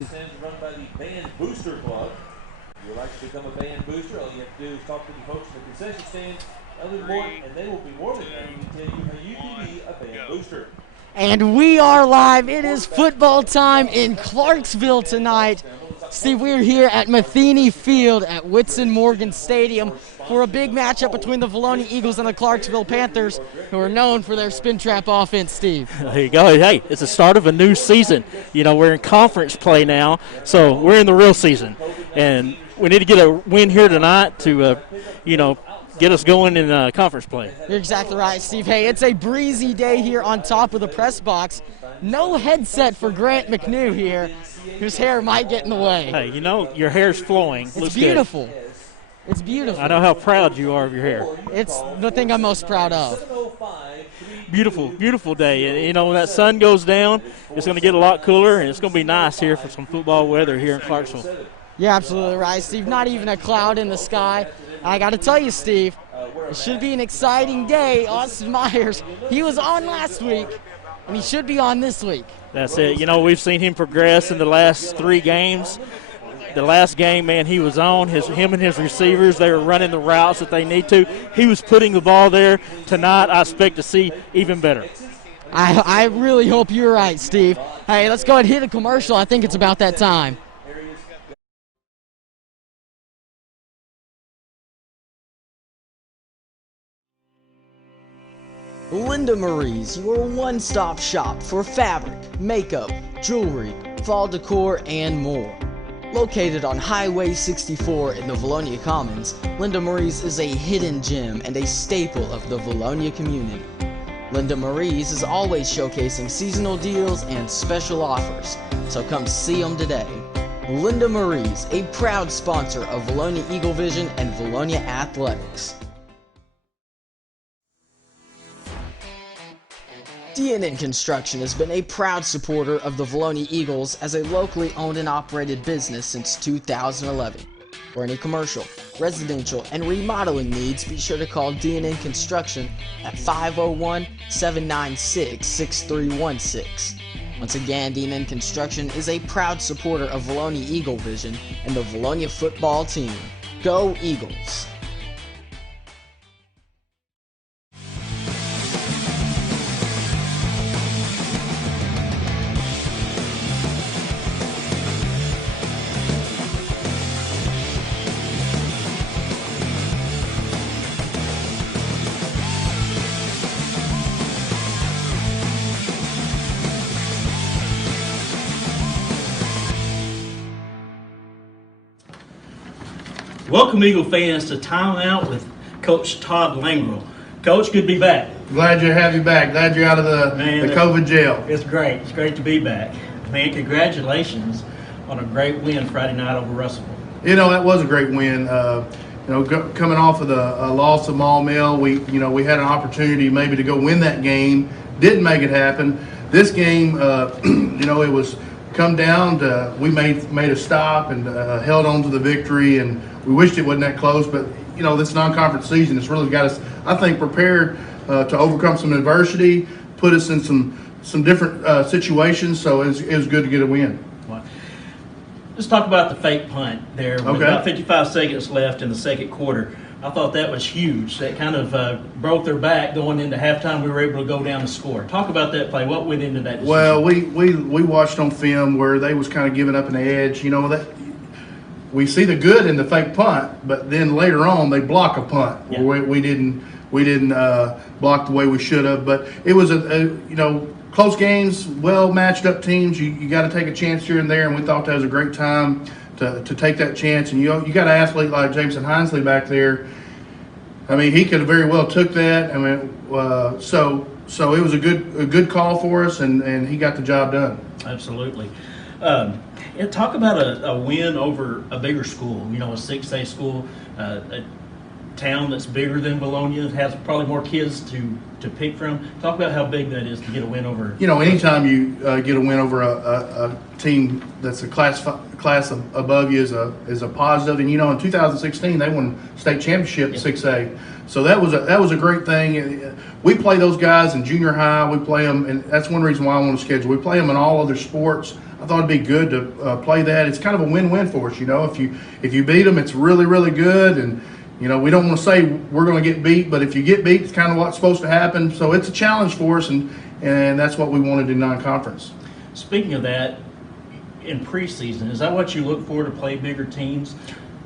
Stands run by the Band Booster Club. If you would like to become a band booster, all you have to do is talk to the folks in the concession stand, and they will be more than happy to tell you how you can be a band booster. And we are live. It is football time in Clarksville tonight. Steve, we're here at Matheny Field at Whitson Morgan Stadium for a big matchup between the Vilonia Eagles and the Clarksville Panthers, who are known for their spin trap offense, Steve. There you go. Hey, it's the start of a new season. You know, we're in conference play now, so we're in the real season. And we need to get a win here tonight to, get us going in conference play. You're exactly right, Steve. Hey, it's a breezy day here on top of the press box. No headset for Grant McNew here, whose hair might get in the way. Hey, your hair's flowing. It's beautiful. Good. It's beautiful. I know how proud you are of your hair. It's the thing I'm most proud of. Beautiful, beautiful day. And, when that sun goes down, it's going to get a lot cooler, and it's going to be nice here for some football weather here in Clarksville. You're absolutely right, Steve. Not even a cloud in the sky. I got to tell you, Steve, it should be an exciting day. Austin Myers, he was on last week, and he should be on this week. That's it. We've seen him progress in the last 3 games. The last game, man, he was on. Him and his receivers, they were running the routes that they need to. He was putting the ball there. Tonight, I expect to see even better. I really hope you're right, Steve. Hey, let's go ahead and hit a commercial. I think it's about that time. Linda Marie's, your one-stop shop for fabric, makeup, jewelry, fall decor, and more. Located on Highway 64 in the Vilonia Commons, Linda Marie's is a hidden gem and a staple of the Vilonia community. Linda Marie's is always showcasing seasonal deals and special offers, so come see them today. Linda Marie's, a proud sponsor of Vilonia Eagle Vision and Vilonia Athletics. D&N Construction has been a proud supporter of the Vilonia Eagles as a locally owned and operated business since 2011. For any commercial, residential, and remodeling needs, be sure to call D&N Construction at 501-796-6316. Once again, D&N Construction is a proud supporter of Vilonia Eagle Vision and the Vilonia football team. Go Eagles! Welcome, Eagle fans, to Time Out with Coach Todd Langrel. Coach, good to be back. Glad to have you back. Glad you're out of the COVID jail. It's great. It's great to be back. Man, congratulations on a great win Friday night over Russellville. That was a great win. Coming off of the loss of Mall Mill, we had an opportunity maybe to go win that game. Didn't make it happen. This game, it was come down to we made a stop and held on to the victory, and we wished it wasn't that close, but this non-conference season has really got us, I think, prepared to overcome some adversity, put us in some different situations, so it was good to get a win. Well, let's talk about the fake punt there. With about 55 seconds left in the second quarter. I thought that was huge. That kind of broke their back going into halftime. We were able to go down and score. Talk about that play. What went into that decision? Well, we watched on film where they was kind of giving up an edge. That we see the good in the fake punt, but then later on they block a punt. Yeah. We didn't block the way we should have. But it was a close games, well matched up teams. You got to take a chance here and there, and we thought that was a great time to take that chance. And you got an athlete like Jameson Hinesley back there. I mean, he could have very well took that. I mean, so it was a good call for us, and he got the job done. Absolutely. Talk about a win over a bigger school. A 6A school, a town that's bigger than Vilonia, has probably more kids to pick from. Talk about how big that is to get a win over. Anytime you get a win over a team that's a class above you is a positive. And in 2016 they won state championship 6A, so that was a great thing. We play those guys in junior high. We play them, and that's one reason why I want to schedule. We play them in all other sports I thought it'd be good to play that. It's kind of a win-win for us, you know. If you beat them, it's really, really good, and you know, we don't want to say we're going to get beat, but if you get beat, it's kind of what's supposed to happen. So it's a challenge for us, and that's what we wanted in non-conference. Speaking of that, in preseason, is that what you look for to play bigger teams?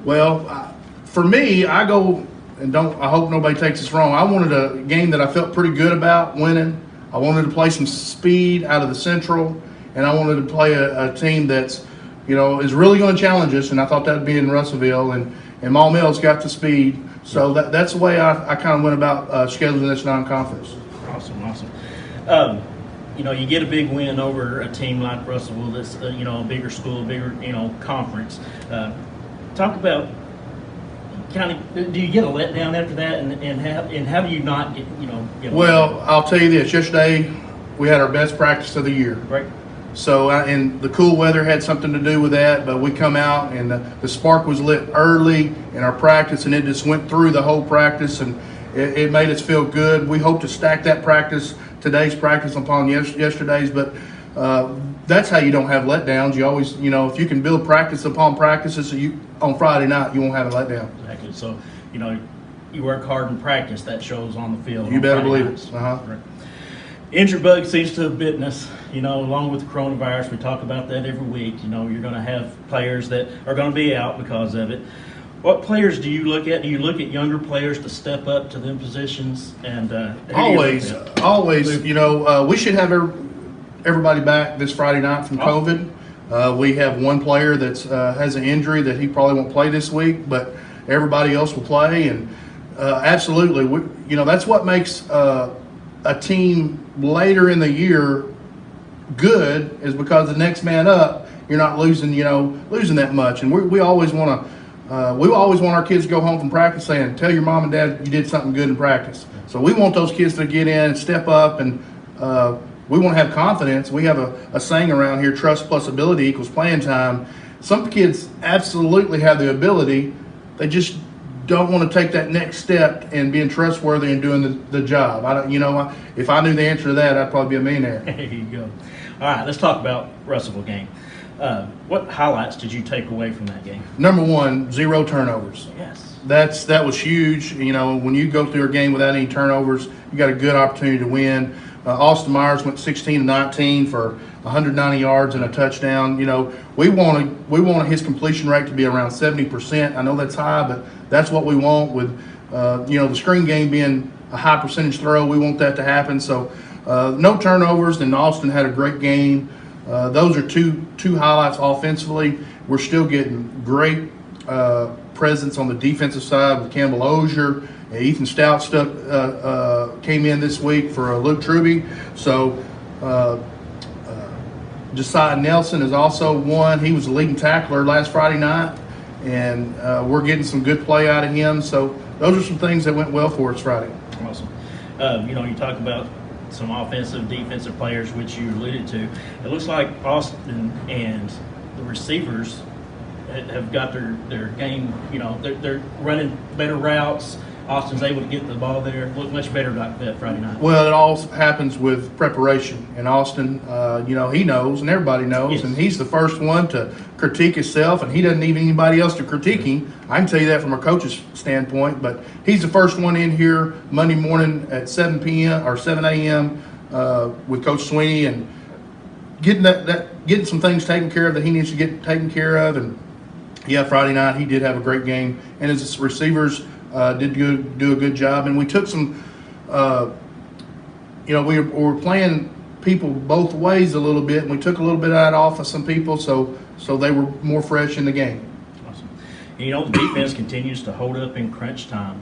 Well, for me, I go and I hope nobody takes this wrong. I wanted a game that I felt pretty good about winning. I wanted to play some speed out of the Central, and I wanted to play a team that's, you know, is really going to challenge us. And I thought that'd be in Russellville, and Maul Mill's got the speed. So that's the way I kind of went about scheduling this non-conference. Awesome. You know, you get a big win over a team like Russellville that's, you know, a bigger school, bigger, you know, conference. Talk about do you get a letdown after that, and how do you not get, you know, get a Well, letdown? I'll tell you this. Yesterday, we had our best practice of the year. Right. So, and the cool weather had something to do with that, but we come out and the spark was lit early in our practice, and it just went through the whole practice, and it made us feel good. We hope to stack that practice, today's practice upon yesterday's, but that's how you don't have letdowns. You always, you know, if you can build practice upon practices, so on Friday night, you won't have a letdown. Exactly. So, you know, you work hard in practice, that shows on the field. You on better Friday believe nights. it. Uh-huh. Right. Injury bug seems to have bitten us, you know, along with the coronavirus. We talk about that every week. You know, you're going to have players that are going to be out because of it. What players do you look at? Do you look at younger players to step up to them positions? And Always. You know, we should have everybody back this Friday night from COVID. We have one player that has an injury that he probably won't play this week, but everybody else will play. And absolutely, you know, that's what makes a team later in the year good, is because the next man up, you're not losing that much. And we always want our kids to go home from practice saying, tell your mom and dad you did something good in practice. So we want those kids to get in and step up, and we want to have confidence. We have a saying around here, trust plus ability equals playing time. Some kids absolutely have the ability. They just don't want to take that next step and being trustworthy and doing the job. If I knew the answer to that, I'd probably be a millionaire. There you go. All right, let's talk about Russellville game. What highlights did you take away from that game? Number one, 0 turnovers. Yes. That was huge. You know, when you go through a game without any turnovers, you got a good opportunity to win. Austin Myers went 16-19 for 190 yards and a touchdown. You know, we wanted his completion rate to be around 70%. I know that's high, but that's what we want with, the screen game being a high percentage throw. We want that to happen. So no turnovers, and Austin had a great game. Those are two highlights offensively. We're still getting great presence on the defensive side with Campbell Ozier. Ethan Stout came in this week for Luke Truby. So Josiah Nelson is also one. He was the leading tackler last Friday night, and we're getting some good play out of him. So those are some things that went well for us Friday. Awesome. You talk about some offensive, defensive players, which you alluded to. It looks like Austin and the receivers have got their game, they're running better routes. Austin's able to get the ball there. Look much better like that Friday night. Well, it all happens with preparation. And Austin, he knows, and everybody knows, yes. And he's the first one to critique himself, and he doesn't need anybody else to critique him. I can tell you that from a coach's standpoint, but he's the first one in here Monday morning at 7 p.m. or 7 a.m. With Coach Sweeney, and getting some things taken care of that he needs to get taken care of. And yeah, Friday night he did have a great game, and his receivers did do a good job. And we took some, we were playing people both ways a little bit, and we took a little bit of that off of some people, so they were more fresh in the game. Awesome. And, the defense continues to hold up in crunch time.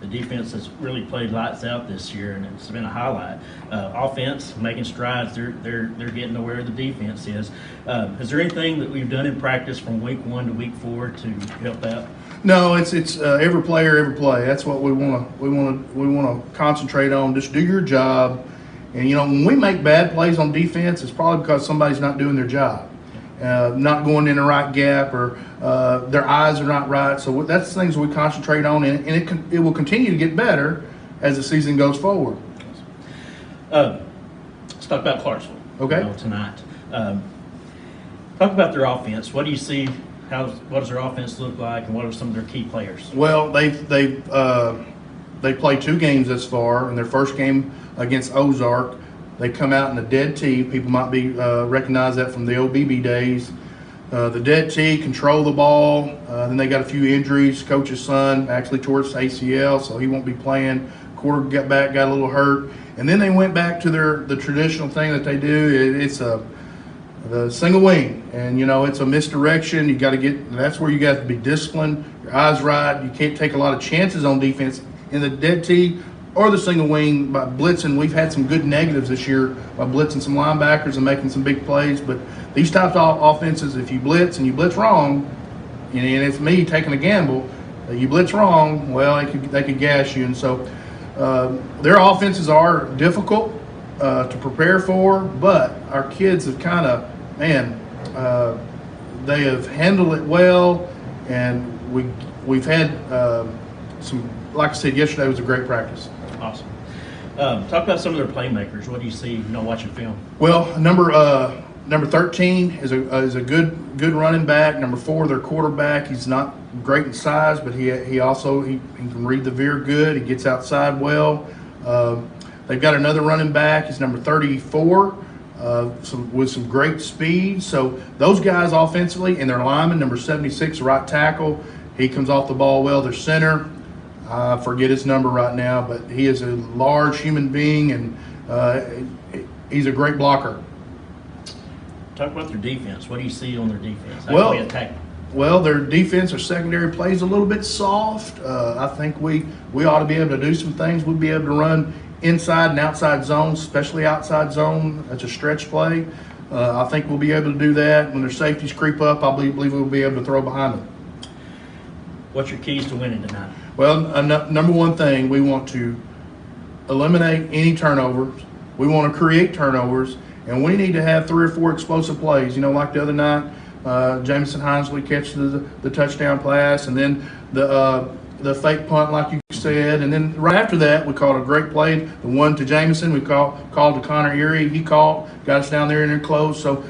The defense has really played lights out this year, and it's been a highlight. Offense making strides. They're getting to where the defense is. Is there anything that we've done in practice from week 1 to week 4 to help out? No, it's every player, every play. That's what we want to concentrate on. Just do your job. And when we make bad plays on defense, it's probably because somebody's not doing their job, not going in the right gap, or their eyes are not right. So that's the things we concentrate on, and it will continue to get better as the season goes forward. Let's talk about Clarksville. Okay. Tonight. Talk about their offense. What do you see? What does their offense look like, and what are some of their key players? Well, they played 2 games thus far. In their first game against Ozark, they come out in a dead tee. People might be recognize that from the OBB days. The dead tee, control the ball. Then they got a few injuries. Coach's son actually tore his ACL, so he won't be playing. Quarterback got a little hurt, and then they went back to the traditional thing that they do. It's the single wing, and it's a misdirection. You got to get. That's where you got to be disciplined. Your eyes right. You can't take a lot of chances on defense in the dead tee or the single wing by blitzing. We've had some good negatives this year by blitzing some linebackers and making some big plays. But these types of offenses, if you blitz and you blitz wrong, and it's me taking a gamble, you blitz wrong, well, they could gash you. And so their offenses are difficult to prepare for, but our kids have kind of, they have handled it well, and we've had some. Like I said, yesterday was a great practice. Awesome. Talk about some of their playmakers. What do you see, watching film? Well, number 13 is a good running back. Number 4, their quarterback. He's not great in size, but he also can read the veer good. He gets outside well. They've got another running back. He's number 34, with some great speed. So those guys offensively, and their lineman, number 76, right tackle. He comes off the ball well. Their center. I forget his number right now, but he is a large human being, and he's a great blocker. Talk about their defense. What do you see on their defense? How can we attack? Well, their defense or secondary plays a little bit soft. I think we ought to be able to do some things. We'll be able to run inside and outside zones, especially outside zone. That's a stretch play. I think we'll be able to do that. When their safeties creep up, I believe we'll be able to throw behind them. What's your keys to winning tonight? Well, number one thing, we want to eliminate any turnovers. We want to create turnovers, and we need to have 3 or 4 explosive plays. Like the other night, Jamison Hinesley catches the touchdown pass, and then the fake punt, like you said, and then right after that, we called a great play. The one to Jamison, we called to Connor Erie. He got us down there in there close. So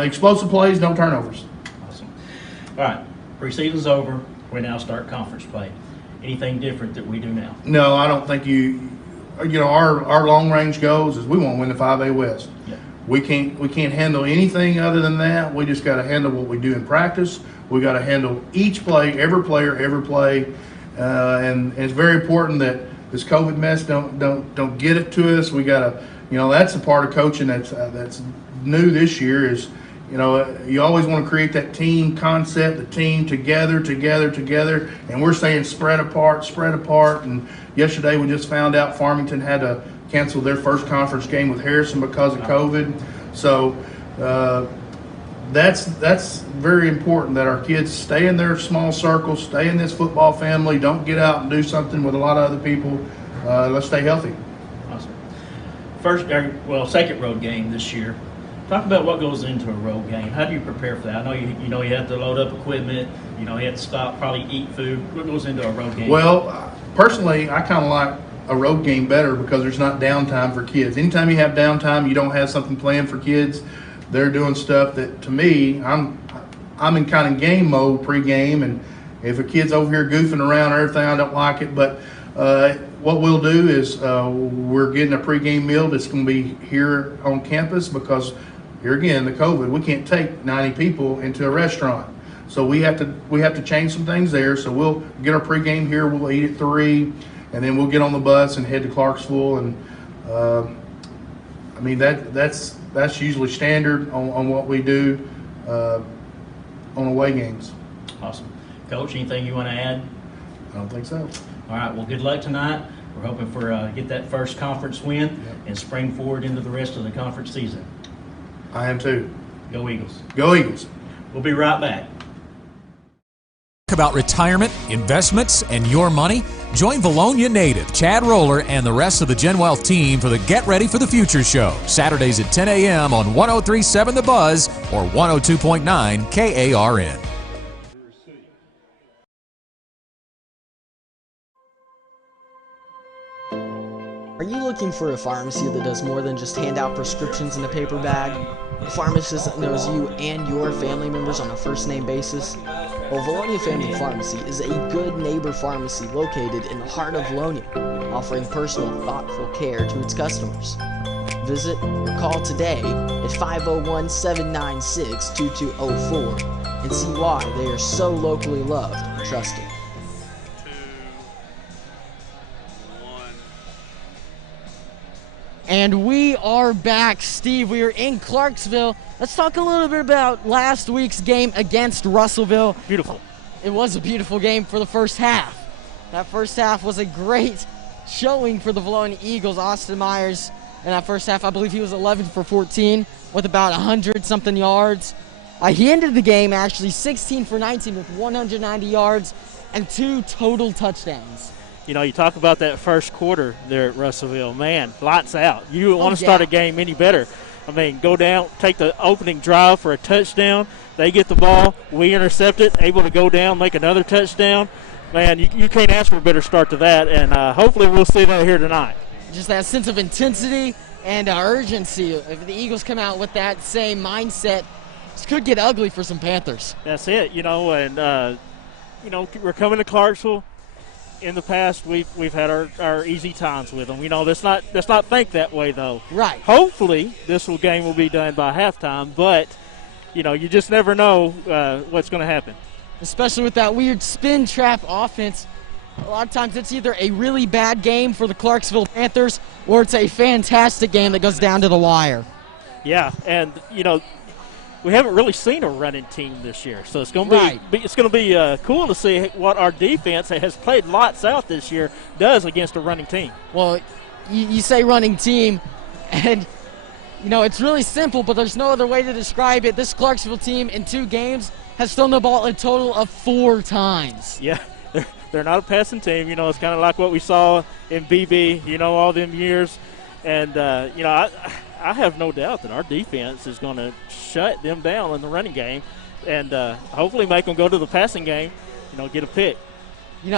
explosive plays, no turnovers. Awesome. All right, preseason's over. We now start conference play. Anything different that we do now? No, I don't think our long range goals is we want to win the 5A West. Yeah. We can't handle anything other than that. We just got to handle what we do in practice. We got to handle each play, every player, every play, and it's very important that this COVID mess don't get it to us. We got to, that's a part of coaching that's new this year is. You always want to create that team concept, the team together, and we're saying spread apart. And yesterday we just found out Farmington had to cancel their first conference game with Harrison because of COVID. So that's very important that our kids stay in their small circles, stay in this football family, don't get out and do something with a lot of other people. Let's stay healthy. Awesome. Second road game this year. Talk about what goes into a road game. How do you prepare for that? I know you have to load up equipment. You have to stop, probably eat food. What goes into a road game? Well, personally, I kind of like a road game better because there's not downtime for kids. Anytime you have downtime, you don't have something planned for kids. They're doing stuff that, to me, I'm in kind of game mode pregame, and if a kid's over here goofing around or everything, I don't like it. But what we'll do is we're getting a pregame meal that's going to be here on campus because here again, the COVID, we can't take 90 people into a restaurant. So we have to change some things there. So we'll get our pregame here. We'll eat at 3, and then we'll get on the bus and head to Clarksville. And that's usually standard on what we do on away games. Awesome, Coach. Anything you want to add? I don't think so. All right. Well, good luck tonight. We're hoping for get that first conference win and spring forward into the rest of the conference season. I am too. Go Eagles. Go Eagles. We'll be right back. About retirement, investments, and your money? Join Vilonia native Chad Roller and the rest of the Gen Wealth team for the Get Ready for the Future show, Saturdays at 10 a.m. on 103.7 The Buzz or 102.9 KARN. Are you looking for a pharmacy that does more than just hand out prescriptions in a paper bag? A pharmacist that knows you and your family members on a first-name basis? Well, Vilonia Family Pharmacy is a good neighbor pharmacy located in the heart of Vilonia, offering personal, thoughtful care to its customers. Visit or call today at 501-796-2204 and see why they are so locally loved and trusted. And we are back, Steve. We are in Clarksville. Let's talk a little bit about last week's game against Russellville. Beautiful. It was a beautiful game for the first half. That first half was a great showing for the Vilonia Eagles. Austin Myers in that first half, I believe he was 11 for 14 with about 100-something yards. He ended the game actually 16 for 19 with 190 yards and 2 total touchdowns. You know, you talk about that first quarter there at Russellville. Man, lights out. You don't want to start a game any better. I mean, go down, take the opening drive for a touchdown. They get the ball. We intercept it, able to go down, make another touchdown. Man, you can't ask for a better start to that, and hopefully we'll see that here tonight. Just that sense of intensity and urgency. If the Eagles come out with that same mindset, this could get ugly for some Panthers. That's it, and, we're coming to Clarksville. In the past, we've had our easy times with them. Let's not think that way though. Right. Hopefully, this game will be done by halftime, but you just never know what's going to happen. Especially with that weird spin trap offense. A lot of times it's either a really bad game for the Clarksville Panthers or it's a fantastic game that goes down to the wire. Yeah, and we haven't really seen a running team this year, so it's going to be cool to see what our defense that has played lots out this year does against a running team. Well, you say running team, and it's really simple, but there's no other way to describe it. This Clarksville team in 2 games has thrown the ball a total of 4 times. Yeah, they're not a passing team. It's kind of like what we saw in BB. All them years, and I have no doubt that our defense is going to shut them down in the running game and hopefully make them go to the passing game, get a pick.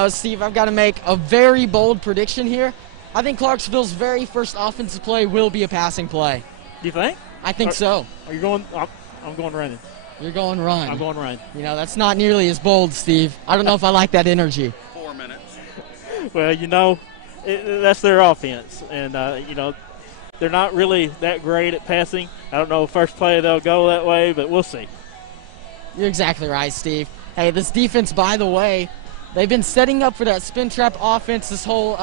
Steve, I've got to make a very bold prediction here. I think Clarksville's very first offensive play will be a passing play. Do you think? I think so. Are you going? I'm going running. You're going run. I'm going run. That's not nearly as bold, Steve. I don't know if I like that energy. 4 minutes. Well, that's their offense, and they're not really that great at passing. I don't know first play they'll go that way, but we'll see. You're exactly right, Steve. Hey, this defense, by the way, they've been setting up for that spin trap offense this whole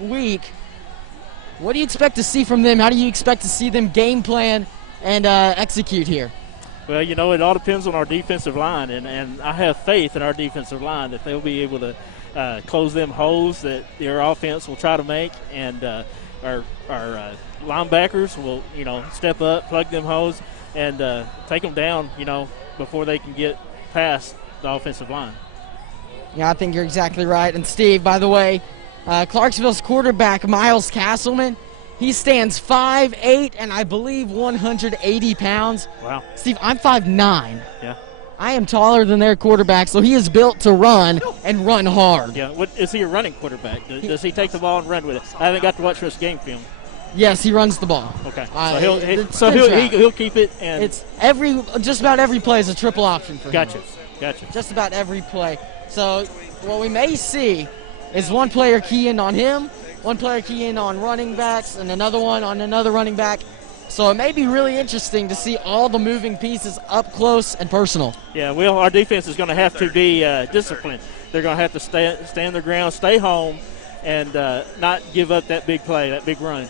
week. What do you expect to see from them? How do you expect to see them game plan and execute here? Well, it all depends on our defensive line, and I have faith in our defensive line that they'll be able to close them holes that their offense will try to make, and our linebackers will, step up, plug them holes, and take them down, before they can get past the offensive line. Yeah, I think you're exactly right. And, Steve, by the way, Clarksville's quarterback, Miles Castleman, he stands 5'8", and I believe 180 pounds. Wow. Steve, I'm 5'9". Yeah. I am taller than their quarterback, so he is built to run and run hard. Yeah. What is he a running quarterback? Does he take the ball and run with it? I haven't got to watch this game film. Yes, he runs the ball. Okay. So he'll keep it, and it's just about every play is a triple option for him. Gotcha. Just about every play. So what we may see is one player key in on him, one player key in on running backs, and another one on another running back. So it may be really interesting to see all the moving pieces up close and personal. Yeah, well, our defense is going to have to be disciplined. They're going to have to stand their ground, stay home, and not give up that big play, that big run.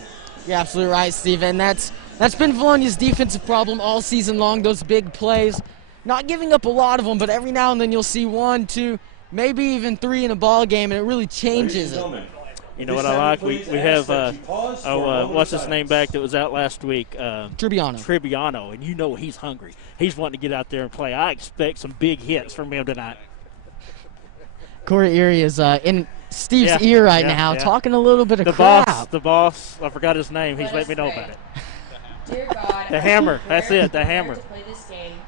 You're absolutely right, Steve. And that's been Vilonia's defensive problem all season long, those big plays. Not giving up a lot of them, but every now and then you'll see 1, 2, maybe even 3 in a ball game, and it really changes it. You know what I like? We have, what's his name back that was out last week? Tribbiano, and he's hungry. He's wanting to get out there and play. I expect some big hits from him tonight. Corey Erie is in Steve's ear right now, talking a little bit of crap. The boss, I forgot his name. He's let me know about it. Dear God, the Hammer. That's it, the Hammer.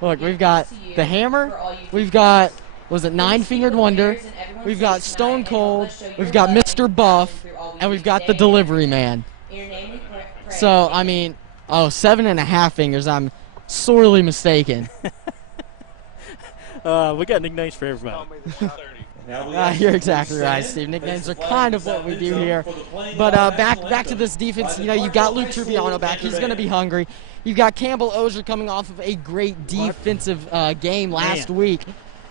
Look, we've got the Hammer. We've got, Nine Fingered Wonder. We've got Stone Cold. We've got Mr. Buff. And we've got the Delivery Man. So, 7.5 fingers. sorely mistaken. We got nicknames for everybody. You're exactly right, Steve. Nicknames are kind of what we do here. But back to this defense. You got Luke Trubiano back. He's going to be hungry. You've got Campbell Ozier coming off of a great defensive game last week.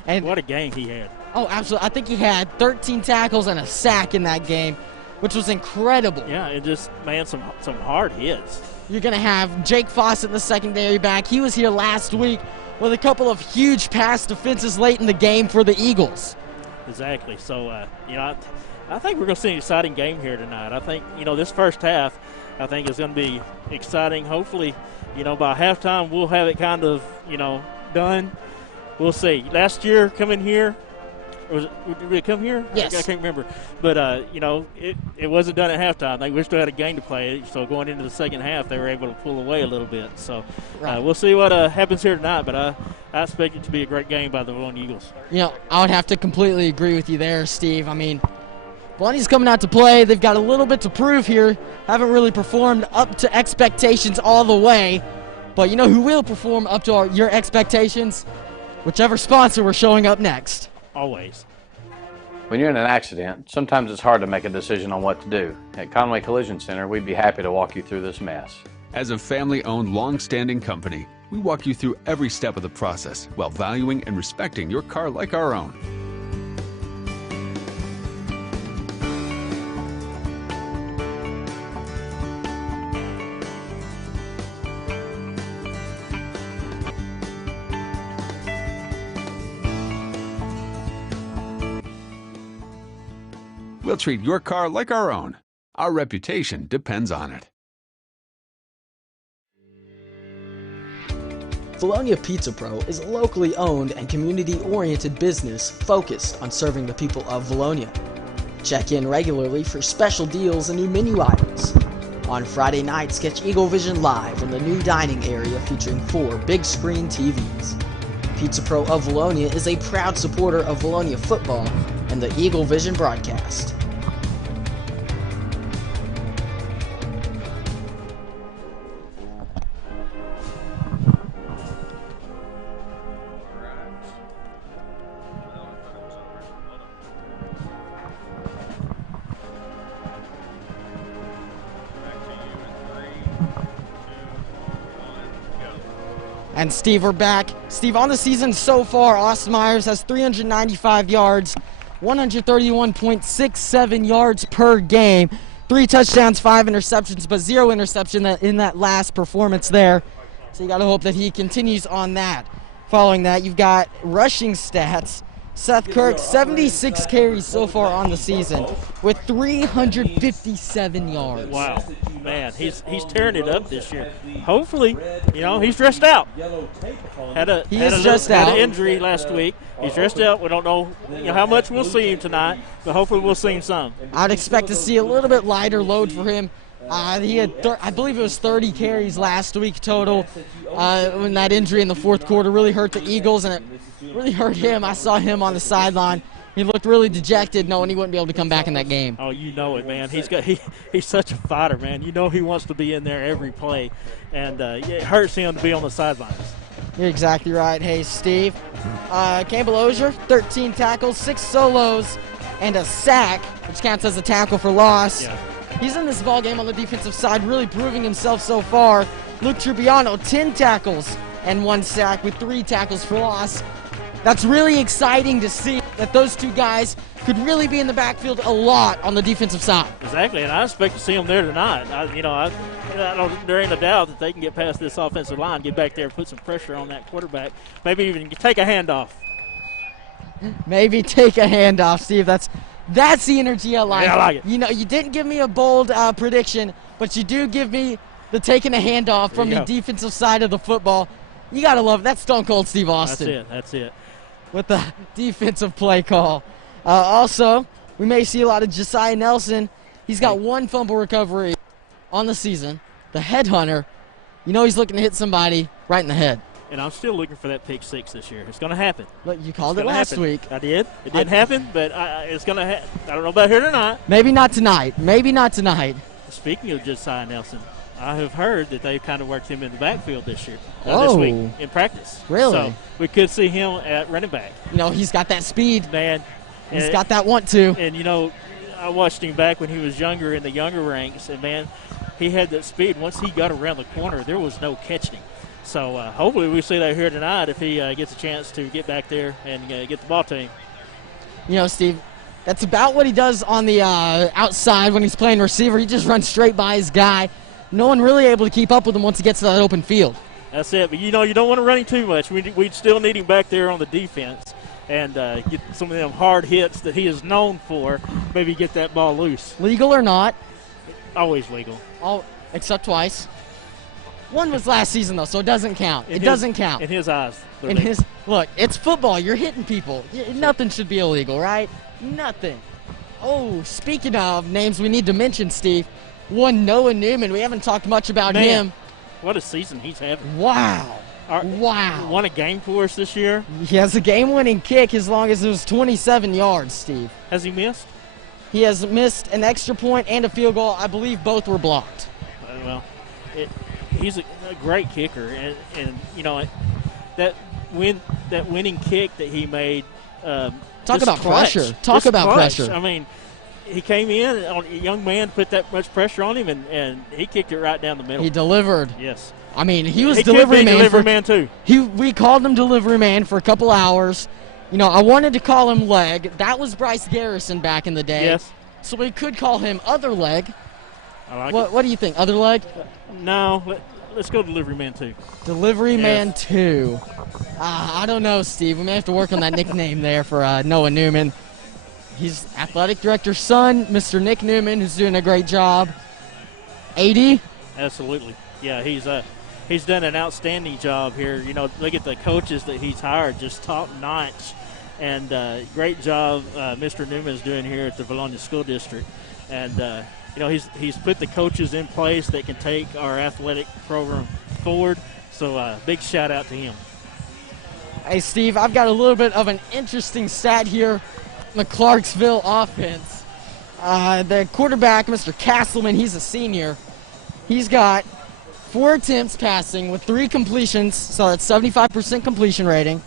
And what a game he had. Oh, absolutely. I think he had 13 tackles and a sack in that game, which was incredible. Yeah, it just, man, some hard hits. You're going to have Jake Fawcett, the secondary back. He was here last week with a couple of huge pass defenses late in the game for the Eagles. Exactly. So, I think we're going to see an exciting game here tonight. I think, this first half, I think is going to be exciting. Hopefully, by halftime we'll have it kind of, done. We'll see. Last year coming here, did we come here? Yes. I can't remember. But, it wasn't done at halftime. We still had a game to play. So going into the second half, they were able to pull away a little bit. So we'll see what happens here tonight. But I expect it to be a great game by the Vilonia Eagles. I would have to completely agree with you there, Steve. I mean, Vilonia's coming out to play. They've got a little bit to prove here. Haven't really performed up to expectations all the way. But you know who will perform up to your expectations? Whichever sponsor we're showing up next. Always. When you're in an accident, sometimes it's hard to make a decision on what to do. At Conway Collision Center, we'd be happy to walk you through this mess. As a family-owned, long-standing company, we walk you through every step of the process while valuing and respecting your car like our own. We'll treat your car like our own. Our reputation depends on it. Vilonia Pizza Pro is a locally owned and community-oriented business focused on serving the people of Vilonia. Check in regularly for special deals and new menu items. On Friday nights, catch Eagle Vision Live in the new dining area featuring 4 big-screen TVs. Pizza Pro of Vilonia is a proud supporter of Vilonia football and the Eagle Vision broadcast. And Steve, we're back. Steve, on the season so far, Austin Myers has 395 yards, 131.67 yards per game, 3 touchdowns, 5 interceptions, but 0 interception in that last performance there. So you got to hope that he continues on that. Following that, you've got rushing stats. Seth Kirk, 76 carries so far on the season with 357 yards. Wow, man, he's tearing it up this year. Hopefully, he's dressed out. Had an injury last week. He's dressed out. We don't know, how much we'll see him tonight, but hopefully we'll see him some. I'd expect to see a little bit lighter load for him. He had, I believe it was 30 carries last week total. When that injury in the fourth quarter really hurt the Eagles, and it really hurt him. I saw him on the sideline. He looked really dejected, knowing he wouldn't be able to come back in that game. Oh, you know it, man. He's such a fighter, man. He wants to be in there every play, and it hurts him to be on the sidelines. You're exactly right. Hey, Steve. Campbell Ozier, 13 tackles, 6 solos, and a sack, which counts as a tackle for loss. Yeah. He's in this ball game on the defensive side, really proving himself so far. Luke Trubiano, 10 tackles and 1 sack with 3 tackles for loss. That's really exciting to see that those 2 guys could really be in the backfield a lot on the defensive side. Exactly, and I expect to see them there tonight. There ain't a doubt that they can get past this offensive line, get back there, put some pressure on that quarterback, maybe even take a handoff. Maybe take a handoff, Steve. That's the energy I like. Yeah, I like it. You didn't give me a bold prediction, but you do give me the taking a handoff from the defensive side of the football. You got to love it. That's Stone Cold Steve Austin. That's it. With the defensive play call. Also, we may see a lot of Josiah Nelson. He's got 1 fumble recovery on the season. The headhunter, he's looking to hit somebody right in the head. And I'm still looking for that pick 6 this year. It's going to happen. Look, you called it last week. I did. It didn't happen, but it's going to happen. I don't know about here tonight. Maybe not tonight. Speaking of Josiah Nelson, I have heard that they've kind of worked him in the backfield this year, this Oh. week in practice. Really? So we could see him at running back. You know, he's got that speed. Man, He's got that want to. And, you know, I watched him back when he was younger in the younger ranks, and, man, he had that speed. Once he got around the corner, there was no catching him. So hopefully we see that here tonight if he gets a chance to get back there and get the ball to him. You know, Steve, that's about what he does on the outside when he's playing receiver. He just runs straight by his guy. No one really able to keep up with him once he gets to that open field. That's it. But, you know, you don't want to run him too much. We still need him back there on the defense and get some of them hard hits that he is known for, maybe get that ball loose. Legal or not. Always legal. All except twice. One was last season, though, so it doesn't count. It doesn't count. In his eyes. Look, it's football. You're hitting people. Nothing should be illegal, right? Nothing. Oh, speaking of names we need to mention, Steve, one Noah Newman. We haven't talked much about him. What a season he's having. Wow. Wow. Won a game for us this year. He has a game-winning kick as long as it was 27 yards, Steve. Has he missed? He has missed an extra point and a field goal. I believe both were blocked. Well, he's a great kicker, and you know that winning kick that he made. Talk about pressure. Talk about pressure. I mean, he came in, a young man put that much pressure on him, and he kicked it right down the middle. He delivered. Yes. I mean, he was delivery man too. We called him delivery man for a couple hours. You know, I wanted to call him leg. That was Bryce Garrison back in the day. Yes. So we could call him other leg. I like it. What do you think? Other leg? No, let's go delivery man 2. Delivery man 2. I don't know, Steve. We may have to work on that nickname there for Noah Newman. He's athletic director's son, Mr. Nick Newman, who's doing a great job. AD? Absolutely. Yeah, he's done an outstanding job here. You know, look at the coaches that he's hired, just top notch. And great job Mr. Newman is doing here at the Vilonia School District. And, you know, he's put the coaches in place that can take our athletic program forward. So big shout out to him. Hey, Steve, I've got a little bit of an interesting stat here in the Clarksville offense. The quarterback, Mr. Castleman, he's a senior. He's got 4 attempts passing with 3 completions, so that's 75% completion rating,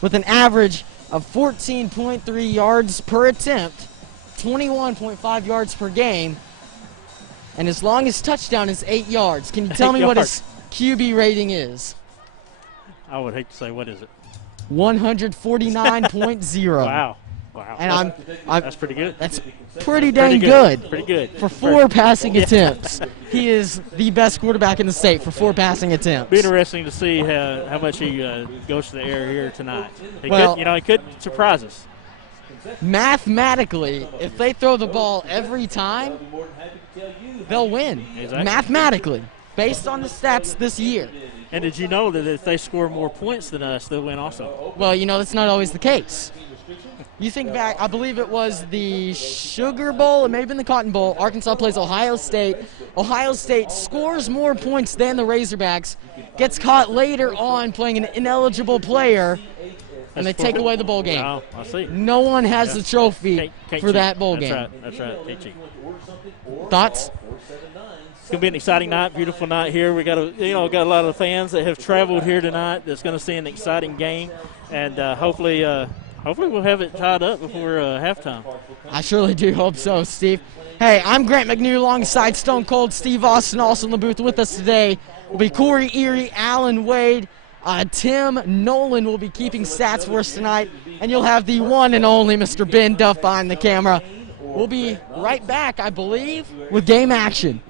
with an average of 14.3 yards per attempt, 21.5 yards per game, and his longest touchdown is 8 yards. Can you tell me what his QB rating is? I would hate to say, what is it? 149.0. Wow. And that's pretty good. That's pretty dang good. Pretty good. For 4 passing attempts. He is the best quarterback in the state for 4 passing attempts. Be interesting to see how much he goes to the air here tonight. He could surprise us. Mathematically, if they throw the ball every time, they'll win. Exactly. Mathematically, based on the stats this year. And did you know that if they score more points than us, they'll win also? Well, you know, that's not always the case. You think back, I believe it was the Sugar Bowl, it may have been the Cotton Bowl. Arkansas plays Ohio State. Ohio State scores more points than the Razorbacks, gets caught later on playing an ineligible player, and they take away the bowl game. Oh, I see. No one has the trophy for that bowl game. That's right. Can't cheat. Thoughts? It's going to be an exciting night, beautiful night here. We got a lot of fans that have traveled here tonight that's going to see an exciting game, and hopefully we'll have it tied up before halftime. I surely do hope so, Steve. Hey, I'm Grant McNew alongside Stone Cold Steve Austin. Also in the booth with us today will be Corey Erie, Alan Wade, Tim Nolan will be keeping stats for us tonight, and you'll have the one and only Mr. Ben Duff behind the camera. We'll be right back, I believe, with game action.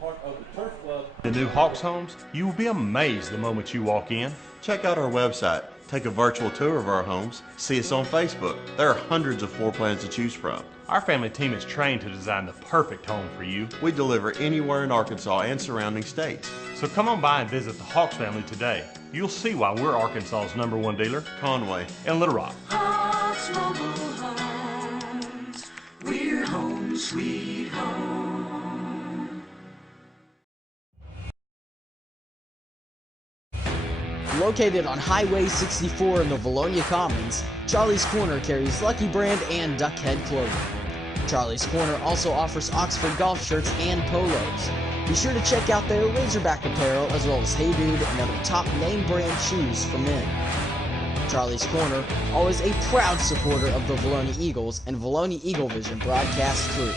The new Hawks homes, you will be amazed the moment you walk in. Check out our website, take a virtual tour of our homes, see us on Facebook. There are hundreds of floor plans to choose from. Our family team is trained to design the perfect home for you. We deliver anywhere in Arkansas and surrounding states. So come on by and visit the Hawks family today. You'll see why we're Arkansas's #1 dealer, Conway and Little Rock. Hawks Mobile Homes, we're home sweet home. Located on Highway 64 in the Vilonia Commons, Charlie's Corner carries Lucky Brand and Duckhead clothing. Charlie's Corner also offers Oxford golf shirts and polos. Be sure to check out their Razorback apparel as well as Hey Dude and other top name brand shoes for men. Charlie's Corner, always a proud supporter of the Vilonia Eagles and Vilonia Eagle Vision broadcast crew.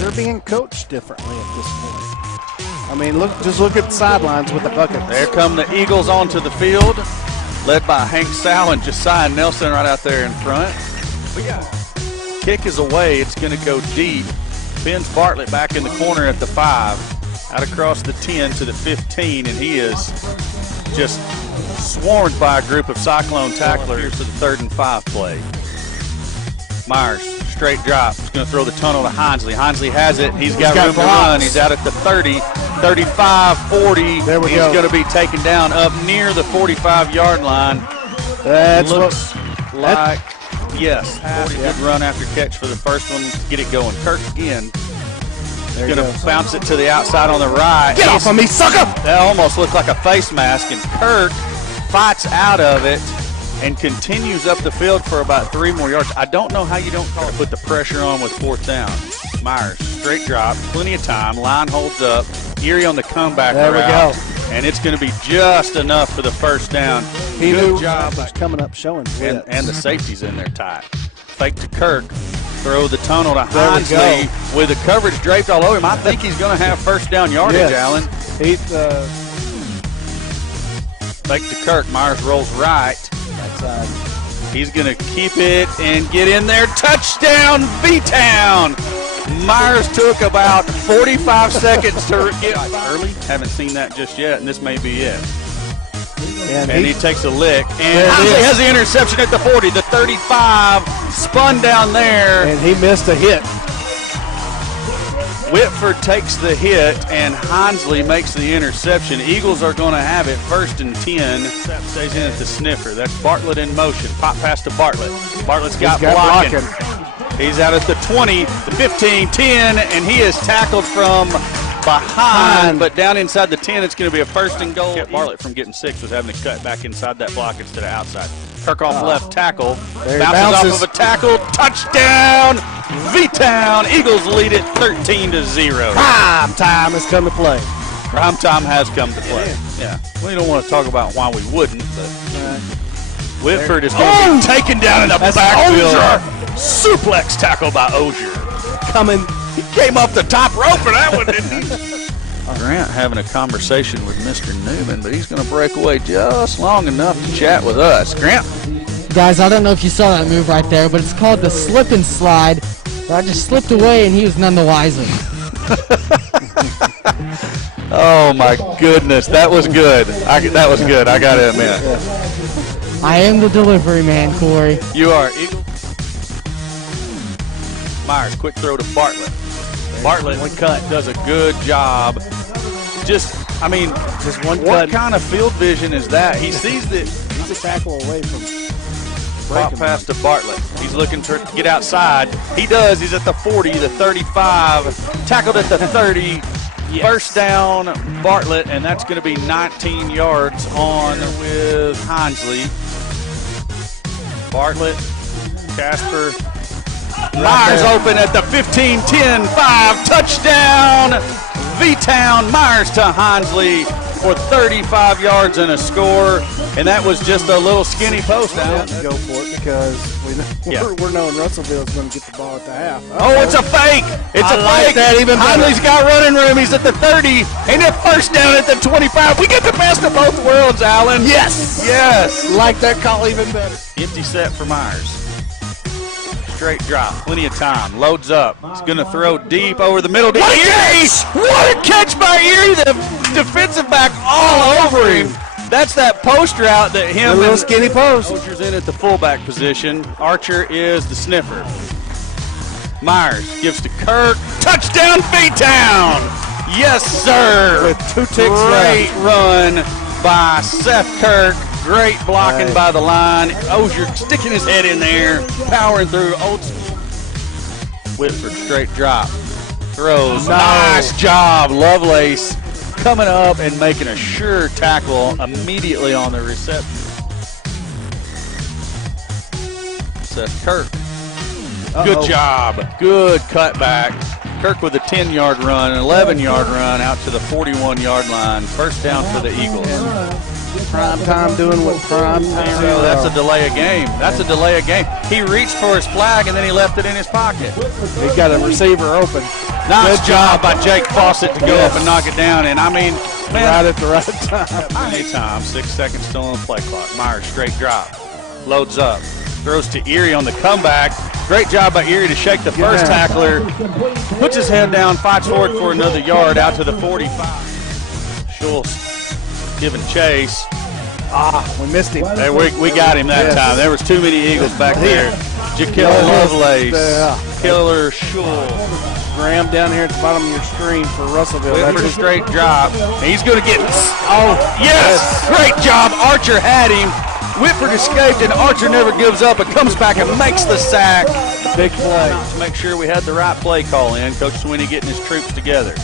They're being coached differently at this point. I mean, just look at the sidelines with the buckets. There come the Eagles onto the field, led by Hank Sow and Josiah Nelson right out there in front. Kick is away. It's going to go deep. Ben's Bartlett back in the corner at the 5, out across the 10 to the 15, and he is just swarmed by a group of Cyclone tacklers to the 3rd and 5 play. Myers, straight drop. He's going to throw the tunnel to Hinsley. Hinsley has it. He's got room to run. He's out at the 30, 35, 40. There we go. He's going to be taken down up near the 45-yard line. That's looks like, yes, 40 good run after catch for the first one. Get it going. Kirk again. They're going to bounce it to the outside on the right. Get off of me, sucker! That almost looked like a face mask, and Kirk fights out of it and continues up the field for about 3 more yards. I don't know how you don't call it. Put the pressure on with 4th down. Myers, straight drop, plenty of time. Line holds up. Erie on the comeback route. There we go. And it's going to be just enough for the first down. He Good knew job. was coming up showing blitz. And the safety's in there tight. Fake to Kirk. Throw the tunnel to Hinsley with the coverage draped all over him. I think he's going to have first down yardage, Allen. Fake to Kirk. Myers rolls right. He's going to keep it and get in there. Touchdown, B-Town. Myers took about 45 seconds to get early. Haven't seen that just yet, and this may be it. And he takes a lick. And Hinsley has the interception at the 40, the 35, spun down there. And he missed a hit. Whitford takes the hit, and Hinsley makes the interception. Eagles are going to have it 1st and 10. That stays in at the sniffer. That's Bartlett in motion. Pop pass to Bartlett. Bartlett's got blocking. He's out at the 20, the 15, 10, and he is tackled from behind, but down inside the 10, it's going to be a 1st and goal. Bartlett from getting 6 was having to cut back inside that block instead of outside. Kirk off left tackle, bounces off of a tackle, touchdown, V-Town. Eagles lead it 13-0. Prime time has come to play. Prime time has come to play. Yeah. We don't want to talk about why we wouldn't, but Whitford is going to be taken down in the backfield. Suplex tackle by Ozier. He came off the top rope for that one, didn't he? Grant having a conversation with Mr. Newman, but he's going to break away just long enough to chat with us. Grant? Guys, I don't know if you saw that move right there, but it's called the slip and slide. I just slipped away, and he was none the wiser. Oh, my goodness. That was good. That was good. I got to admit. I am the delivery man, Corey. You are. Eagle. Myers, quick throw to Bartlett. Bartlett does a good job. Just one what kind of field vision is that? He sees that. He's a tackle away from pop pass to Bartlett. He's looking to get outside. He does. He's at the 40, the 35, tackled at the 30. Yes. First down, Bartlett, and that's going to be 19 yards on with Hinsley. Bartlett, Casper. Myers open at the 15, 10, 5, touchdown, V-Town. Myers to Hinsley for 35 yards and a score, and that was just a little skinny post out. Go for it because we're knowing Russellville is going to get the ball at the half. Oh, it's a fake. It's a fake. That even Hinsley's got running room. He's at the 30, and a first down at the 25. We get the best of both worlds, Allen. Yes. Yes. Like that call even better. Empty set for Myers. Straight drop, plenty of time, loads up. He's going to throw deep over the middle to Erie. What a catch by Erie, the defensive back all over him. That's that post route that him a little skinny post. Archer's in at the fullback position. Archer is the sniffer. Myers gives to Kirk. Touchdown, B-Town. Yes, sir. With 2 ticks Great left. run by Seth Kirk. Great blocking by the line. Ozier sticking his head in there, powering through. Whitford straight drop. throws. Nice job, Lovelace coming up and making a sure tackle immediately on the reception. Seth Kirk. Good job. Good cutback. Kirk with a 10-yard run, an 11-yard run out to the 41-yard line. First down for the Eagles. Prime time doing what prime time do. That's a delay of game. That's a delay of game. He reached for his flag and then he left it in his pocket. He got a receiver open. Nice job by Jake Fawcett to go up and knock it down. And I mean, man, right at the right time. Anytime. 6 seconds still on the play clock. Myers straight drop. Loads up. Throws to Erie on the comeback. Great job by Erie to shake the first tackler. Puts his head down, fights forward for another yard out to the 45. Schultz giving chase. We missed him. Hey, we got him that time. There was too many Eagles back there. Jaquilla Lovelace, Killer Schultz. Graham down here at the bottom of your screen for Russellville. That's a straight drop. He's going to get, yes! Great job. Archer had him. Whitford escaped, and Archer never gives up. It comes back and makes the sack. Big play. To make sure we had the right play call in. Coach Swinney getting his troops together.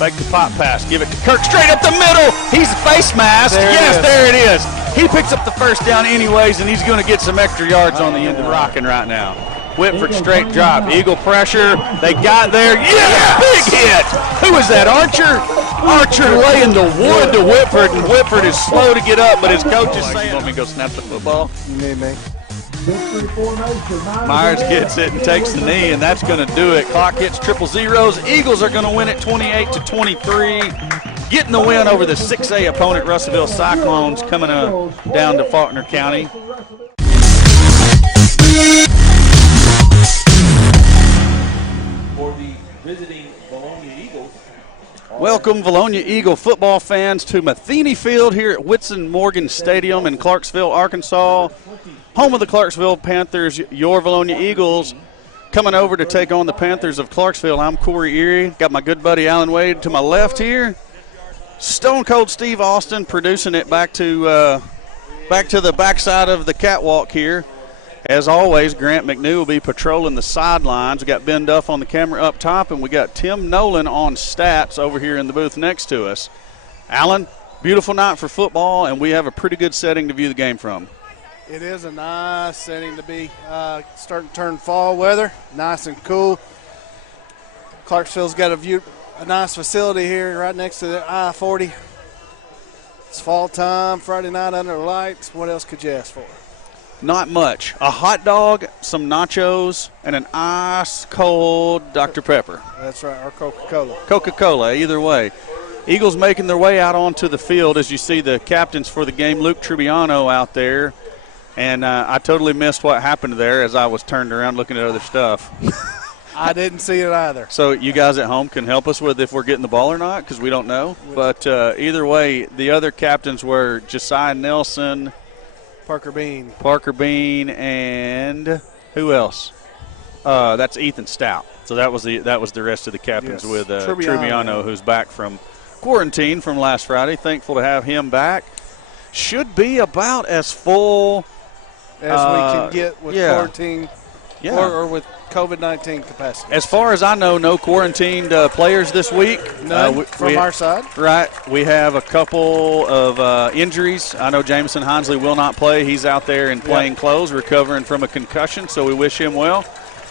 Fake the pop pass. Give it to Kirk straight up the middle. He's face masked. There it is. He picks up the first down anyways, and he's going to get some extra yards on the end of rocking right now. Whitford straight drop. Eagle pressure. They got there. Yeah! Big hit. Who was that? Archer? Archer laying the wood to Whitford, and Whitford is slow to get up, but his coach is saying, "You want me to go snap the football?" You need me. Myers gets it and takes the knee, and that's going to do it. Clock hits 000. Eagles are going to win it 28-23. Getting the win over the 6A opponent, Russellville Cyclones, coming down to Faulkner County. For the visiting Vilonia Eagles. Welcome, Vilonia Eagle football fans, to Matheny Field here at Whitson Morgan Stadium in Clarksville, Arkansas. Home of the Clarksville Panthers, your Vilonia Eagles, coming over to take on the Panthers of Clarksville. I'm Corey Erie. Got my good buddy Alan Wade to my left here. Stone Cold Steve Austin producing it back to the backside of the catwalk here. As always, Grant McNew will be patrolling the sidelines. We got Ben Duff on the camera up top, and we got Tim Nolan on stats over here in the booth next to us. Alan, beautiful night for football, and we have a pretty good setting to view the game from. It is a nice setting to be. Starting to turn fall weather, nice and cool. Clarksville's got a nice facility here right next to the I-40. It's fall time, Friday night under the lights. What else could you ask for? Not much. A hot dog, some nachos, and an ice-cold Dr. Pepper. That's right, or Coca-Cola. Coca-Cola, either way. Eagles making their way out onto the field as you see the captains for the game, Luke Trubiano, out there. And I totally missed what happened there as I was turned around looking at other stuff. I didn't see it either. So you guys at home can help us with if we're getting the ball or not, because we don't know. But either way, the other captains were Josiah Nelson, Parker Bean, and who else? That's Ethan Stout. So that was the rest of the captains, yes, with Trubiano, who's back from quarantine from last Friday. Thankful to have him back. Should be about as full as we can get with quarantine or with COVID-19 capacity. As far as I know, no quarantined players this week. None from our side. Right. We have a couple of injuries. I know Jameson Hinsley will not play. He's out there in plain clothes recovering from a concussion, so we wish him well.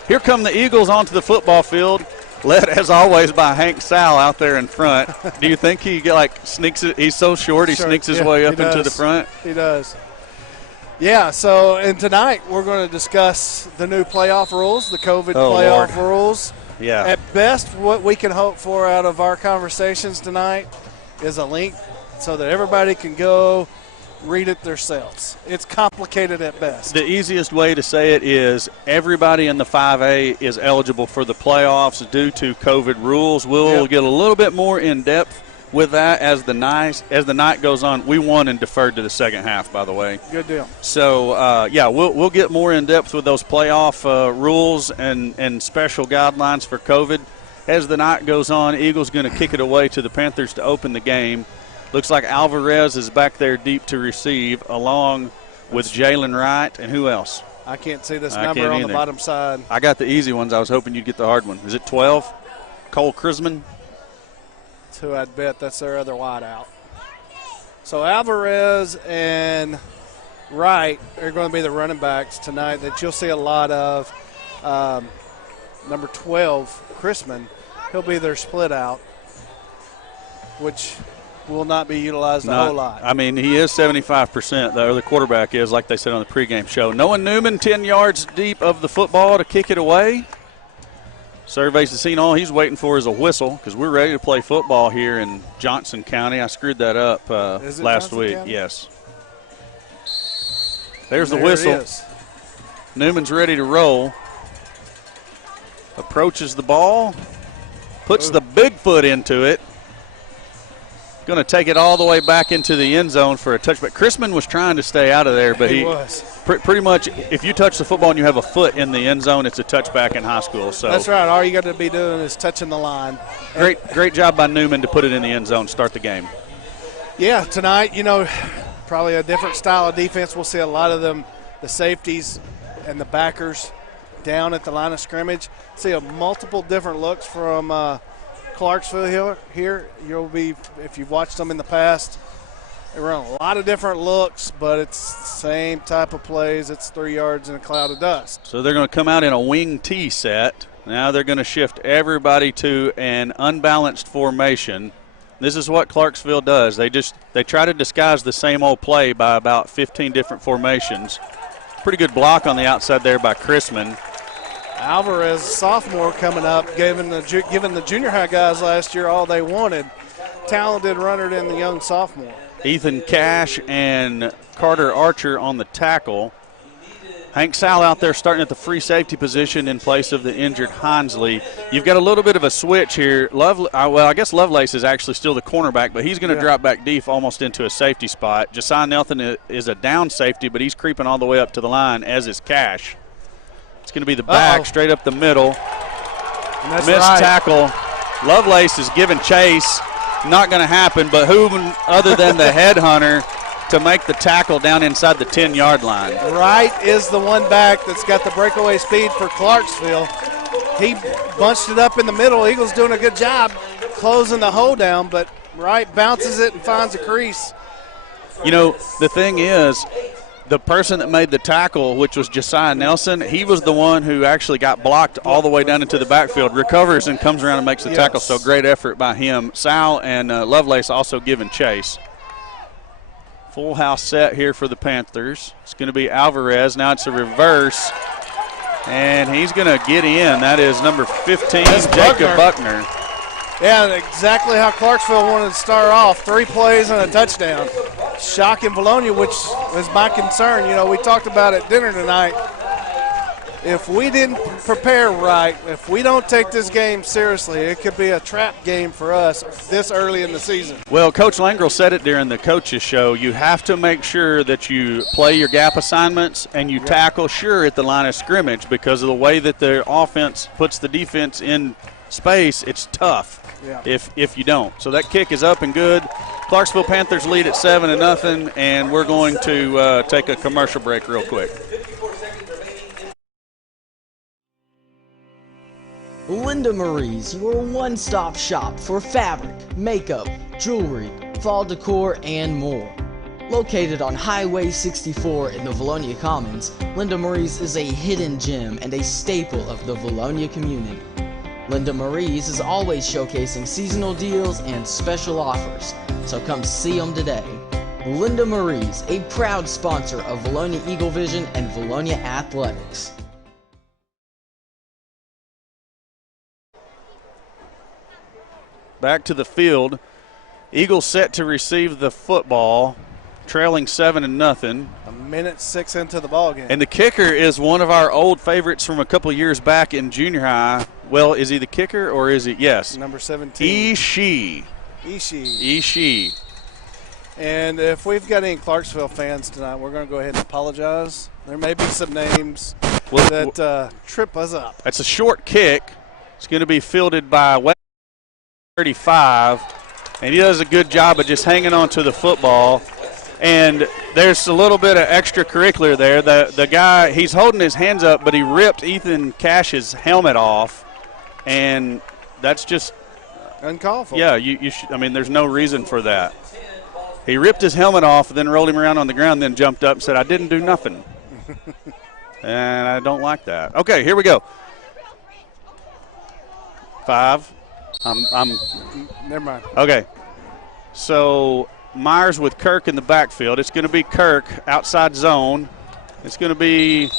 Here come the Eagles onto the football field, led as always by Hank Sal out there in front. Do you think he sneaks it? He's so short, he sneaks his way up into the front. He does. Yeah, and tonight we're going to discuss the new playoff rules, the COVID playoff rules. Yeah. At best, what we can hope for out of our conversations tonight is a link so that everybody can go read it themselves. It's complicated at best. The easiest way to say it is everybody in the 5A is eligible for the playoffs due to COVID rules. We'll get a little bit more in depth with that as the night goes on. We won and deferred to the second half, by the way. Good deal. So we'll get more in depth with those playoff rules and special guidelines for COVID as the night goes on. Eagles going to kick it away to the Panthers to open the game. Looks like Alvarez is back there deep to receive, along with Jalen Wright and who else? I can't see this number on the bottom side. I got the easy ones. I was hoping you'd get the hard one. Is it 12? Cole Krisman. That's who I'd bet. That's their other wideout. So Alvarez and Wright are going to be the running backs tonight that you'll see a lot of. Number 12, Chrisman, he'll be their split out, which will not be utilized a whole lot. I mean, he is 75%, though, the quarterback is, like they said on the pregame show. Noah Newman, 10 yards deep of the football to kick it away. Surveys the scene. All he's waiting for is a whistle because we're ready to play football here in Johnson County. I screwed that up last Johnson week. County? Yes. There's the whistle. Newman's ready to roll. Approaches the ball. Puts the big foot into it. Going to take it all the way back into the end zone for a touchback. Chrisman was trying to stay out of there, but he was. Pretty much, if you touch the football and you have a foot in the end zone, it's a touchback in high school. So that's right. All you got to be doing is touching the line. Great job by Newman to put it in the end zone, start the game. Yeah, tonight, probably a different style of defense. We'll see a lot of them, the safeties and the backers down at the line of scrimmage. See multiple different looks from Clarksville here. You'll be, if you've watched them in the past, they run a lot of different looks, but it's the same type of plays. It's 3 yards in a cloud of dust. So they're going to come out in a wing T set. Now they're going to shift everybody to an unbalanced formation. This is what Clarksville does. They try to disguise the same old play by about 15 different formations. Pretty good block on the outside there by Chrisman. Alvarez, sophomore, coming up, giving the junior high guys last year all they wanted. Talented runner in the young sophomore. Ethan Cash and Carter Archer on the tackle. Hank Sal out there starting at the free safety position in place of the injured Hinsley. You've got a little bit of a switch here. I guess Lovelace is actually still the cornerback, but he's going to drop back deep almost into a safety spot. Josiah Nelson is a down safety, but he's creeping all the way up to the line, as is Cash. It's going to be the back straight up the middle. Missed tackle. Lovelace is giving chase. Not going to happen, but who other than the headhunter to make the tackle down inside the 10-yard line? Wright is the one back that's got the breakaway speed for Clarksville. He bunched it up in the middle. Eagles doing a good job closing the hole down, but Wright bounces it and finds a crease. The thing is, the person that made the tackle, which was Josiah Nelson, he was the one who actually got blocked all the way down into the backfield, recovers and comes around and makes the tackle, so great effort by him. Sal and Lovelace also giving chase. Full house set here for the Panthers. It's going to be Alvarez. Now it's a reverse, and he's going to get in. That is number 15, Jacob Buckner. Yeah, exactly how Clarksville wanted to start off. 3 plays and a touchdown. Shocking Vilonia, which was my concern. We talked about at dinner tonight. If we didn't prepare right, if we don't take this game seriously, it could be a trap game for us this early in the season. Well, Coach Langrel said it during the coaches show. You have to make sure that you play your gap assignments and you tackle at the line of scrimmage, because of the way that the offense puts the defense in space. It's tough if you don't. So that kick is up and good. Clarksville Panthers lead at 7-0, and we're going to take a commercial break real quick. Linda Marie's, your one-stop shop for fabric, makeup, jewelry, fall decor, and more. Located on Highway 64 in the Vilonia Commons, Linda Marie's is a hidden gem and a staple of the Vilonia community. Linda Marie's is always showcasing seasonal deals and special offers, so come see them today. Linda Marie's, a proud sponsor of Vilonia Eagle Vision and Vilonia Athletics. Back to the field. Eagles set to receive the football, trailing 7-0. A minute 6 into the ball game. And the kicker is one of our old favorites from a couple years back in junior high. Well, is he the kicker or is he? Yes. Number 17. Ishii. And if we've got any Clarksville fans tonight, we're going to go ahead and apologize. There may be some names that trip us up. That's a short kick. It's going to be fielded by 35, and he does a good job of just hanging on to the football. And there's a little bit of extracurricular there. The guy, he's holding his hands up, but he ripped Ethan Cash's helmet off, and that's just uncalled for. Yeah, you should. I mean, there's no reason for that. He ripped his helmet off, then rolled him around on the ground, then jumped up and said, "I didn't do nothing." And I don't like that. Okay, here we go. 5. I'm. Never mind. Okay. So Myers with Kirk in the backfield. It's going to be Kirk outside zone. It's going to be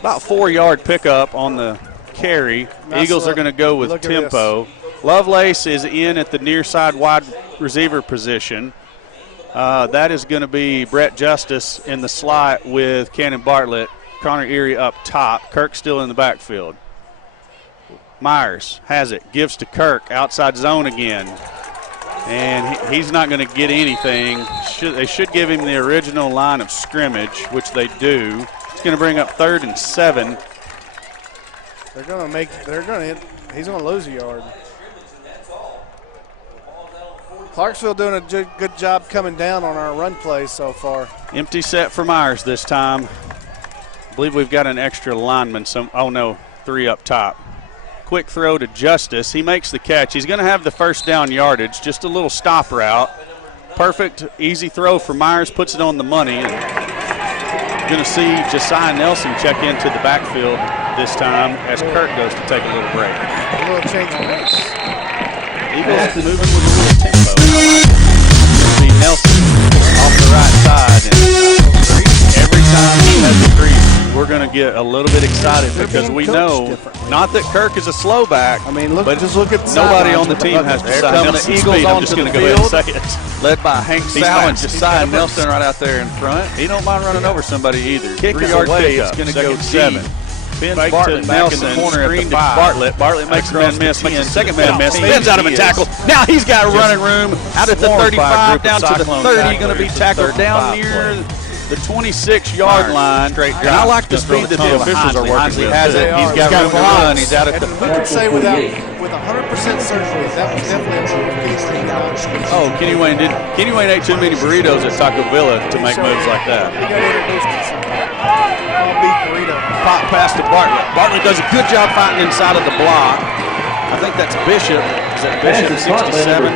about 4-yard pickup on the carry. Eagles are going to go with tempo. Lovelace is in at the near side wide receiver position. That is going to be Brett Justice in the slot with Cannon Bartlett. Connor Erie up top. Kirk still in the backfield. Myers has it. Gives to Kirk. Outside zone again. And he's not going to get anything. They should give him the original line of scrimmage, which they do. It's going to bring up 3rd and 7. They're going to hit. He's going to lose a yard. Clarksville doing a good job coming down on our run plays so far. Empty set for Myers this time. I believe we've got an extra lineman. 3 up top. Quick throw to Justice. He makes the catch. He's going to have the first down yardage, just a little stop route. Perfect, easy throw for Myers, puts it on the money. And you're going to see Josiah Nelson check into the backfield this time as Kirk goes to take a little break. A little change of pace. Eagles moving with a little tempo. It'll be Nelson off the right side. And every time he has a crease, we're going to get a little bit excited because we know not that Kirk is a slow back. I mean, look at nobody on the team has Josiah Nelson speed. I'm just going to go ahead and say it. Led by Hank Sal and Josiah Nelson right out there in front. He don't mind running over somebody either. Kick 3-yard away. pickup. It's going to go 7. Spins Bartlett back in the corner at the 5. Bartlett makes a man miss, makes a second man miss, spins out of a tackle. Now he's got running room out at the 35 down to the 30. Going to be tackled down near the 26-yard line. And I like the speed that the officials are working with. Has it. He's got room to run. He's out at the 40. We can say with 100% certainty that was definitely a Oh, Kenny Wayne ate too many burritos at Taco Villa to make moves like that. He got introduced to something. Beef burrito. Pop pass to Bartlett. Bartlett does a good job fighting inside of the block. I think that's Bishop. Is that Bishop, 67?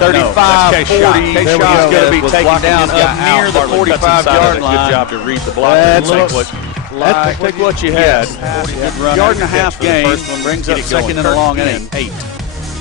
35, 40. K-Shot's going to be taken down up near the 45-yard line. Good job to read the block. Take what you had. Yard and a half gain. Brings up second and long and 8.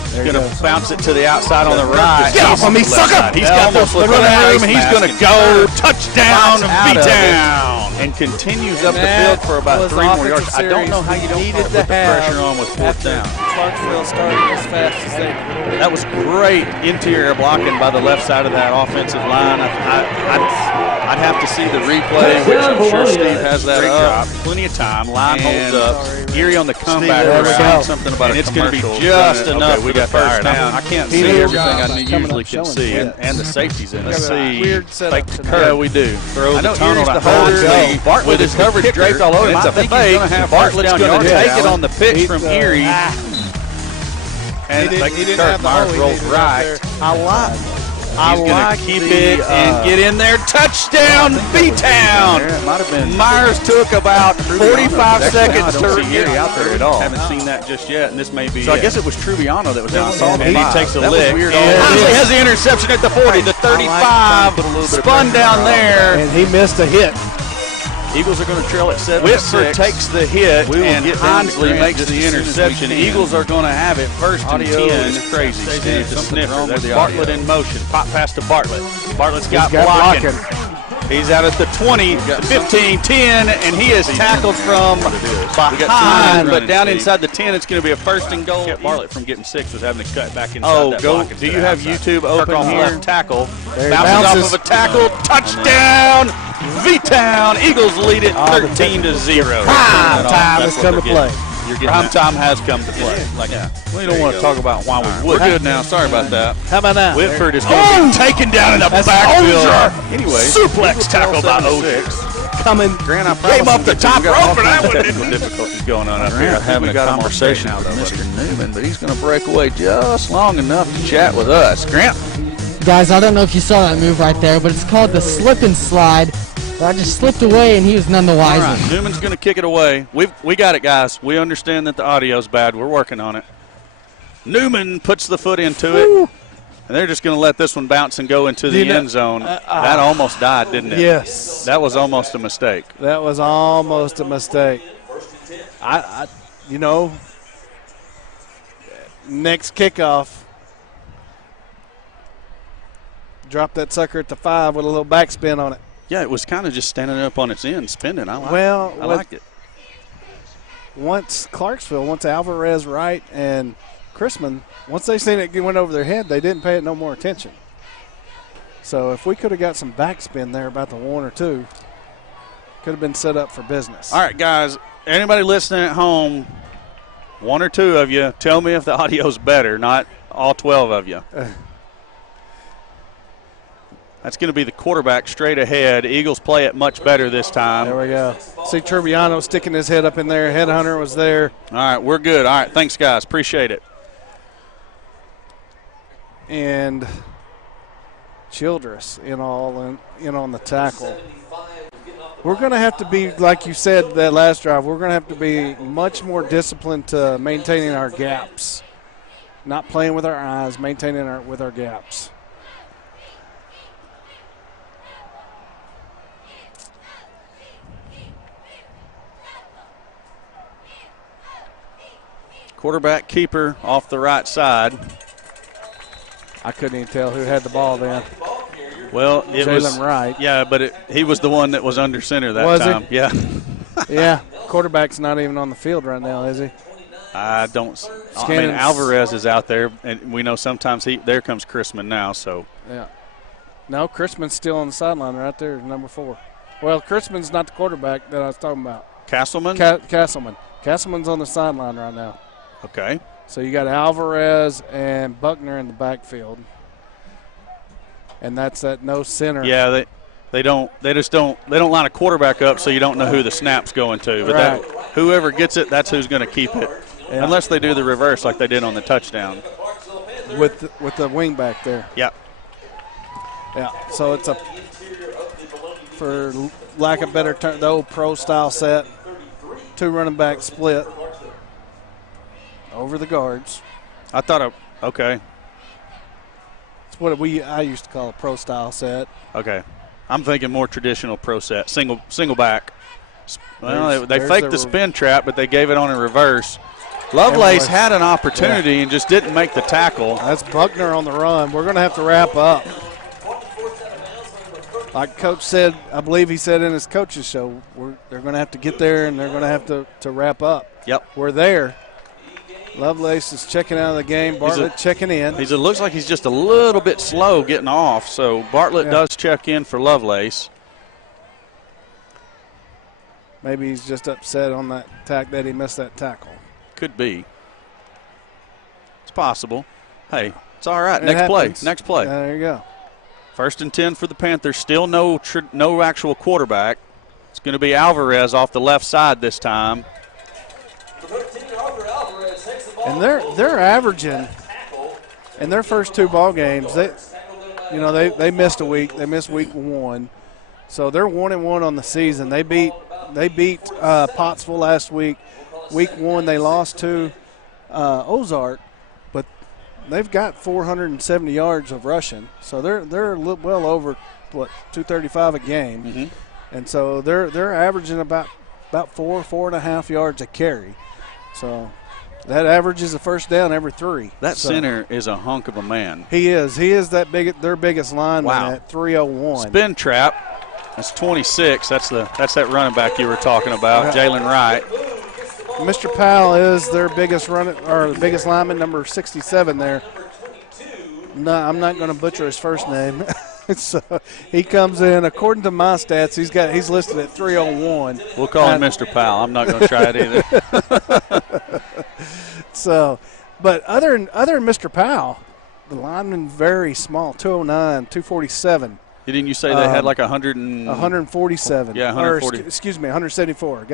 He's going to bounce it to the outside on the right. Get off of me, sucker! He's got the running room, and he's going to go touchdown, beat-down, and continues up the field for about 3 more yards. I don't know how you don't put the pressure on with 4th down. Clarksville started as fast as they could. That was great interior blocking by the left side of that offensive line. I'd have to see the replay, which I'm sure Steve has that up. Plenty of time. Line holds up. Erie on the comeback. Something about and it's going to be just enough for the first down. I can't see everything I usually can see, and the safety's in. Let's see. Fake to Kirk. Yeah, we do. Throw the tunnel to Holder. Bartlett is coverage draped all over. It's a fake. Bartlett's going to take it on the pitch from Erie. And he didn't have the hole. Rolls right. He's going to keep it and get in there. Touchdown, B-Town. Myers took about 45 seconds to get out there at all. Haven't seen that just yet, and this may be. So I guess it was Trubiano that was down. And he takes a lick. He has the interception at the 40, the 35. Spun down there. And he missed a hit. Eagles are going to trail at 7-6. Whitford takes the hit, and Hinsley makes the interception. Eagles are going to have it 1st and 10. Is crazy. Steve the sniffer. That's Bartlett in motion. Pop pass to Bartlett. Bartlett's got blocking. He's out at the 20, the 15, 10, and he is tackled from behind, but down inside the 10, it's going to be a 1st and goal. Kept Bartlett from getting 6 was having to cut back inside that block. Do you have YouTube open here? Left tackle. Bounces off of a tackle. Touchdown! V-Town. Eagles lead it 13-0. Prime time has come to play. Prime time has come to play. We don't want to talk about why we would. We're good now. Sorry about that. How about now? Whitford is going to be taken down in the backfield. Anyway, suplex tackle by 06. Coming. Grant, I came off the top rope for that one. Technical difficulties going on up here. I'm having a conversation with Mr. Newman, but he's going to break away just long enough to chat with us. Grant? Guys, I don't know if you saw that move right there, but it's called the slip and slide. I just slipped away, and he was none the wiser. All right, Newman's going to kick it away. We got it, guys. We understand that the audio's bad. We're working on it. Newman puts the foot into it. And they're just going to let this one bounce and go into the end zone. That almost died, didn't it? Yes. That was almost a mistake. That was almost a mistake. Next kickoff, drop that sucker at the 5 with a little backspin on it. Yeah, it was kind of just standing up on its end, spinning. I like it. Once Alvarez, Wright, and Chrisman, once they seen it went over their head, they didn't pay it no more attention. So if we could have got some backspin there about the 1 or 2, could have been set up for business. All right, guys, anybody listening at home, 1 or 2 of you, tell me if the audio's better, not all 12 of you. That's going to be the quarterback straight ahead. Eagles play it much better this time. There we go. See Turbiano sticking his head up in there. Headhunter was there. All right, we're good. All right, thanks, guys. Appreciate it. And Childress in on the tackle. We're going to have to be, like you said that last drive, we're going to have to be much more disciplined to maintaining our gaps. Not playing with our eyes, maintaining with our gaps. Quarterback keeper off the right side. I couldn't even tell who had the ball then. Well, it was Jalen Wright. Yeah, but he was the one that was under center that was time. It? Yeah. Yeah. Quarterback's not even on the field right now, is he? I mean, Alvarez is out there, and we know sometimes there comes Chrisman now. So. Yeah. No, Chrisman's still on the sideline right there, number 4. Well, Chrisman's not the quarterback that I was talking about. Castleman. Castleman. Castleman's on the sideline right now. Okay. So you got Alvarez and Buckner in the backfield, and that's that no center. Yeah, they don't line a quarterback up, so you don't know who the snap's going to. But right. Whoever gets it, that's who's going to keep it, unless they do the reverse like they did on the touchdown. With the wing back there. Yep. Yeah. So it's for lack of better term, the old pro style set, 2 running back split. Over the guards. I thought, okay. It's what I used to call a pro style set. Okay. I'm thinking more traditional pro set, single back. Well, they faked the spin trap, but they gave it on a reverse. Lovelace had an opportunity and just didn't make the tackle. That's Buckner on the run. We're going to have to wrap up. Like Coach said, I believe he said in his coach's show, they're going to have to get there and they're going to have to wrap up. Yep. We're there. Lovelace is checking out of the game. Bartlett checking in. It looks like he's just a little bit slow getting off, so Bartlett does check in for Lovelace. Maybe he's just upset on that he missed that tackle. Could be. It's possible. Hey, it's all right. Next play. There you go. 1st and 10 for the Panthers. Still no actual quarterback. It's going to be Alvarez off the left side this time. And they're averaging in their first 2 ball games. They missed a week. They missed week 1, so they're 1-1 on the season. They beat Pottsville last week. Week 1 they lost to Ozark, but they've got 470 yards of rushing. So they're well over 235 a game, and so they're averaging about 4.5 yards a carry. So. That averages a first down every 3. That center is a hunk of a man. He is. He is their biggest lineman at 301. Spin trap. That's 26. That's that running back you were talking about, Jalen Wright. Mr. Powell is their biggest lineman, number 67 there. No, I'm not going to butcher his first name. So he comes in, according to my stats, he's listed at 301. We'll call him Mr. Powell. I'm not going to try it either. So, but other than Mr. Powell, the linemen very small, 209, 247. Didn't you say they had like 147? Yeah, 140. Excuse me, 174.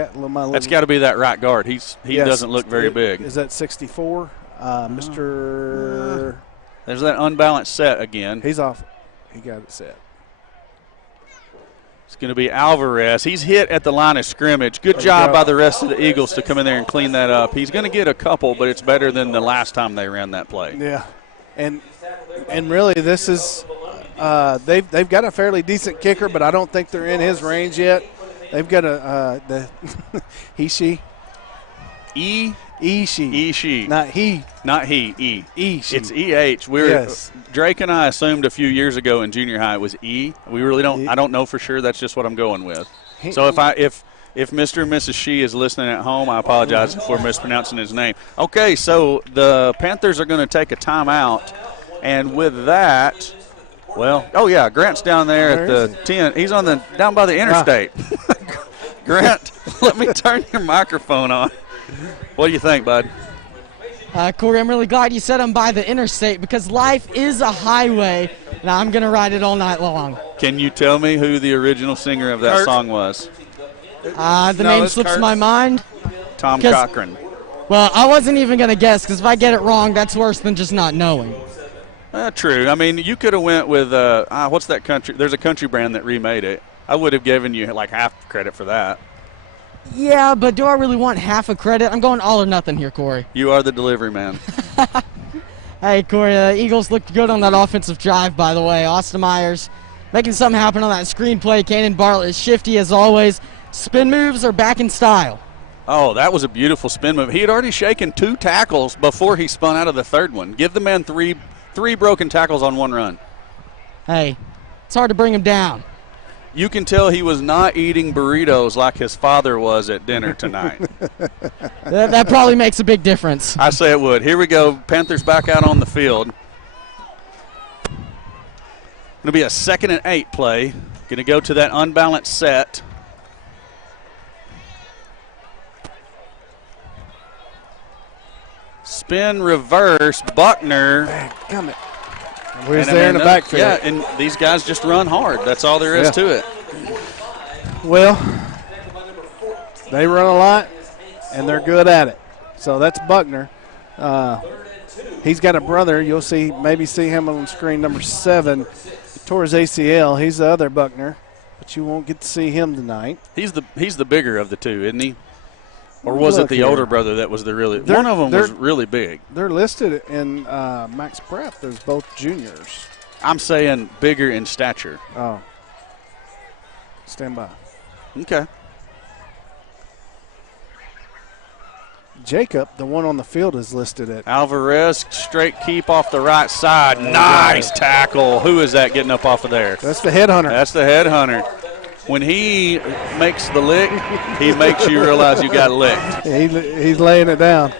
That's got to be that right guard. He doesn't look very big. Is that 64? Mr. There's that unbalanced set again. He's off. He got it set. It's going to be Alvarez. He's hit at the line of scrimmage. Good job by the rest of the Eagles to come in there and clean that up. He's going to get a couple, but it's better than the last time they ran that play. Yeah, and really this is they've got a fairly decent kicker, but I don't think they're in his range yet. They've got the he-she. E-she. Not he. Not he. E. E-she. It's E-H. Yes. Drake and I assumed a few years ago in junior high it was E. We really don't. I don't know for sure. That's just what I'm going with. So if Mr. and Mrs. She is listening at home, I apologize for mispronouncing his name. Okay, so the Panthers are going to take a timeout, and with that, Grant's down there at the 10. He's down by the interstate. Grant, let me turn your microphone on. What do you think, bud? Corey, I'm really glad you said I'm by the interstate because life is a highway, and I'm going to ride it all night long. Can you tell me who the original singer of that song was? The name slips my mind. Tom Cochran. Well, I wasn't even going to guess because if I get it wrong, that's worse than just not knowing. True. I mean, you could have went with, what's that country? There's a country brand that remade it. I would have given you like half credit for that. Yeah, but do I really want half a credit? I'm going all or nothing here, Corey. You are the delivery man. Hey, Corey, the Eagles looked good on that offensive drive, by the way. Austin Myers making something happen on that screenplay. Cannon Bartlett is shifty as always. Spin moves are back in style. Oh, that was a beautiful spin move. He had already shaken 2 tackles before he spun out of the third one. Give the man three broken tackles on one run. Hey, it's hard to bring him down. You can tell he was not eating burritos like his father was at dinner tonight. That probably makes a big difference. I say it would. Here we go. Panthers back out on the field. Going to be a 2nd and 8 play. Going to go to that unbalanced set. Spin reverse. Buckner. Where's there in the backfield? Yeah, and these guys just run hard. That's all there is to it. Well, they run a lot, and they're good at it. So that's Buckner. He's got a brother. You'll maybe see him on the screen, number 7. He tore his ACL. He's the other Buckner, but you won't get to see him tonight. He's the bigger of the two, isn't he? Or was it the older brother that was the really – one of them was really big. They're listed in Max Prep. There's both juniors. I'm saying bigger in stature. Oh. Stand by. Okay. Jacob, the one on the field, is listed at – Alvarez, straight keep off the right side. Nice tackle. Who is that getting up off of there? That's the headhunter. That's the headhunter. When he makes the lick, he makes you realize you got licked. He's laying it down.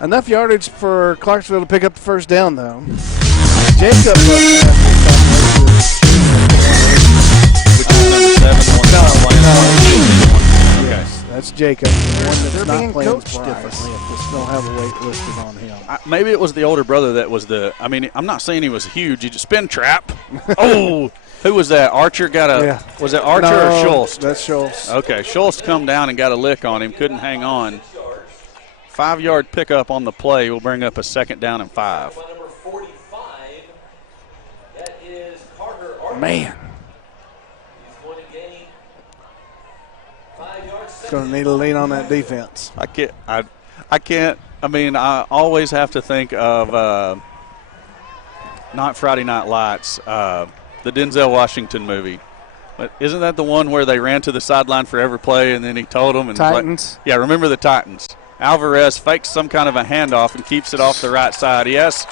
Enough yardage for Clarksville to pick up the first down, though. Jacob. Yes, that's Jacob. The one that's not playing differently if they still have a weight listed on him. Maybe it was the older brother that was I'm not saying he was huge. He just spin trap. Oh. Who was that? Archer was it Archer or Schultz? That's Schultz. Okay, Schultz come down and got a lick on him. Couldn't hang on. 5-yard pickup on the play will bring up a 2nd down and 5. Man. Going to need to lean on that defense. I can't. I mean, I always have to think of not Friday Night Lights. The Denzel Washington movie. But isn't that the one where they ran to the sideline for every play and then he told them? And Titans. Yeah, remember the Titans. Alvarez fakes some kind of a handoff and keeps it off the right side. He has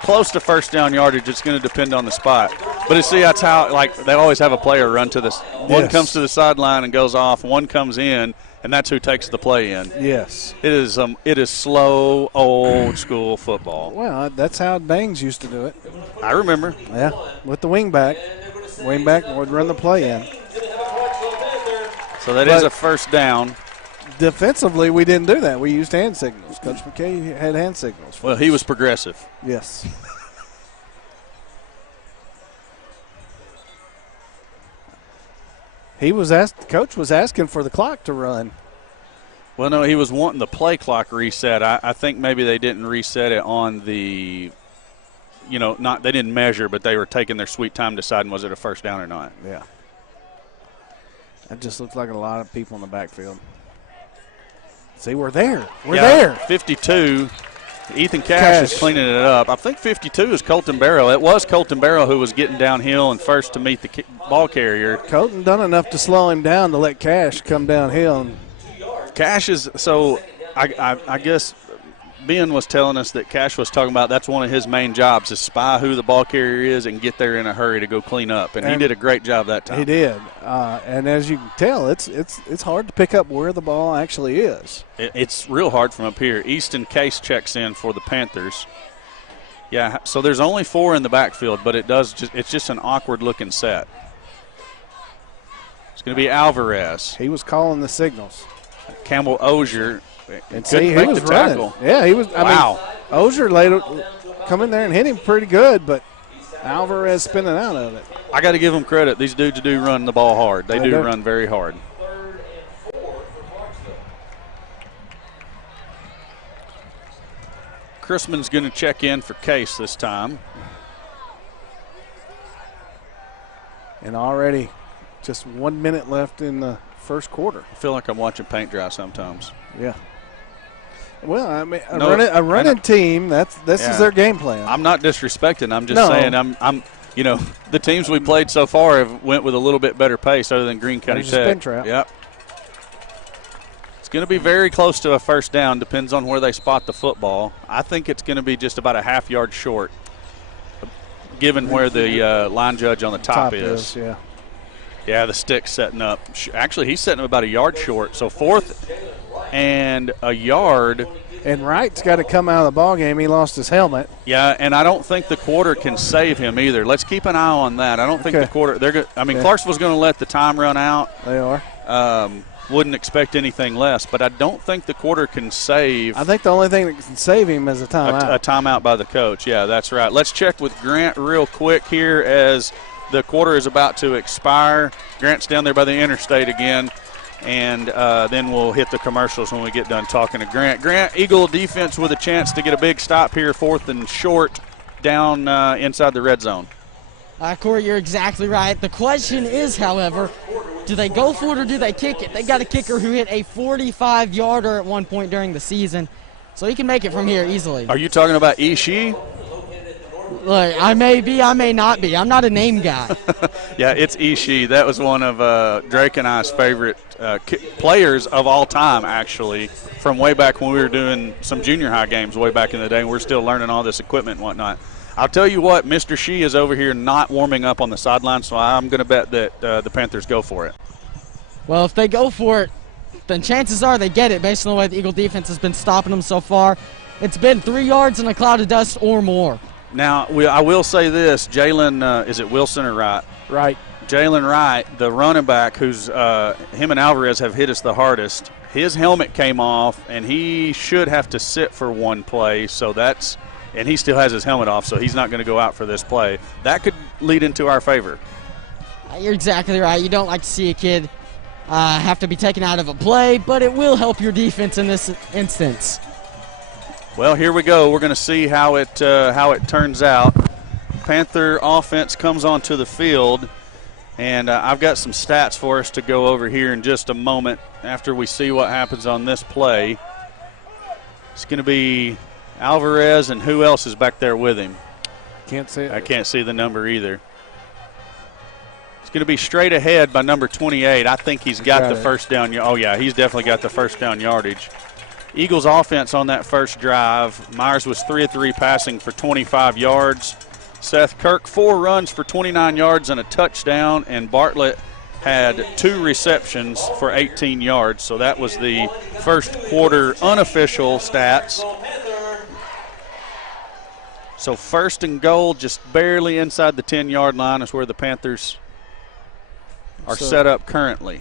close to first down yardage. It's going to depend on the spot. But you see, that's how, they always have a player run to this. One comes to the sideline and goes off. One comes in, and that's who takes the play in. Yes. It is slow, old school football. Well, that's how Bangs used to do it. I remember. Yeah, with the wingback. Wingback would run the play in. So that is a first down. Defensively, we didn't do that. We used hand signals. Coach McKay had hand signals. Well, he was progressive. Yes. Coach was asking for the clock to run. Well, no, he was wanting the play clock reset. I think maybe they didn't reset it on the they didn't measure, but they were taking their sweet time deciding was it a first down or not. Yeah. That just looks like a lot of people in the backfield. See, we're there. We're there. 52. Ethan Cash is cleaning it up. I think 52 is Colton Barrow. It was Colton Barrow who was getting downhill and first to meet the ball carrier. Colton done enough to slow him down to let Cash come downhill. Cash is so. I guess Ben was telling us that Cash was talking about that's one of his main jobs is spy who the ball carrier is and get there in a hurry to go clean up. And he did a great job that time. He did. And as you can tell, it's hard to pick up where the ball actually is. It's real hard from up here. Easton Case checks in for the Panthers. Yeah, so there's only 4 in the backfield, but it's just an awkward looking set. It's going to be Alvarez. He was calling the signals. Campbell Ozier. And see, he was running. Yeah, he was. Wow. Ozier come in there and hit him pretty good, but Alvarez spinning out of it. I got to give them credit. These dudes do run the ball hard. They do run very hard. Chrisman's going to check in for Case this time. And already just 1 minute left in the first quarter. I feel like I'm watching paint dry sometimes. Yeah. Well, I mean, a running team, this is their game plan. I'm not disrespecting. I'm just saying I'm the teams we played so far have went with a little bit better pace other than Greene County Tech. Spin trap. Yep. It's going to be very close to a first down. Depends on where they spot the football. I think it's going to be just about a half yard short, given where the line judge on the top is. Yeah. Yeah, the stick's setting up. Actually, he's setting up about a yard short. So 4th and a yard. And Wright's got to come out of the ball game. He lost his helmet. Yeah, and I don't think the quarter can save him either. Let's keep an eye on that. I don't think the quarter. Clarksville's going to let the time run out. They are. Wouldn't expect anything less, but I don't think the quarter can save. I think the only thing that can save him is a timeout. A timeout by the coach. Yeah, that's right. Let's check with Grant real quick here as the quarter is about to expire. Grant's down there by the interstate again, and then we'll hit the commercials when we get done talking to Grant. Grant, Eagle defense with a chance to get a big stop here, 4th and short, down inside the red zone. Corey, you're exactly right. The question is, however, do they go for it or do they kick it? They got a kicker who hit a 45-yarder at one point during the season, so he can make it from here easily. Are you talking about Ishii? Look, I may be, I may not be. I'm not a name guy. Yeah, it's Ishii. That was one of Drake and I's favorite players of all time, actually, from way back when we were doing some junior high games way back in the day, and we're still learning all this equipment and whatnot. I'll tell you what, Mr. Shee is over here not warming up on the sideline, so I'm going to bet that the Panthers go for it. Well, if they go for it, then chances are they get it based on the way the Eagle defense has been stopping them so far. It's been 3 yards in a cloud of dust or more. Now, I will say this. Jalen, is it Wilson or Wright? Right. Jalen Wright, the running back who's him and Alvarez have hit us the hardest. His helmet came off, and he should have to sit for one play, and he still has his helmet off, so he's not going to go out for this play. That could lead into our favor. You're exactly right. You don't like to see a kid have to be taken out of a play, but it will help your defense in this instance. Well, here we go. We're going to see how it turns out. Panther offense comes onto the field, and I've got some stats for us to go over here in just a moment after we see what happens on this play. It's going to be Alvarez, and who else is back there with him? Can't see it. I can't see the number either. It's going to be straight ahead by number 28. I think he's got the first down. Oh, yeah, he's definitely got the first down yardage. Eagles offense on that first drive. Myers was 3 of 3 passing for 25 yards. Seth Kirk 4 runs for 29 yards and a touchdown, and Bartlett had 2 receptions for 18 yards. So that was the first quarter unofficial stats. So 1st and goal, just barely inside the 10-yard line is where the Panthers are set up currently.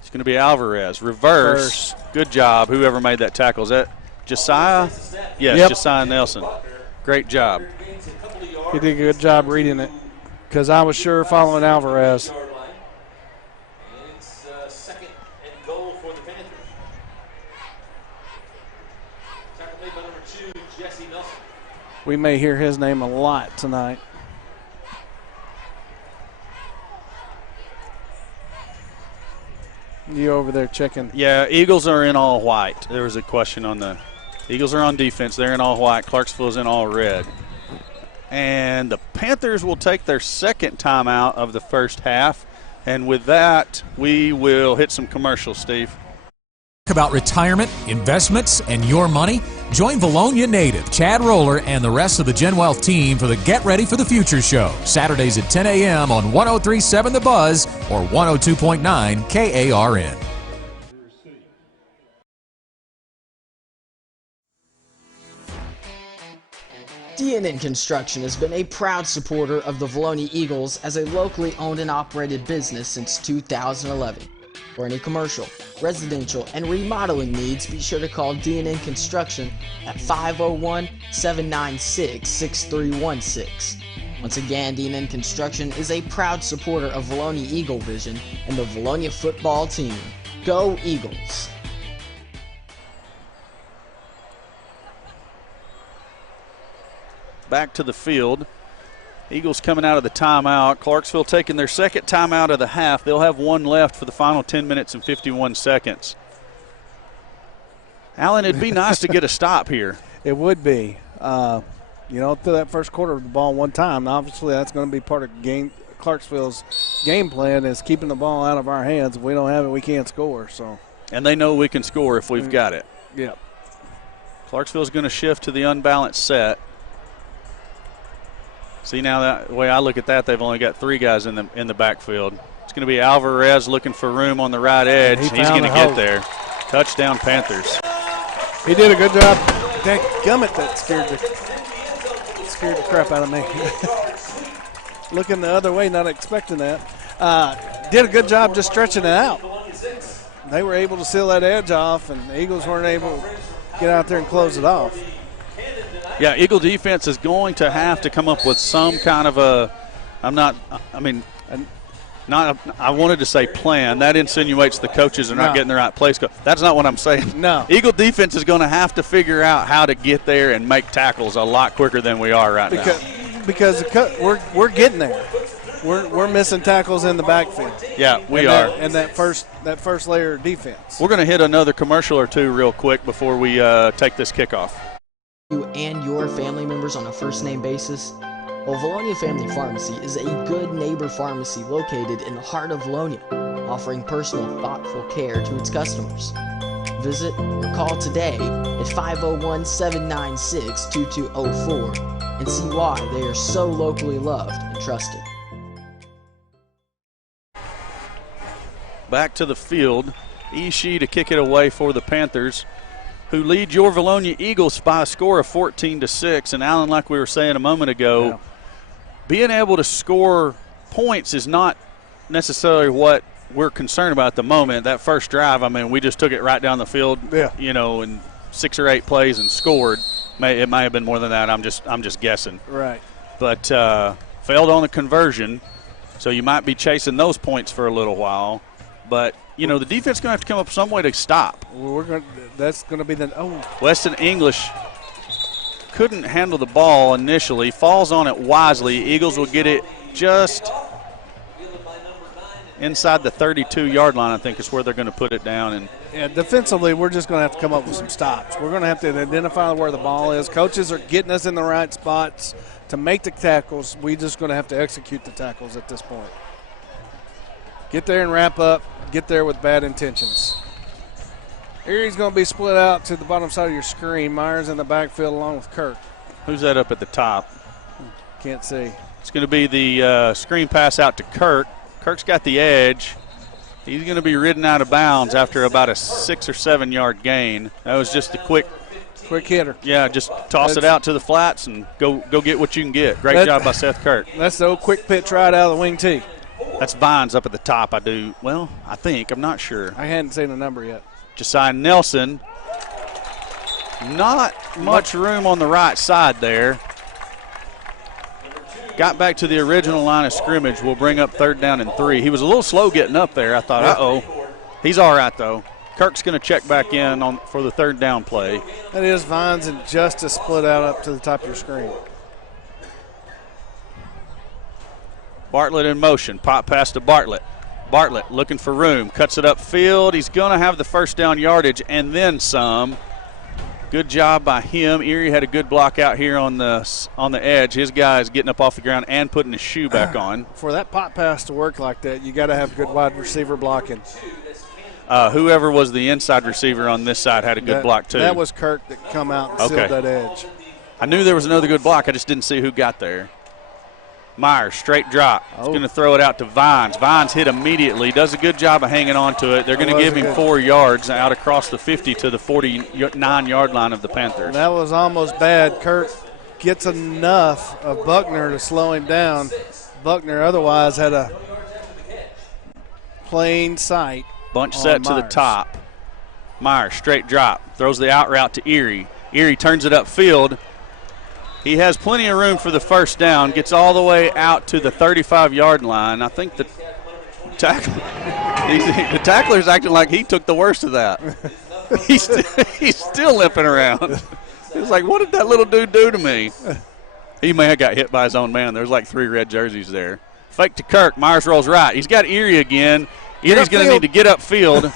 It's going to be Alvarez. Reverse. Good job, whoever made that tackle. Is that Josiah? Yes, yep. Josiah Nelson. Great job. He did a good job reading it because I was sure following Alvarez. made by number 2, Jesse Nelson. We may hear his name a lot tonight. You over there checking? Yeah, Eagles are in all white. There was a question on the Eagles are on defense. They're in all white. Clarksville's in all red. And the Panthers will take their second timeout of the first half. And with that, we will hit some commercials, Steve. About retirement, investments, and your money? Join Vilonia native Chad Roller and the rest of the Gen Wealth team for the Get Ready for the Future show, Saturdays at 10 a.m. on 103.7 The Buzz or 102.9 KARN. D&N Construction has been a proud supporter of the Vilonia Eagles as a locally owned and operated business since 2011. For any commercial, residential, and remodeling needs, be sure to call D&N Construction at 501-796-6316. Once again, D&N Construction is a proud supporter of Vilonia Eagle Vision and the Vilonia football team. Go Eagles! Back to the field. Eagles coming out of the timeout. Clarksville taking their second timeout of the half. They'll have one left for the final 10 minutes and 51 seconds. Alan, it'd be nice to get a stop here. It would be. Through that first quarter of the ball one time, obviously that's going to be part of Clarksville's game plan is keeping the ball out of our hands. If we don't have it, we can't score. So. And they know we can score if we've got it. Yep. Clarksville's going to shift to the unbalanced set. See, now that the way I look at that, they've only got 3 guys in the backfield. It's going to be Alvarez looking for room on the right edge. He's going to get there. Touchdown, Panthers. He did a good job. Dadgummit, that scared the crap out of me. Looking the other way, not expecting that. Did a good job just stretching it out. They were able to seal that edge off, and the Eagles weren't able to get out there and close it off. Yeah, Eagle defense is going to have to come up with some kind of I wanted to say plan. That insinuates the coaches are not getting the right place. That's not what I'm saying. No. Eagle defense is going to have to figure out how to get there and make tackles a lot quicker than we are right now. Because we're getting there. We're missing tackles in the backfield. Yeah, we are. And that first layer of defense. We're going to hit another commercial or two real quick before we take this kickoff. You and your family members on a first-name basis? Well, Vilonia Family Pharmacy is a good neighbor pharmacy located in the heart of Vilonia, offering personal, thoughtful care to its customers. Visit or call today at 501-796-2204 and see why they are so locally loved and trusted. Back to the field. Ishii to kick it away for the Panthers, who lead your Vilonia Eagles by a score of 14-6. And Alan, like we were saying a moment ago, being able to score points is not necessarily what we're concerned about at the moment. That first drive, we just took it right down the field, in 6 or 8 plays and scored. It may have been more than that. I'm just guessing. Right. But failed on the conversion, so you might be chasing those points for a little while. But the defense is going to have to come up with some way to stop. That's going to be Weston English couldn't handle the ball initially, falls on it wisely. Eagles will get it just inside the 32-yard line, I think is where they're going to put it down. And defensively, we're just going to have to come up with some stops. We're going to have to identify where the ball is. Coaches are getting us in the right spots to make the tackles. We're just going to have to execute the tackles at this point. Get there and wrap up. Get there with bad intentions. Here he's going to be split out to the bottom side of your screen. Myers in the backfield along with Kirk. Who's that up at the top? Can't see. It's going to be the screen pass out to Kirk. Kirk's got the edge. He's going to be ridden out of bounds after about a 6 or 7 yard gain. That was just a quick hitter. Yeah, just toss it out to the flats and go get what you can get. Great job by Seth Kirk. That's the old quick pitch right out of the wing tee. That's Vines up at the top. I'm not sure. I hadn't seen the number yet. Josiah Nelson. Not much room on the right side there. Got back to the original line of scrimmage. We'll bring up 3rd down and 3. He was a little slow getting up there. I thought, uh-oh. He's all right, though. Kirk's going to check back in for the third down play. That is Vines and Justice split out up to the top of your screen. Bartlett in motion. Pop pass to Bartlett. Bartlett looking for room. Cuts it upfield. He's going to have the first down yardage and then some. Good job by him. Erie had a good block out here on the edge. His guy is getting up off the ground and putting his shoe back on. For that pop pass to work like that, you got to have good wide receiver blocking. Whoever was the inside receiver on this side had a good block too. That was Kirk that come out and sealed that edge. I knew there was another good block. I just didn't see who got there. Myers, straight drop. He's going to throw it out to Vines. Vines hit immediately. Does a good job of hanging on to it. They're going to give him 4 yards out across the 50 to the 49-yard line of the Panthers. That was almost bad. Kirk gets enough of Buckner to slow him down. Buckner otherwise had a plain sight. Bunch set to the top. Myers, straight drop. Throws the out route to Erie. Erie turns it upfield. He has plenty of room for the first down. Gets all the way out to the 35-yard line. I think the tackler's acting like he took the worst of that. He's still limping around. He's like, what did that little dude do to me? He may have got hit by his own man. There's like 3 red jerseys there. Fake to Kirk. Myers rolls right. He's got Erie again. Erie's going to need to get upfield.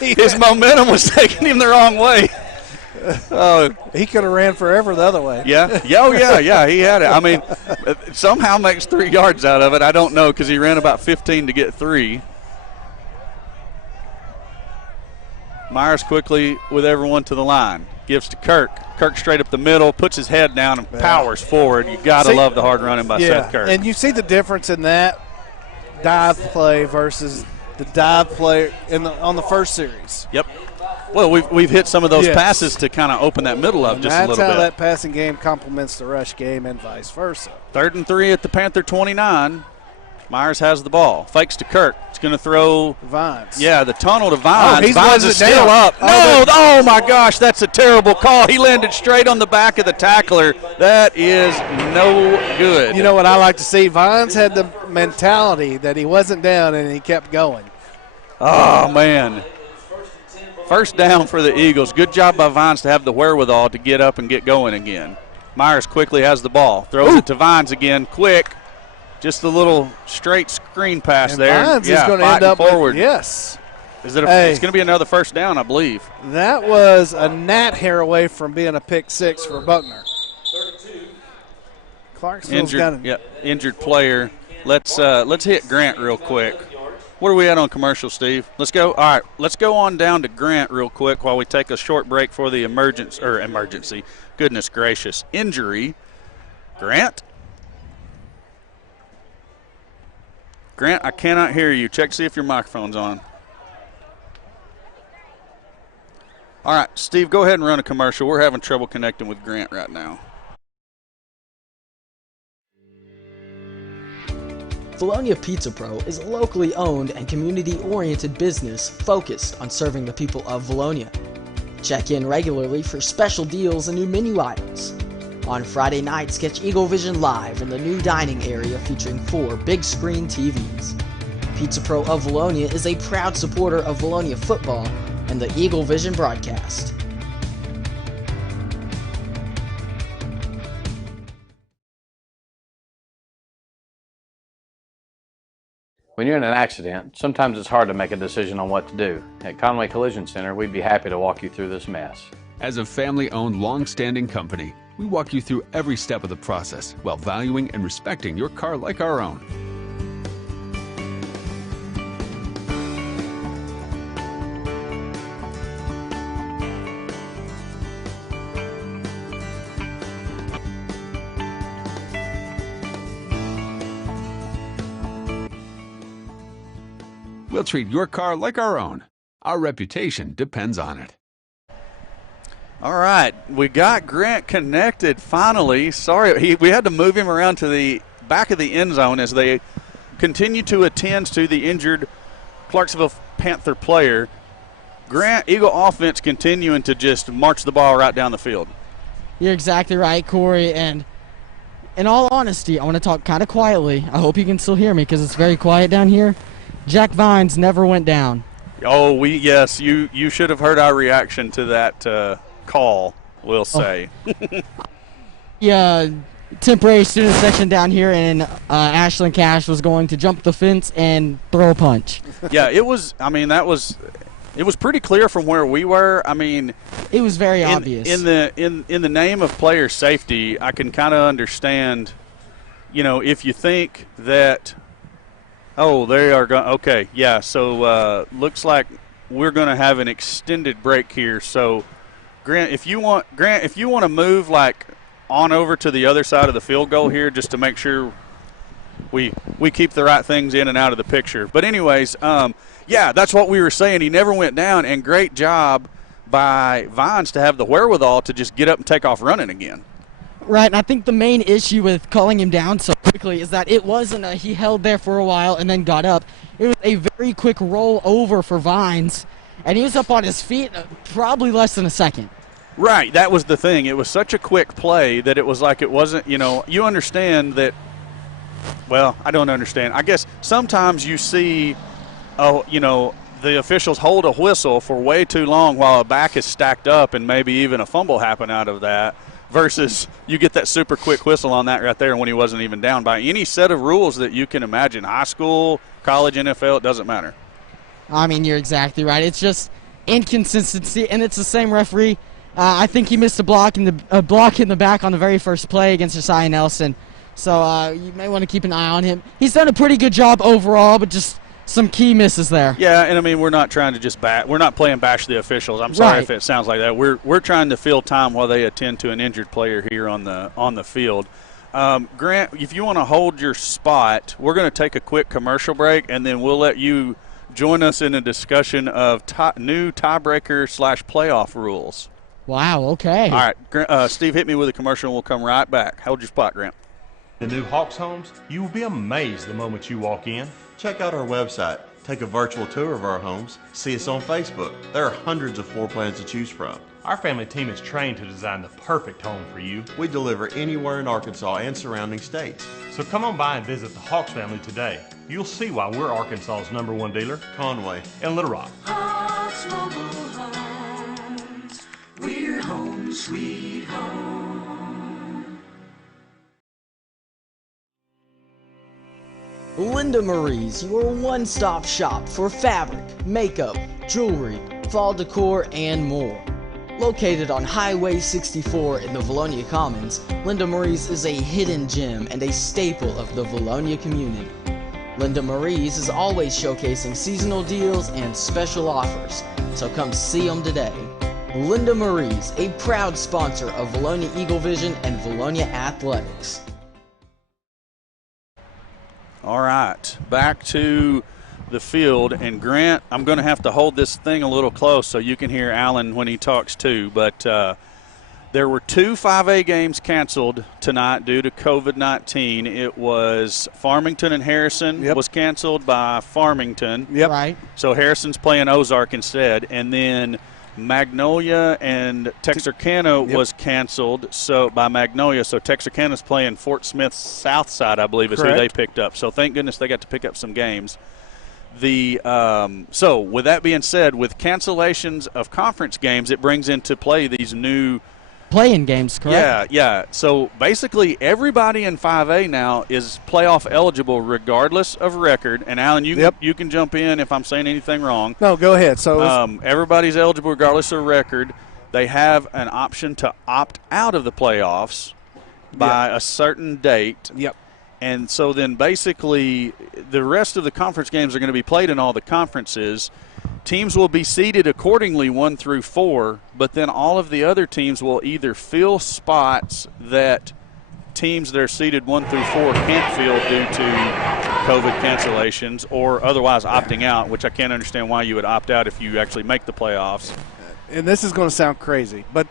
His momentum was taking him the wrong way. He could have ran forever the other way. Yeah. Yeah, he had it. I mean, somehow makes 3 yards out of it. I don't know because he ran about 15 to get 3. Myers quickly with everyone to the line. Gives to Kirk. Kirk straight up the middle, puts his head down and powers forward. You got to love the hard running by Seth Kirk. And you see the difference in that dive play versus the dive play on the first series. Yep. Well, we've hit some of those passes to kind of open that middle up just a little bit. That's how that passing game complements the rush game and vice versa. 3rd and 3 at the Panther 29. Myers has the ball. Fakes to Kirk. He's going to throw Vines. Yeah, the tunnel to Vines. Vines is still up. Oh, my gosh, that's a terrible call. He landed straight on the back of the tackler. That is no good. You know what I like to see? Vines had the mentality that he wasn't down and he kept going. Oh, man. First down for the Eagles. Good job by Vines to have the wherewithal to get up and get going again. Myers quickly has the ball. Throws it to Vines again. Quick. Just a little straight screen pass and there. Vines is going to end up forward. Yes. It's going to be another first down, I believe. That was a gnat hair away from being a pick 6 for Buckner. Clarksville's got him. Injured player. Let's hit Grant real quick. What are we at on commercial, Steve? Let's go. All right, let's go on down to Grant real quick while we take a short break for the emergency. Goodness gracious. Injury. Grant? Grant, I cannot hear you. Check to see if your microphone's on. All right, Steve, go ahead and run a commercial. We're having trouble connecting with Grant right now. Vilonia Pizza Pro is a locally owned and community-oriented business focused on serving the people of Vilonia. Check in regularly for special deals and new menu items. On Friday nights, catch Eagle Vision live in the new dining area featuring 4 big-screen TVs. Pizza Pro of Vilonia is a proud supporter of Vilonia football and the Eagle Vision broadcast. When you're in an accident, sometimes it's hard to make a decision on what to do. At Conway Collision Center, we'd be happy to walk you through this mess. As a family-owned, long-standing company, we walk you through every step of the process while valuing and respecting your car like our own. We'll treat your car like our own. Our reputation depends on it. All right, we got Grant connected finally. Sorry, we had to move him around to the back of the end zone as they continue to attend to the injured Clarksville Panther player. Grant, Eagle offense continuing to just march the ball right down the field. You're exactly right, Corey, and in all honesty, I want to talk kind of quietly. I hope you can still hear me because it's very quiet down here. Jack Vines never went down. Oh, yes, you should have heard our reaction to that call, we'll say. Yeah, temporary student section down here in Ashland Cash was going to jump the fence and throw a punch. Yeah, it was pretty clear from where we were. I mean, it was very obvious. In the name of player safety, I can kind of understand, if you think that, they are going, okay, yeah, so looks like we're going to have an extended break here. So, Grant, if you want to move like on over to the other side of the field goal here, just to make sure we keep the right things in and out of the picture. But anyways, yeah, that's what we were saying. He never went down, and great job by Vines to have the wherewithal to just get up and take off running again. Right, and I think the main issue with calling him down so quickly is that it wasn't he held there for a while and then got up. It was a very quick roll over for Vines, and he was up on his feet probably less than a second. Right, that was the thing. It was such a quick play that it was like it wasn't, you understand that, well, I don't understand. I guess sometimes you see, the officials hold a whistle for way too long while a back is stacked up and maybe even a fumble happen out of that, versus you get that super quick whistle on that right there when he wasn't even down by any set of rules that you can imagine. High school, college, NFL, it doesn't matter. I mean, you're exactly right. It's just inconsistency, and it's the same referee. I think he missed a block in the back on the very first play against Josiah Nelson. So you may want to keep an eye on him. He's done a pretty good job overall, but just some key misses there. Yeah, and I mean, we're not trying to just we're not playing bash the officials. I'm sorry if it sounds like that. We're trying to fill time while they attend to an injured player here on the field. Grant, if you want to hold your spot, we're going to take a quick commercial break, and then we'll let you join us in a discussion of new tiebreaker/playoff rules. Wow, okay. All right, Steve, hit me with a commercial and we'll come right back. Hold your spot, Grant. The new Hawks homes, you will be amazed the moment you walk in. Check out our website, take a virtual tour of our homes, see us on Facebook. There are hundreds of floor plans to choose from. Our family team is trained to design the perfect home for you. We deliver anywhere in Arkansas and surrounding states. So come on by and visit the Hawks family today. You'll see why we're Arkansas's #1 dealer, Conway and Little Rock. Hawks Mobile Homes, we're home sweet home. Linda Marie's, your one-stop shop for fabric, makeup, jewelry, fall decor, and more. Located on Highway 64 in the Vilonia Commons, Linda Marie's is a hidden gem and a staple of the Vilonia community. Linda Marie's is always showcasing seasonal deals and special offers, so come see them today. Linda Marie's, a proud sponsor of Vilonia Eagle Vision and Vilonia Athletics. All right, back to the field. And Grant, I'm going to have to hold this thing a little close so you can hear Alan when he talks too. But there were 2 5A games canceled tonight due to COVID-19. It was Farmington and Harrison was canceled by Farmington. Yep. Right. So Harrison's playing Ozark instead. And then Magnolia and Texarkana was canceled by Magnolia, so Texarkana's playing Fort Smith Southside, I believe, is who they picked up. So thank goodness they got to pick up some games. So with that being said, with cancellations of conference games, it brings into play these new play-in games, correct? Yeah. So basically everybody in 5A now is playoff eligible regardless of record. And Alan, you can jump in if I'm saying anything wrong. No, go ahead. So everybody's eligible regardless of record. They have an option to opt out of the playoffs by a certain date. Yep. And so then basically the rest of the conference games are going to be played in all the conferences. Teams will be seeded accordingly 1 through 4, but then all of the other teams will either fill spots that teams that are seeded 1 through 4 can't fill due to COVID cancellations or otherwise opting out, which I can't understand why you would opt out if you actually make the playoffs. And this is going to sound crazy, but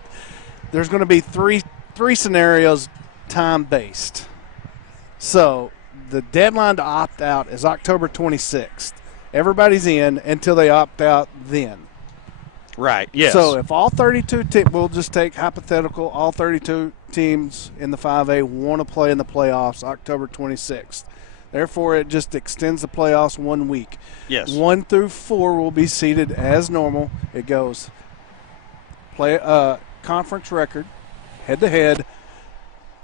there's going to be three scenarios time-based. So the deadline to opt out is October 26th. Everybody's in until they opt out then. Right, yes. So if all 32 teams, we'll just take hypothetical, all 32 teams in the 5A want to play in the playoffs October 26th. Therefore, it just extends the playoffs 1 week. Yes. 1 through 4 will be seeded as normal. It goes conference record, head-to-head,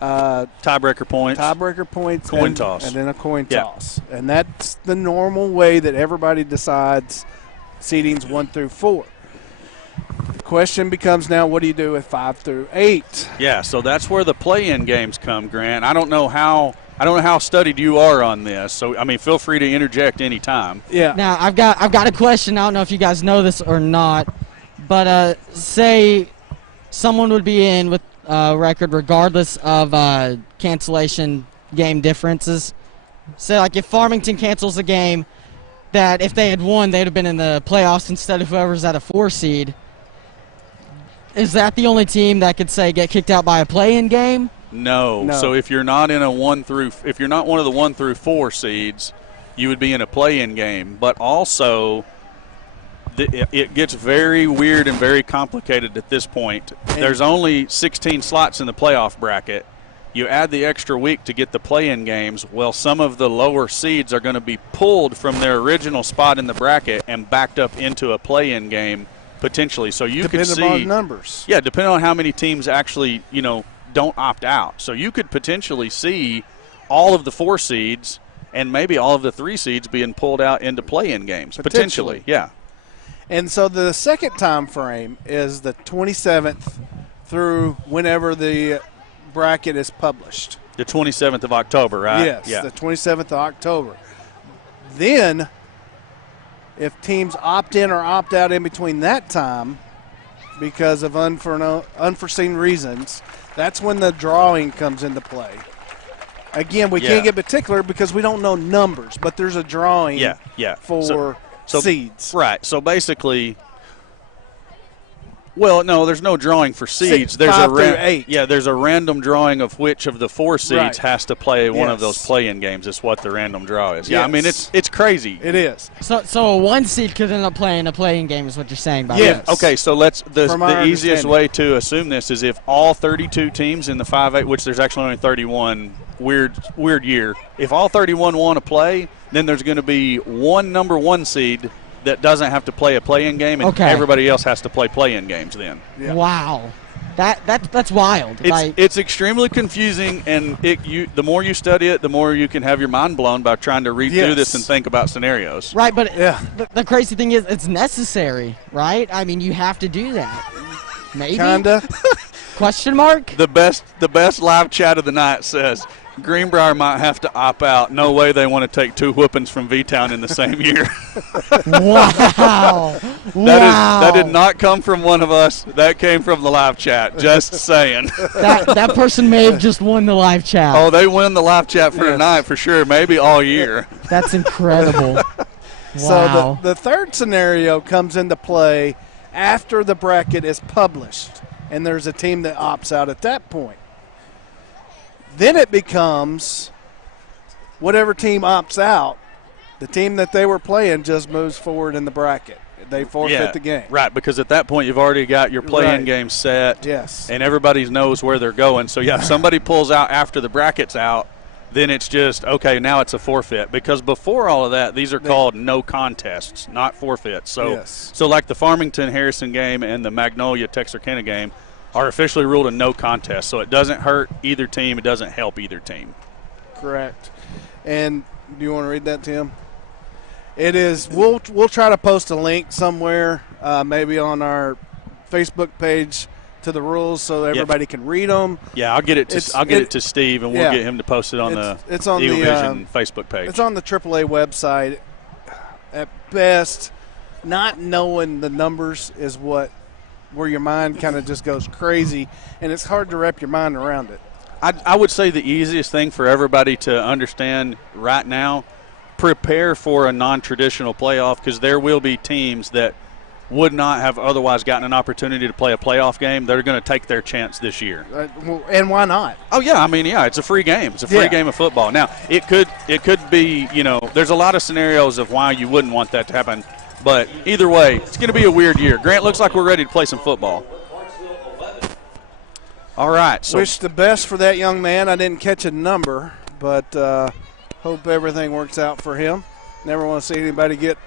tiebreaker points, coin toss, and then a coin toss. And that's the normal way that everybody decides seedings 1 through 4. The question becomes now, what do you do with 5 through 8? Yeah, so that's where the play-in games come, Grant. I don't know how studied you are on this. So I mean, feel free to interject anytime. Yeah. Now I've got a question. I don't know if you guys know this or not, but say someone would be in with record regardless of cancellation game differences. So like if Farmington cancels a game, that if they had won, they'd have been in the playoffs instead of whoever's at a 4 seed. Is that the only team that could say get kicked out by a play-in game? No. So if you're not in if you're not one of the 1 through 4 seeds, you would be in a play-in game. But also, it gets very weird and very complicated at this point. There's only 16 slots in the playoff bracket. You add the extra week to get the play-in games. Well, some of the lower seeds are going to be pulled from their original spot in the bracket and backed up into a play-in game potentially. So you could see depending on numbers. Yeah, depending on how many teams actually, don't opt out. So you could potentially see all of the 4 seeds and maybe all of the 3 seeds being pulled out into play-in games. Potentially, yeah. And so the second time frame is the 27th through whenever the bracket is published. The 27th of October, right? Yes, yeah. the 27th of October. Then, if teams opt in or opt out in between that time because of unforeseen reasons, that's when the drawing comes into play. Again, we can't get particular because we don't know numbers, but there's a drawing for seeds. Right. So basically, well, no, there's no drawing for seeds. There's 5 through 8. Yeah, there's a random drawing of which of the 4 seeds has to play one of those play-in games. Is what the random draw is. Yeah, I mean it's crazy. It is. So a 1 seed could end up playing a play-in game, is what you're saying. By Yeah. Okay. So the easiest understanding. way to assume this is if all 32 teams in the 5A, which there's actually only 31. Weird year. If all 31 want to play, then there's going to be one number 1 seed that doesn't have to play a play-in game, and everybody else has to play play-in games then. Yeah. Wow. That's wild. It's extremely confusing, and the more you study it, the more you can have your mind blown by trying to read through this and think about scenarios. Right, but the crazy thing is it's necessary, right? I mean, you have to do that. Maybe? Kinda. Question mark? The best live chat of the night says, Greenbrier might have to opt out. No way they want to take 2 whoopings from V-Town in the same year. Wow. That did not come from one of us. That came from the live chat. Just saying. That person may have just won the live chat. Oh, they win the live chat for tonight for sure. Maybe all year. That's incredible. Wow. So the third scenario comes into play after the bracket is published, and there's a team that opts out at that point. Then it becomes whatever team opts out, the team that they were playing just moves forward in the bracket. They forfeit the game. Right, because at that point you've already got your play-in game set. Yes. And everybody knows where they're going. So, yeah, if somebody pulls out after the bracket's out, then it's just, okay, now it's a forfeit. Because before all of that, these are called no contests, not forfeits. So, so like the Farmington-Harrison game and the Magnolia-Texarkana game are officially ruled a no contest. So it doesn't hurt either team. It doesn't help either team. Correct. And do you want to read that, Tim? It is. We'll try to post a link somewhere, maybe on our Facebook page, to the rules so everybody can read them. Yeah, I'll get it to Steve, and we'll get him to post it on the Eagle Vision Facebook page. It's on the AAA website. At best, not knowing the numbers is where your mind kind of just goes crazy, and it's hard to wrap your mind around it. I would say the easiest thing for everybody to understand right now, prepare for a non-traditional playoff, because there will be teams that would not have otherwise gotten an opportunity to play a playoff game. They're going to take their chance this year. And why not? Oh, yeah. I mean, yeah, it's a free game. It's a free game of football. Now, it could be, there's a lot of scenarios of why you wouldn't want that to happen. But either way, it's going to be a weird year. Grant, looks like we're ready to play some football. All right. So wish the best for that young man. I didn't catch a number, but Hope everything works out for him. Never want to see anybody get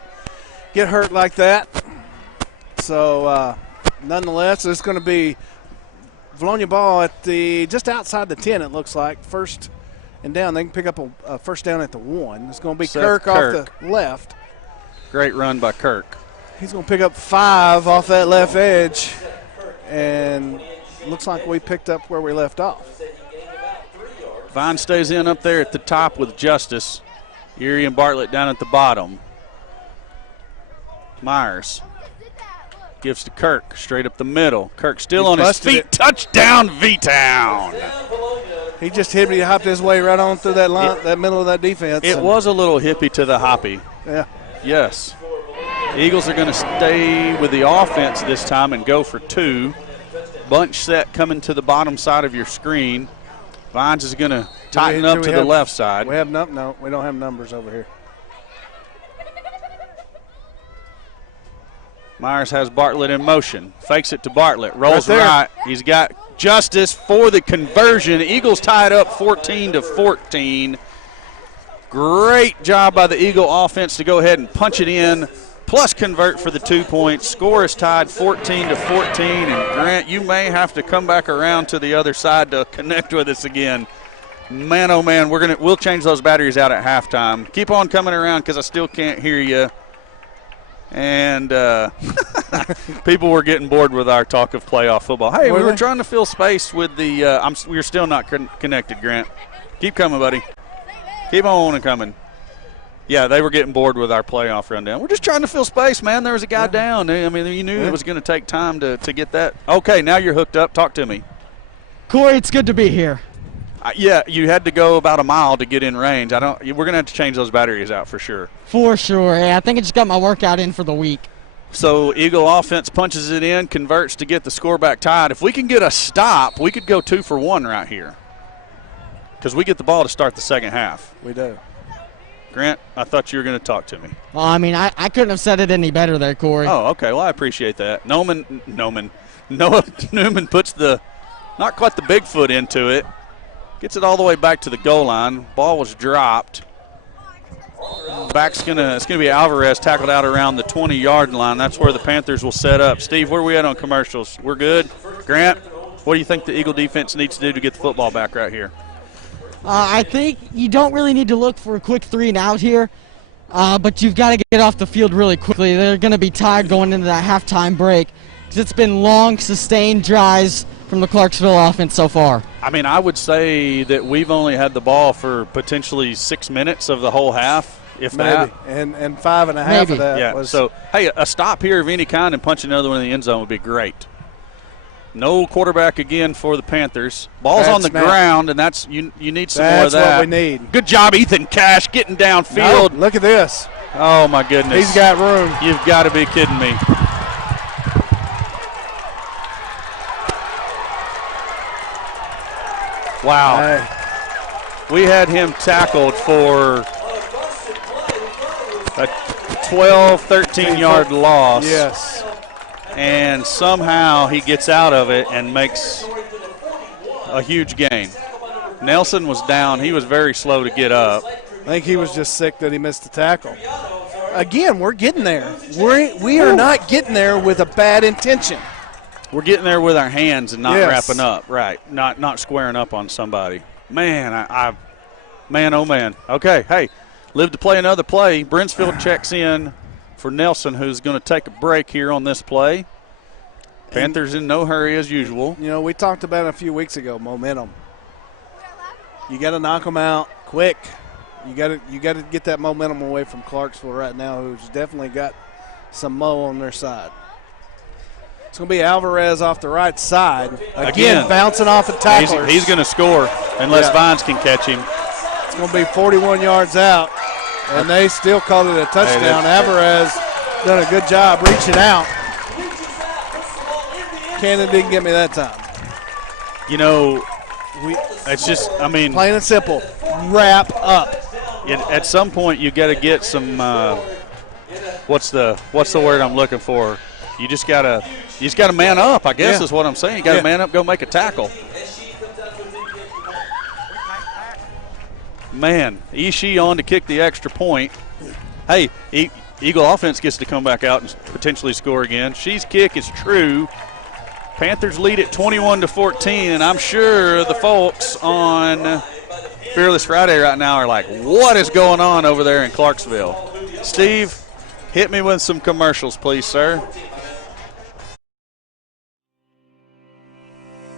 hurt like that. So, nonetheless, it's going to be Vilonia ball at just outside the 10, it looks like. First and down. They can pick up a first down at the 1. It's going to be Kirk off the left. Great run by Kirk. He's going to pick up 5 off that left edge. And looks like we picked up where we left off. Vine stays in up there at the top with Justice. Erie and Bartlett down at the bottom. Myers gives to Kirk, straight up the middle. Kirk still on his feet. Touchdown, V-Town. He just hopped his way right on through that line, that middle of that defense. It was a little hippie to the hoppy. Yeah. Yes. The Eagles are going to stay with the offense this time and go for 2. Bunch set coming to the bottom side of your screen. Vines is going to tighten up to the left side. We have no, we don't have numbers over here. Myers has Bartlett in motion. Fakes it to Bartlett. Rolls right. He's got Justice for the conversion. Eagles tied up 14-14. Great job by the Eagle offense to go ahead and punch it in, plus convert for the 2 points. Score is tied 14-14. And Grant, you may have to come back around to the other side to connect with us again. Man, oh man, we'll change those batteries out at halftime. Keep on coming around because I still can't hear you. And people were getting bored with our talk of playoff football. Hey, we were trying to fill space with the we're still not connected, Grant. Keep coming, buddy. Keep on coming. Yeah, they were getting bored with our playoff rundown. We're just trying to fill space, man. There was a guy down. I mean, you knew it was going to take time to get that. Okay, now you're hooked up. Talk to me. Corey, it's good to be here. Yeah, you had to go about a mile to get in range. We're going to have to change those batteries out for sure. For sure. Yeah, I think I just got my workout in for the week. So Eagle offense punches it in, converts to get the score back tied. If we can get a stop, we could go 2 for 1 right here because we get the ball to start the second half. We do. Grant, I thought you were going to talk to me. Well, I mean, I couldn't have said it any better there, Corey. Oh, okay. Well, I appreciate that. Noah Newman puts not quite the big foot into it. Gets it all the way back to the goal line. Ball was dropped. It's gonna be Alvarez tackled out around the 20-yard line. That's where the Panthers will set up. Steve, where are we at on commercials? We're good. Grant, what do you think the Eagle defense needs to do to get the football back right here? I think you don't really need to look for a quick 3 and out here, but you've got to get off the field really quickly. They're going to be tired going into that halftime break because it's been long, sustained drives from the Clarksville offense so far. I mean, I would say that we've only had the ball for potentially 6 minutes of the whole half, if maybe. that. And 5.5 of that was. So, hey, a stop here of any kind and punch another one in the end zone would be great. No quarterback again for the Panthers. Ball's on the ground, and that's you need some more of that. That's what we need. Good job, Ethan Cash, getting downfield. No, look at this. Oh, my goodness. He's got room. You've got to be kidding me. Wow. We had him tackled for a 12, 13-yard loss. Yes. And somehow he gets out of it and makes a huge gain. Nelson was down. He was very slow to get up. I think he was just sick that he missed the tackle. Again, we're getting there. We are not getting there with a bad intention. We're getting there with our hands and not wrapping up, right? Not squaring up on somebody. Man, man, oh man. Okay, hey, live to play another play. Brinsfield checks in for Nelson, who's going to take a break here on this play. Panthers in no hurry as usual. You know, we talked about it a few weeks ago, momentum. You got to knock them out quick. You got to get that momentum away from Clarksville right now, who's definitely got some mo on their side. It's going to be Alvarez off the right side. Again bouncing off of tacklers. He's going to score unless Vines can catch him. It's going to be 41 yards out, and they still called it a touchdown. Alvarez done a good job reaching out. Cannon didn't get me that time. You know, it's just, I mean. Plain and simple, wrap up. At some point you got to get some, what's the word I'm looking for? You just got to man up, I guess is what I'm saying. You got to man up, go make a tackle. Man, Ishii on to kick the extra point. Hey, Eagle offense gets to come back out and potentially score again. She's kick is true. Panthers lead at 21-14, and I'm sure the folks on Fearless Friday right now are like, what is going on over there in Clarksville? Steve, hit me with some commercials, please, sir.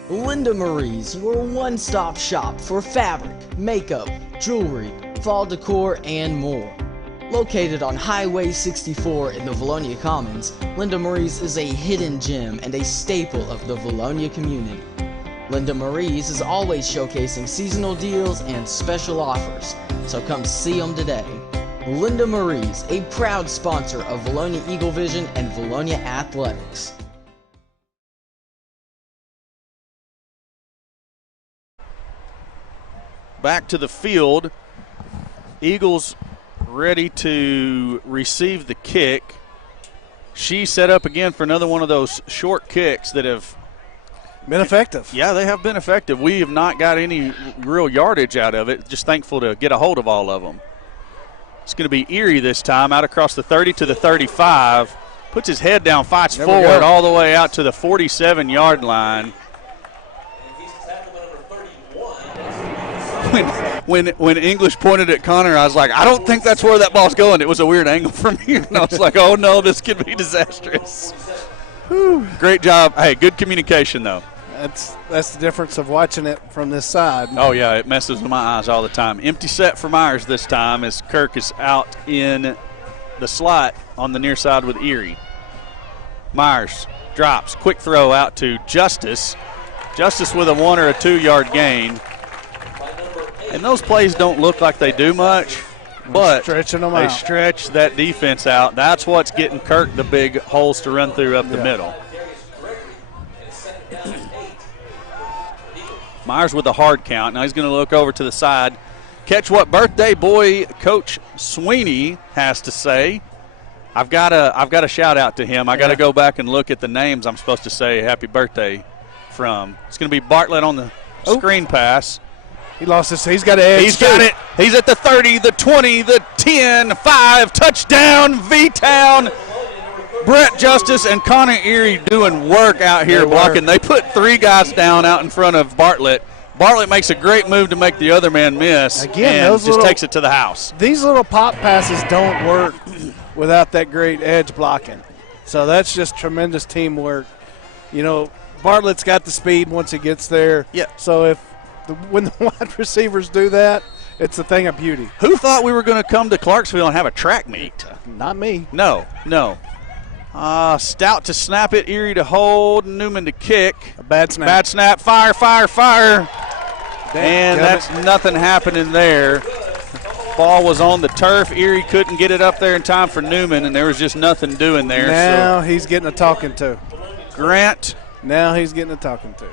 Linda Marie's, your one-stop shop for fabric, makeup, jewelry, fall decor, and more. Located on Highway 64 in the Vilonia Commons, Linda Marie's is a hidden gem and a staple of the Vilonia community. Linda Marie's is always showcasing seasonal deals and special offers, so come see them today. Linda Marie's, a proud sponsor of Vilonia Eagle Vision and Vilonia Athletics. Back to the field. Eagles ready to receive the kick. She set up again for another one of those short kicks that have been effective. Yeah, they have been effective. We have not got any real yardage out of it. Just thankful to get a hold of all of them. It's going to be Erie this time, out across the 30 to the 35. Puts his head down, fights forward all the way out to the 47-yard line. When English pointed at Connor, I was like, I don't think that's where that ball's going. It was a weird angle from here, and I was like, oh, no, this could be disastrous. Whew. Great job. Hey, good communication, though. That's the difference of watching it from this side. Oh, yeah, it messes with my eyes all the time. Empty set for Myers this time as Kirk is out in the slot on the near side with Erie. Myers drops, quick throw out to Justice. Justice with a 1 or a 2-yard gain. And those plays don't look like they do much, but stretching them they out. Stretch that defense out. That's what's getting Kirk the big holes to run through up the middle. Myers with a hard count. Now he's going to look over to the side. Catch what birthday boy Coach Sweeney has to say. I've got a shout out to him. I got to go back and look at the names I'm supposed to say happy birthday from. It's going to be Bartlett on the screen pass. He lost this. He's got an edge. He's got it. He's at the 30, the 20, the 10, 5. Touchdown, V-Town. Brett Justice and Connor Erie doing work out here blocking. They put 3 guys down out in front of Bartlett. Bartlett makes a great move to make the other man miss. Again, and just takes it to the house. These little pop passes don't work without that great edge blocking. So that's just tremendous teamwork. You know, Bartlett's got the speed once he gets there. Yeah. So when the wide receivers do that, it's a thing of beauty. Who thought we were going to come to Clarksville and have a track meet? Not me. No. Stout to snap it, Erie to hold, Newman to kick. A bad snap. Bad snap, fire. And that's nothing happening there. Ball was on the turf. Erie couldn't get it up there in time for Newman, and there was just nothing doing there. Now he's getting a talking to. Grant. Now he's getting a talking to.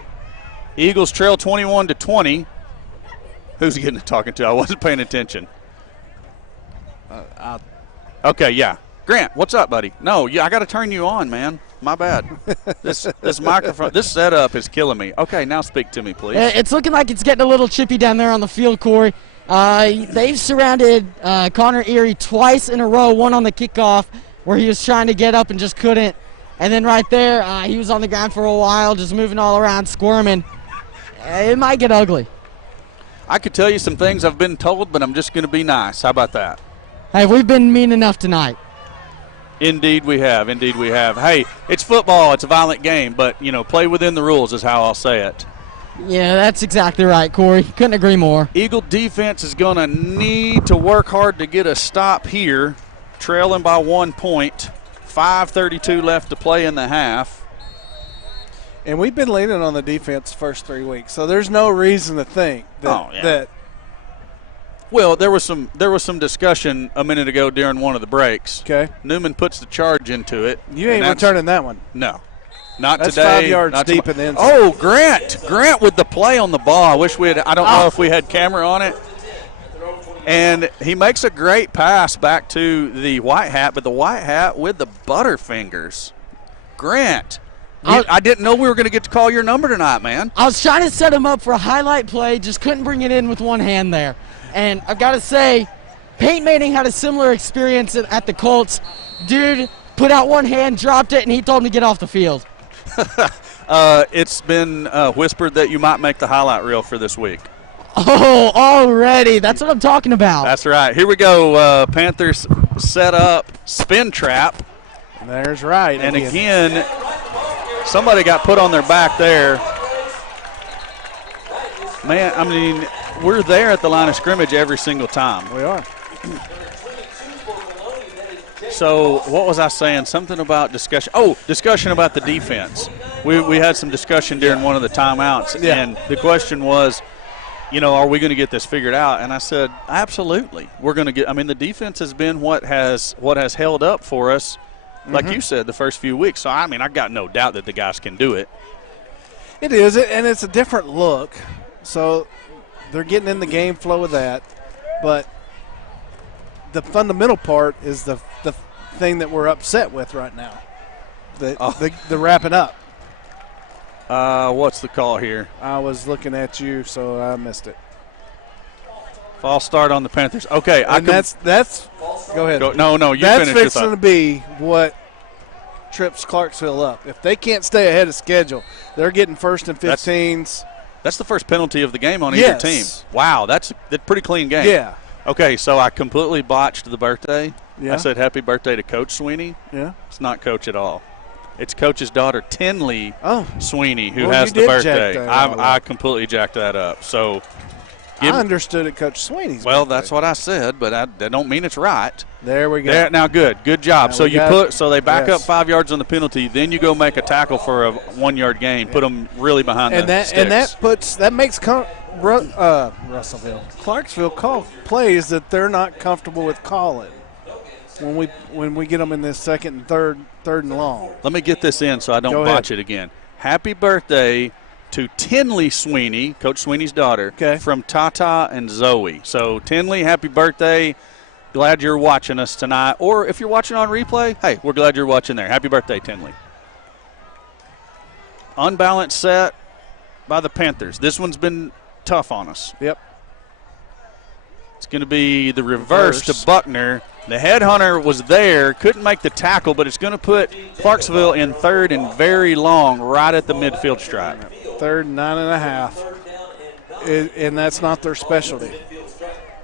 Eagles trail 21-20. Who's he getting a talking to? I wasn't paying attention. Okay, yeah. Grant, what's up, buddy? No, I got to turn you on, man. My bad. This microphone, this setup is killing me. Okay, now speak to me, please. It's looking like it's getting a little chippy down there on the field, Corey. They've surrounded Connor Erie twice in a row, one on the kickoff where he was trying to get up and just couldn't. And then right there, he was on the ground for a while, just moving all around, squirming. It might get ugly. I could tell you some things I've been told, but I'm just going to be nice. How about that? Hey, we've been mean enough tonight. Indeed we have. Hey, it's football. It's a violent game, but, play within the rules is how I'll say it. Yeah, that's exactly right, Corey. Couldn't agree more. Eagle defense is going to need to work hard to get a stop here, trailing by 1 point. 5:32 left to play in the half. And we've been leaning on the defense the first 3 weeks, so there's no reason to think that. Well, there was some discussion a minute ago during one of the breaks. Okay. Newman puts the charge into it. You ain't returning that one. No. Not That's today. 5 yards deep in the end zone. Oh, Grant with the play on the ball. I wish we had. I don't know if we had camera on it. And he makes a great pass back to the white hat, but the white hat with the butterfingers. Grant, I didn't know we were going to get to call your number tonight, man. I was trying to set him up for a highlight play, just couldn't bring it in with one hand there. And I've got to say, Peyton Manning had a similar experience at the Colts. Dude put out one hand, dropped it, and he told him to get off the field. It's been whispered that you might make the highlight reel for this week. Oh, already. That's what I'm talking about. That's right. Here we go. Panthers set up spin trap. There's right. And again, somebody got put on their back there. Man, I mean, we're there at the line of scrimmage every single time. We are. So what was I saying? Something about discussion. Oh, discussion about the defense. We had some discussion during one of the timeouts, and the question was, are we going to get this figured out? And I said, absolutely. We're going to get – I mean, the defense has been what has held up for us, like you said, the first few weeks. So, I mean, I got no doubt that the guys can do it. It is, and it's a different look. So they're getting in the game flow with that. But the fundamental part is the thing that we're upset with right now, the wrapping up. What's the call here? I was looking at you, so I missed it. False start on the Panthers. Okay, and that's. Go ahead. No, you that's finish your fixing to be what trips Clarksville up. If they can't stay ahead of schedule, they're getting 1st and 15s. That's the first penalty of the game on either team. Wow, that's a pretty clean game. Yeah. Okay, so I completely botched the birthday. Yeah. I said happy birthday to Coach Sweeney. Yeah. It's not Coach at all. It's Coach's daughter, Tinley Sweeney, who well, has the birthday. I completely jacked that up. So I understood it, Coach Sweeney's Well, birthday. that's what I said, but that don't mean it's right. There we go. Now, good job. Now So they back up 5 yards on the penalty. Then you go make a tackle for a 1 yard gain. Put them really behind the sticks. that makes Russellville, Clarksville call plays that they're not comfortable with calling when we get them in this second and third and long. Let me get this in so I don't botch it again. Happy birthday to Tinley Sweeney, Coach Sweeney's daughter, from Tata and Zoe. So, Tinley, happy birthday. Glad you're watching us tonight. Or if you're watching on replay, hey, we're glad you're watching there. Happy birthday, Tinley. Unbalanced set by the Panthers. This one's been tough on us. Yep. It's going to be the reverse to Buckner. The headhunter was there, couldn't make the tackle, but it's going to put Clarksville in 3rd and very long right at the midfield stripe. 3rd and 9.5. And that's not their specialty.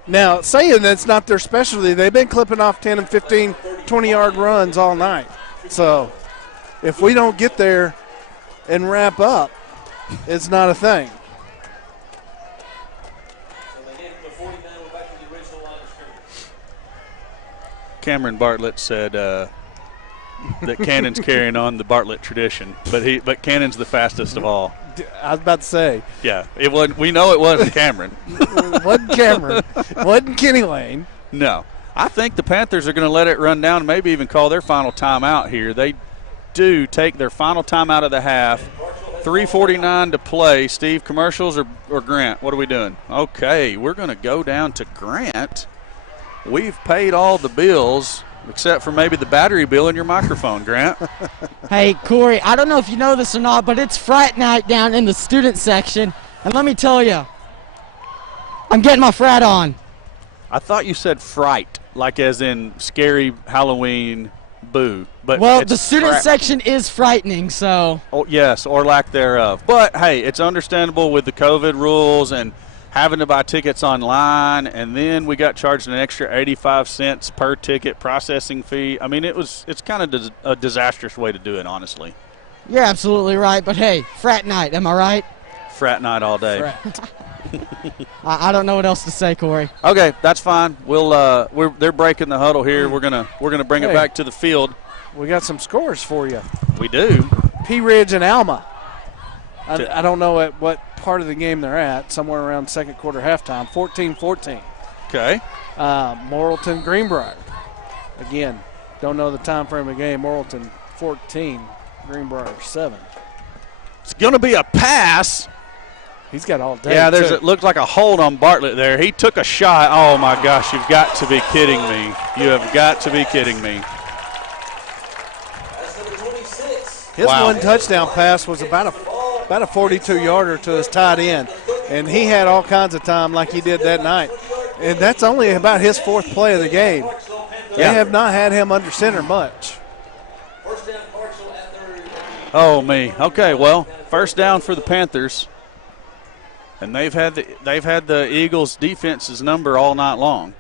Now, saying that's not their specialty, they've been clipping off 10 and 15, 20-yard runs all night. So if we don't get there and wrap up, it's not a thing. Cameron Bartlett said that Cannon's carrying on the Bartlett tradition, but Cannon's the fastest of all. I was about to say. Yeah, it wasn't. We know it wasn't Cameron. It wasn't Cameron. It wasn't Kenny Lane. No, I think the Panthers are going to let it run down, and maybe even call their final timeout here. They do take their final timeout of the half. 3:49 to play. Steve, commercials or Grant? What are we doing? Okay, we're going to go down to Grant. We've paid all the bills except for maybe the battery bill in your microphone, Grant. Hey, Corey, I don't know if you know this or not, but it's frat night down in the student section. And let me tell you, I'm getting my frat on. I thought you said fright, like as in scary Halloween boo. But well, the student section is frightening, so. Oh, yes, or lack thereof. But, hey, it's understandable with the COVID rules and having to buy tickets online, and then we got charged an extra 85 cents per ticket processing fee. I mean, it's kind of a disastrous way to do it, honestly. You're absolutely right, but hey, frat night, am I right? Frat night all day. I don't know what else to say, Corey. Okay, that's fine. They're breaking the huddle here. We're gonna bring it back to the field. We got some scores for you. We do. Pea Ridge and Alma. I don't know at what part of the game they're at, somewhere around second quarter halftime, 14-14. Okay. Morrilton, Greenbrier. Again, don't know the time frame of the game. Morrilton 14, Greenbrier 7. It's going to be a pass. He's got all day. Yeah, it looked like a hold on Bartlett there. He took a shot. Oh, my gosh, you've got to be kidding me. You have got to be kidding me. His one touchdown pass was about a 42-yarder to his tight end, and he had all kinds of time like he did that night. And that's only about his fourth play of the game. They have not had him under center much. Oh, me. Okay, well, first down for the Panthers. And they've had the Eagles' defense's number all night long.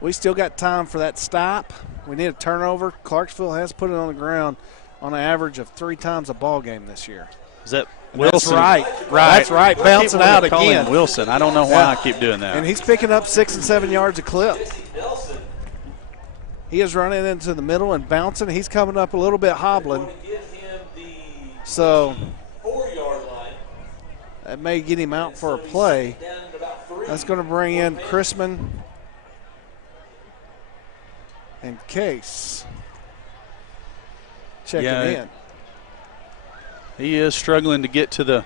We still got time for that stop. We need a turnover. Clarksville has put it on the ground on an average of 3 times a ball game this year. Is that and Wilson? That's right. Bouncing out again. Wilson. I don't know why I keep doing that. And he's picking up 6 and 7 yards a clip. He is running into the middle and bouncing. He's coming up a little bit hobbling. So that may get him out for a play. That's going to bring in Chrisman and Case checking in. He is struggling to get to the.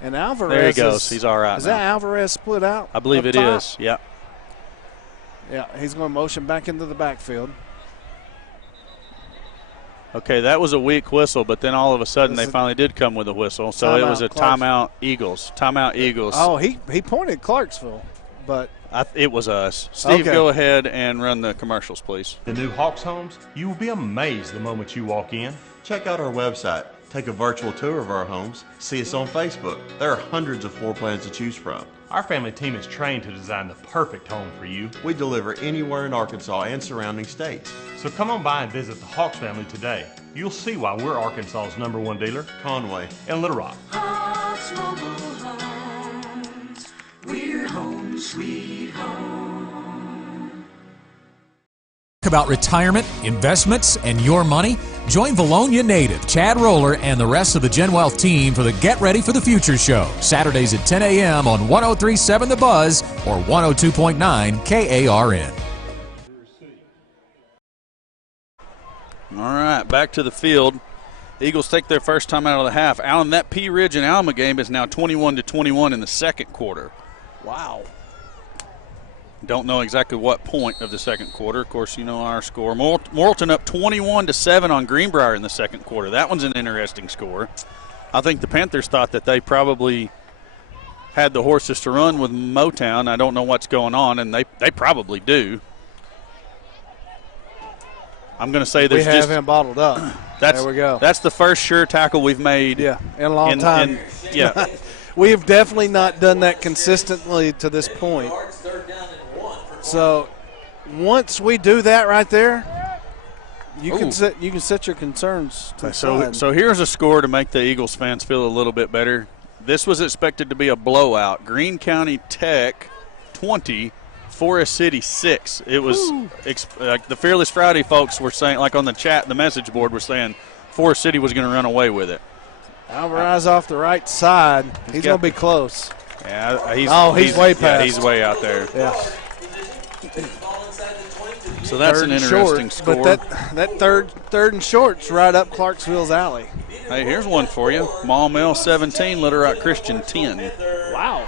And Alvarez. There he goes. He's all right. Is that Alvarez split out? I believe it is. Yeah. Yeah, he's going to motion back into the backfield. Okay, that was a weak whistle, but then all of a sudden they finally did come with a whistle. So it was a timeout Eagles. Timeout Eagles. Oh, he pointed Clarksville, but it was us. Steve, go ahead and run the commercials, please. The new Hawks homes, you will be amazed the moment you walk in. Check out our website. Take a virtual tour of our homes. See us on Facebook. There are hundreds of floor plans to choose from. Our family team is trained to design the perfect home for you. We deliver anywhere in Arkansas and surrounding states. So come on by and visit the Hawks family today. You'll see why we're Arkansas's #1 dealer, Conway and Little Rock. Hawks Mobile Homes, we're home sweet home. About retirement, investments, and your money? Join Vilonia native Chad Roller and the rest of the Gen Wealth team for the Get Ready for the Future show, Saturdays at 10 a.m. on 103.7 The Buzz or 102.9 KARN. All right, back to the field. The Eagles take their first time out of the half. Allen, that Pea Ridge and Alma game is now 21-21 in the second quarter. Wow. Don't know exactly what point of the second quarter. Of course, you know our score. Morrilton up 21-7 on Greenbrier in the second quarter. That one's an interesting score. I think the Panthers thought that they probably had the horses to run with Motown. I don't know what's going on, and they probably do. I'm going to say there's just him bottled up. There we go. That's the first sure tackle we've made. In a long time. We have definitely not done that consistently to this point. So once we do that right there, you can set your concerns to the side. So here's a score to make the Eagles fans feel a little bit better. This was expected to be a blowout. Greene County Tech 20, Forest City 6. It was like the Fearless Friday folks were saying, like on the chat, the message board were saying Forest City was going to run away with it. Alvarez off the right side. He's going to be close. Yeah, he's way past. Yeah, he's way out there. Yeah. So that's an interesting score. But that third and short's right up Clarksville's alley. Hey, here's one for you. Maumelle 17, Little Rock Christian 10. Wow.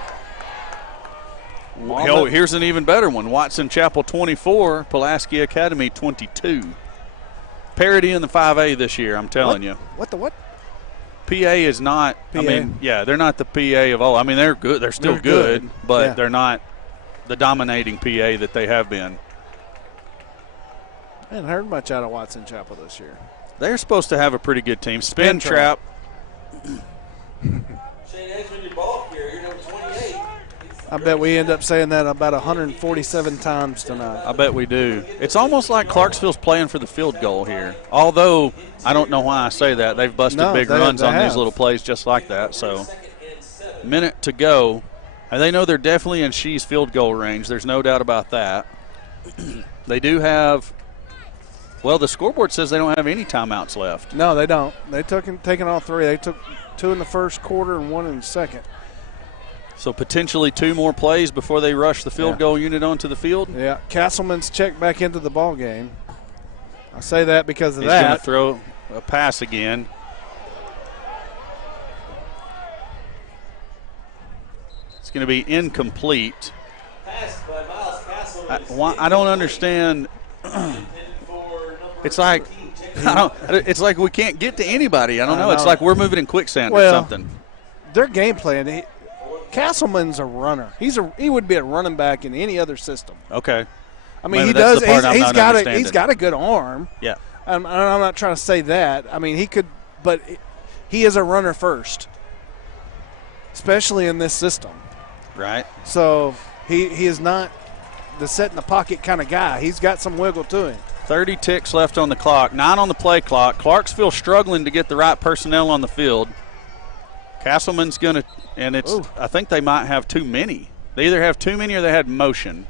Hell, here's an even better one. Watson Chapel 24, Pulaski Academy 22. Parity in the 5A this year, I'm telling you. What? PA is not, PA. I mean, yeah, they're not the PA of all. I mean, they're good. They're still good, but they're not the dominating PA that they have been. I haven't heard much out of Watson Chapel this year. They're supposed to have a pretty good team. Spin trap. I bet we end up saying that about 147 times tonight. I bet we do. It's almost like Clarksville's playing for the field goal here. Although, I don't know why I say that. They've busted big runs on these little plays just like that. So, minute to go. And they know they're definitely in Shee's field goal range. There's no doubt about that. They do have, well, the scoreboard says they don't have any timeouts left. No, they don't. They taken all 3. They took 2 in the first quarter and 1 in the second. So potentially 2 more plays before they rush the field goal unit onto the field? Yeah, Castleman's checked back into the ball game. I say that because of He's that. He's going to throw a pass again. It's going to be incomplete. I don't understand. It's like it's like we can't get to anybody. I don't know. It's like we're moving in quicksand or something. Their game plan, Castleman's a runner. He would be a running back in any other system. Okay. I mean, Maybe he that's does. the part I'm He's not got understanding. he's got a good arm. Yeah. I'm not trying to say that. I mean, he could, but he is a runner first, especially in this system. Right. So he is not the set in the pocket kind of guy. He's got some wiggle to him. 30 ticks left on the clock, 9 on the play clock. Clarksville struggling to get the right personnel on the field. Castleman's going to, and it's. Ooh. I think they might have too many. They either have too many or they had motion.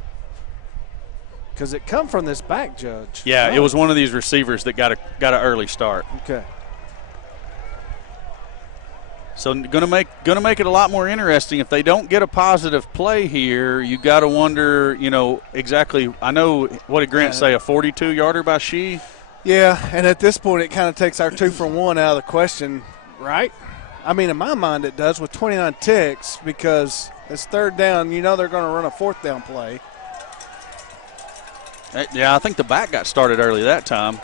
Because it come from this back judge. Yeah, Oh. it was one of these receivers that got an early start. Okay. So gonna make it a lot more interesting. If they don't get a positive play here, you got to wonder, exactly. I know, what did Grant say, a 42-yarder by Shee? Yeah, and at this point it kind of takes our 2 for 1 out of the question, right? I mean, in my mind it does with 29 ticks because it's third down. They're going to run a fourth down play. Yeah, I think the back got started early that time.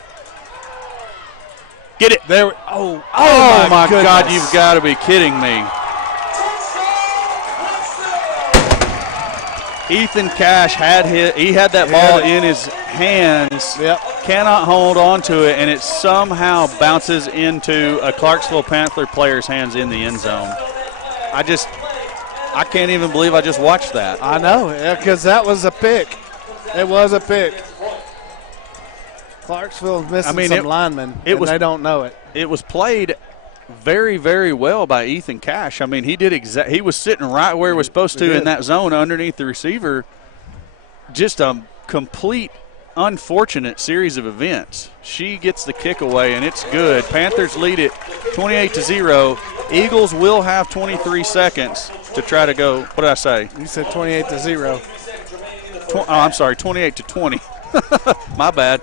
Get it. There. Oh my God, you've got to be kidding me. Ethan Cash had that ball in his hands. Yep. Cannot hold on to it, and it somehow bounces into a Clarksville Panther player's hands in the end zone. I can't even believe I just watched that. I know, because that was a pick. It was a pick. Clarksville's missing some linemen, and they don't know it. It was played very, very well by Ethan Cash. I mean, he was sitting right where he was supposed to in that zone underneath the receiver. Just a complete unfortunate series of events. She gets the kick away, and it's good. Panthers lead it 28-0. Eagles will have 23 seconds to try to go. What did I say? You said 28-0. I'm sorry, 28-20. My bad.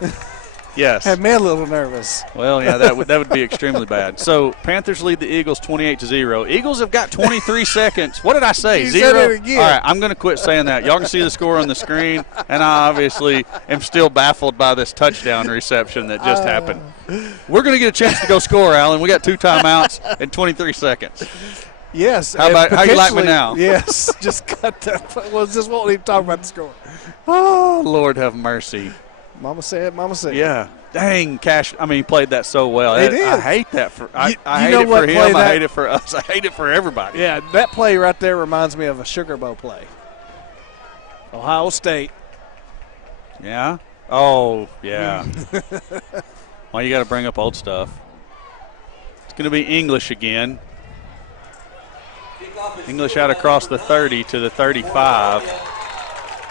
Yes. Had me a little nervous. Well, yeah, that would be extremely bad. So Panthers lead the Eagles 28-0. Eagles have got 23 seconds. What did I say? You 0? said it again. All right, I'm going to quit saying that. Y'all can see the score on the screen, and I obviously am still baffled by this touchdown reception that just happened. We're going to get a chance to go score, Alan. We got 2 timeouts and 23 seconds. Yes. How you like me now? Yes. Just cut that. Well, just won't even talk about the score. Oh, Lord have mercy. Mama said, Mama said. Yeah. Dang, Cash. I mean, he played that so well. He did. I hate that for I hate it for him. I hate it for us. I hate it for everybody. Yeah, that play right there reminds me of a Sugar Bowl play. Ohio State. Yeah? Oh, yeah. Well, you got to bring up old stuff. It's going to be English again. English out across the 30 to the 35.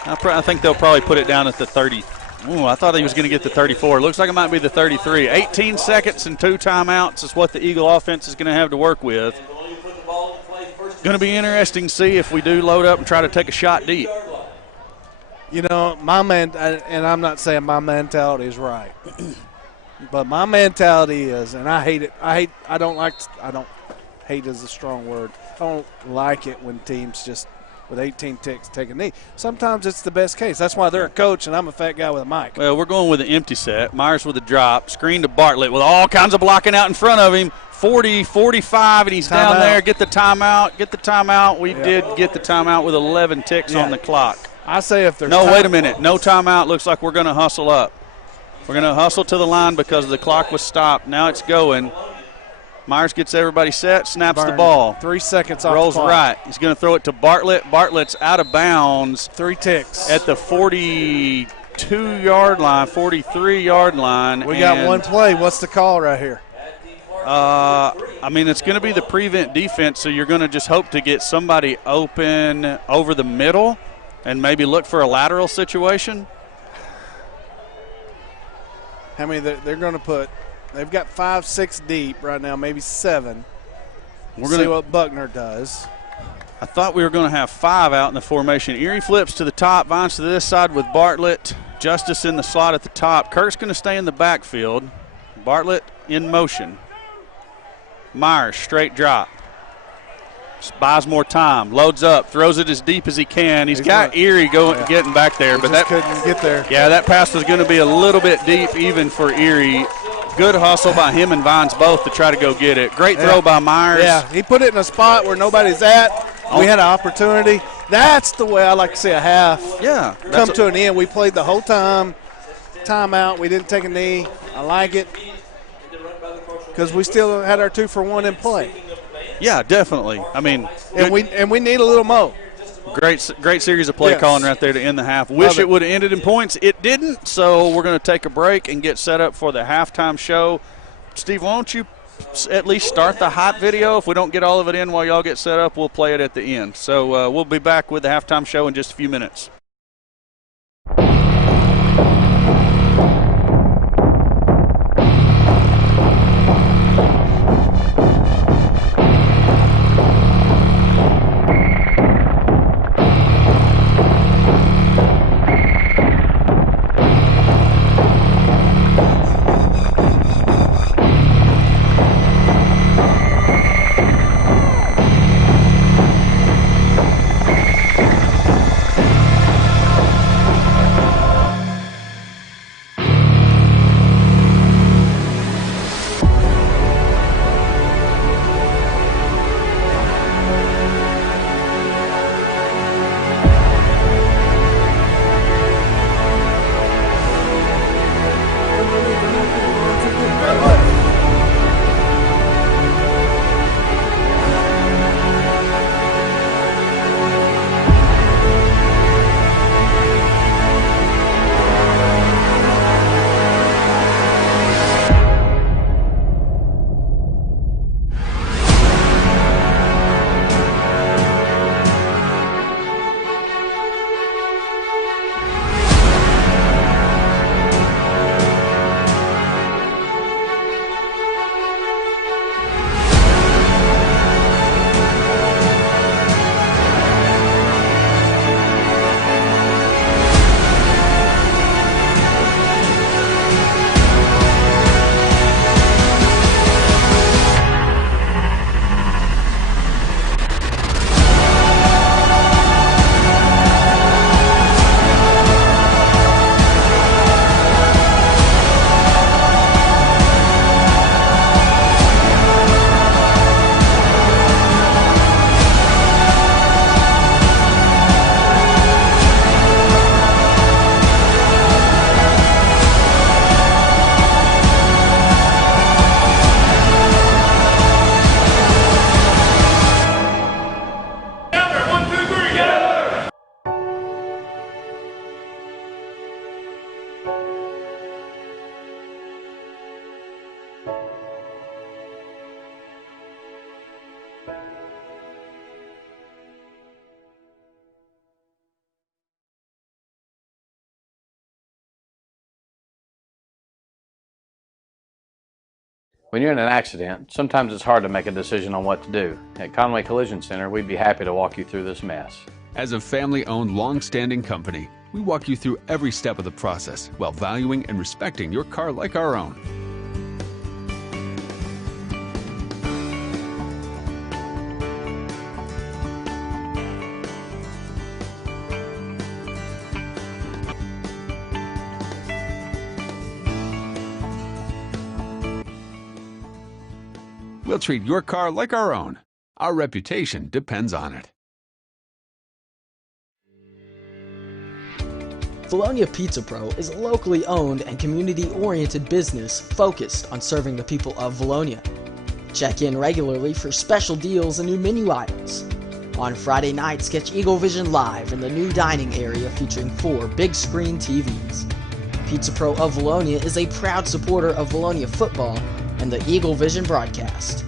I think they'll probably put it down at the 30. Ooh, I thought he was going to get the 34. Looks like it might be the 33. 18 seconds and 2 timeouts is what the Eagle offense is going to have to work with. Going to be interesting to see if we do load up and try to take a shot deep. My man, and I'm not saying my mentality is right, but my mentality is, and I hate it. I don't hate is a strong word. I don't like it when teams just with 18 ticks take a knee. Sometimes it's the best case. That's why they're a coach, and I'm a fat guy with a mic. Well, we're going with an empty set. Myers with a drop. Screen to Bartlett with all kinds of blocking out in front of him. 40, 45, and he's down there. Get the timeout. Get the timeout. We did get the timeout with 11 ticks on the clock. I say if there's wait a minute. No timeout. Looks like we're going to hustle up. We're going to hustle to the line because the clock was stopped. Now it's going. Myers gets everybody set, snaps the ball. 3 seconds off Rolls the clock. right. He's going to throw it to Bartlett. Bartlett's out of bounds. 3 ticks. At the 42-yard line, 43-yard line. We got one play. What's the call right here? It's going to be the prevent defense, so you're going to just hope to get somebody open over the middle and maybe look for a lateral situation. How many they're going to put? They've got 5, 6 deep right now, maybe 7. We're going to see what Buckner does. I thought we were going to have 5 out in the formation. Erie flips to the top, Vines to this side with Bartlett. Justice in the slot at the top. Kirk's going to stay in the backfield. Bartlett in motion. Myers, straight drop. Just buys more time. Loads up. Throws it as deep as he can. He's got Erie getting back there. But that couldn't get there. Yeah, that pass was going to be a little bit deep even for Erie. Good hustle by him and Vines both to try to go get it. Great throw by Myers. Yeah, he put it in a spot where nobody's at. We had an opportunity. That's the way I like to see a half come to an end. We played the whole time. Timeout. We didn't take a knee. I like it because we still had our 2-for-1 in play. Yeah, definitely. I mean, and we need a little more. Great series of play calling right there to end the half. Wish it would have ended in points. It didn't, so we're going to take a break and get set up for the halftime show. Steve, why don't you at least start the hype video? If we don't get all of it in while y'all get set up, we'll play it at the end. So we'll be back with the halftime show in just a few minutes. When you're in an accident, sometimes it's hard to make a decision on what to do. At Conway Collision Center, we'd be happy to walk you through this mess. As a family-owned, long-standing company, we walk you through every step of the process while valuing and respecting your car like our own. We'll treat your car like our own. Our reputation depends on it. Vilonia Pizza Pro is a locally owned and community-oriented business focused on serving the people of Vilonia. Check in regularly for special deals and new menu items. On Friday nights, catch Eagle Vision Live in the new dining area featuring 4 big-screen TVs. Pizza Pro of Vilonia is a proud supporter of Vilonia football and the Eagle Vision broadcast.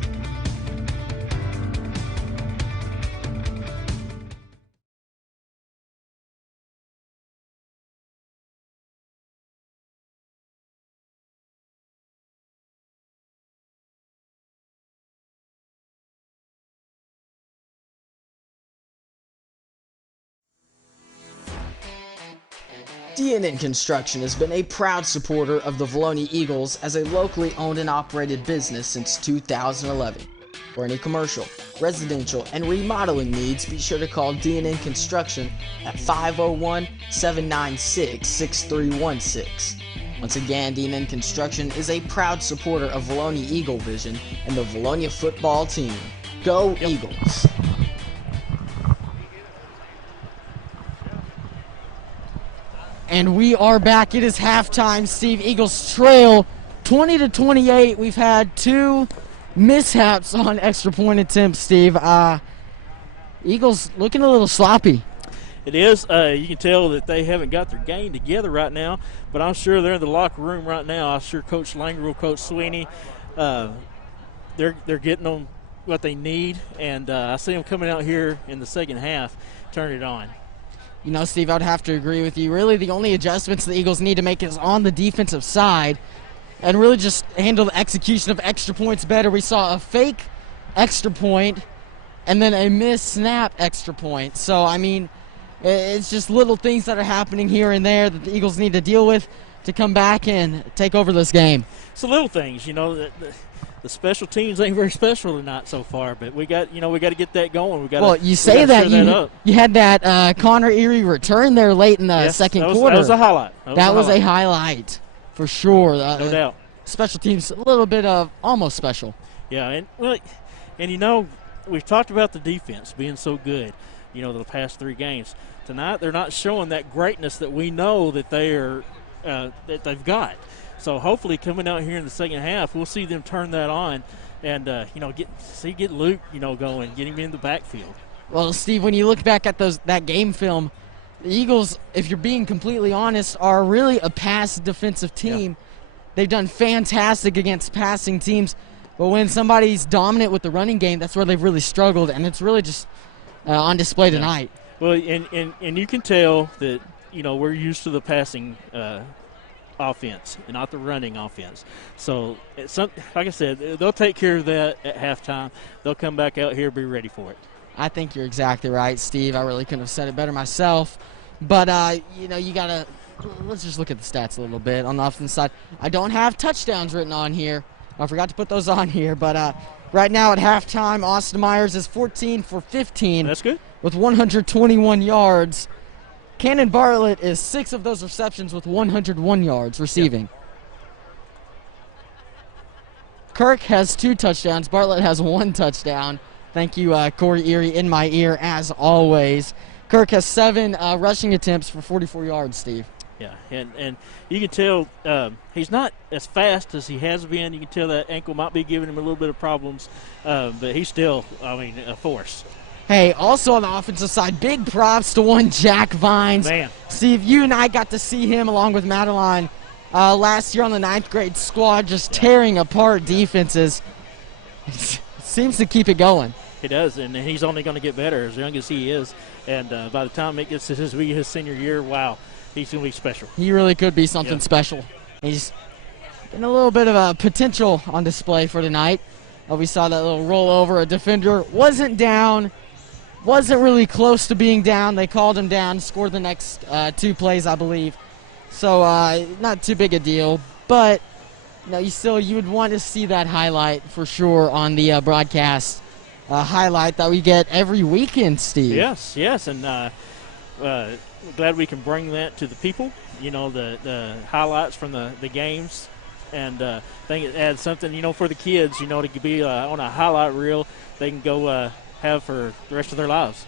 DNN Construction has been a proud supporter of the Vilonia Eagles as a locally owned and operated business since 2011. For any commercial, residential, and remodeling needs, be sure to call DNN Construction at 501-796-6316. Once again, DNN Construction is a proud supporter of Vilonia Eagle Vision and the Vilonia football team. Go Eagles! And we are back. It is halftime. Steve, Eagles trail 20-28. We've had 2 mishaps on extra point attempts, Steve. Eagles looking a little sloppy. It is. You can tell that they haven't got their game together right now, but I'm sure they're in the locker room right now. I'm sure Coach Langerville, Coach Sweeney, they're getting them what they need, and I see them coming out here in the second half, turn it on. You know, Steve, I would have to agree with you. Really, the only adjustments the Eagles need to make is on the defensive side and really just handle the execution of extra points better. We saw a fake extra point and then a missed snap extra point. So, I mean, it's just little things that are happening here and there that the Eagles need to deal with to come back and take over this game. It's the little things, you know. The special teams ain't very special tonight so far, but we got to get that going. Well, you say that you had that Connor Erie return there late in the second quarter. That was a highlight. That was a highlight for sure. No doubt. Special teams, a little bit of almost special. Yeah, and you know, we've talked about the defense being so good, you know, the past 3 games. Tonight they're not showing that greatness that we know that that they've got. So hopefully coming out here in the second half, we'll see them turn that on and, you know, get Luke, you know, going, get him in the backfield. Well, Steve, when you look back at that game film, the Eagles, if you're being completely honest, are really a pass defensive team. Yeah. They've done fantastic against passing teams, but when somebody's dominant with the running game, that's where they've really struggled, and it's really just on display tonight. Well, and you can tell that, you know, we're used to the passing offense and not the running offense. So, like I said, they'll take care of that at halftime. They'll come back out here and be ready for it. I think you're exactly right, Steve. I really couldn't have said it better myself. But, you know, you got to – let's just look at the stats a little bit on the offensive side. I don't have touchdowns written on here. I forgot to put those on here. But right now at halftime, Austin Myers is 14 for 15. That's good. With 121 yards. Cannon Bartlett is 6 of those receptions with 101 yards receiving. Yep. Kirk has 2 touchdowns. Bartlett has 1 touchdown. Thank you, Corey Erie, in my ear, as always. Kirk has 7 rushing attempts for 44 yards, Steve. Yeah, and you can tell he's not as fast as he has been. You can tell that ankle might be giving him a little bit of problems, but he's still, a force. Hey, also on the offensive side, big props to one Jack Vines. Man. Steve, you and I got to see him along with Madeline last year on the 9th grade squad, just tearing apart defenses. Seems to keep it going. He does, and he's only going to get better as young as he is. And by the time it gets to his senior year, wow, he's going to be special. He really could be something special. He's getting a little bit of a potential on display for tonight. We saw that little rollover. A defender wasn't down. Wasn't really close to being down. They called him down, scored the next 2 plays, I believe. So not too big a deal. But you would want to see that highlight for sure on the broadcast highlight that we get every weekend, Steve. Yes, and glad we can bring that to the people. You know, the highlights from the games, and I think it adds something, for the kids. To be on a highlight reel, they can go. Have for the rest of their lives.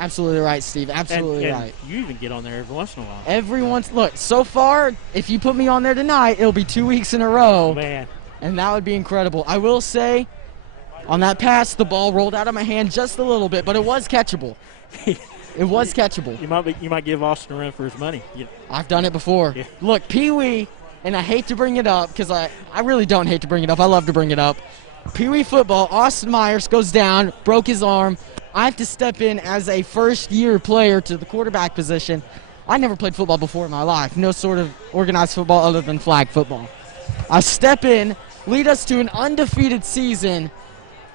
Absolutely right, Steve. Absolutely and right. You even get on there every once in a while. Look, so far, if you put me on there tonight, it'll be 2 weeks in a row. Man. And that would be incredible. I will say, on that pass, the ball rolled out of my hand just a little bit, but it was catchable. It was catchable. You might give Austin a run for his money. I've done it before. Yeah. Look, Pee Wee, and I hate to bring it up because I really don't hate to bring it up. I love to bring it up. Pee Wee football, Austin Myers goes down, broke his arm. I have to step in as a first-year player to the quarterback position. I never played football before in my life, no sort of organized football other than flag football. I step in, lead us to an undefeated season.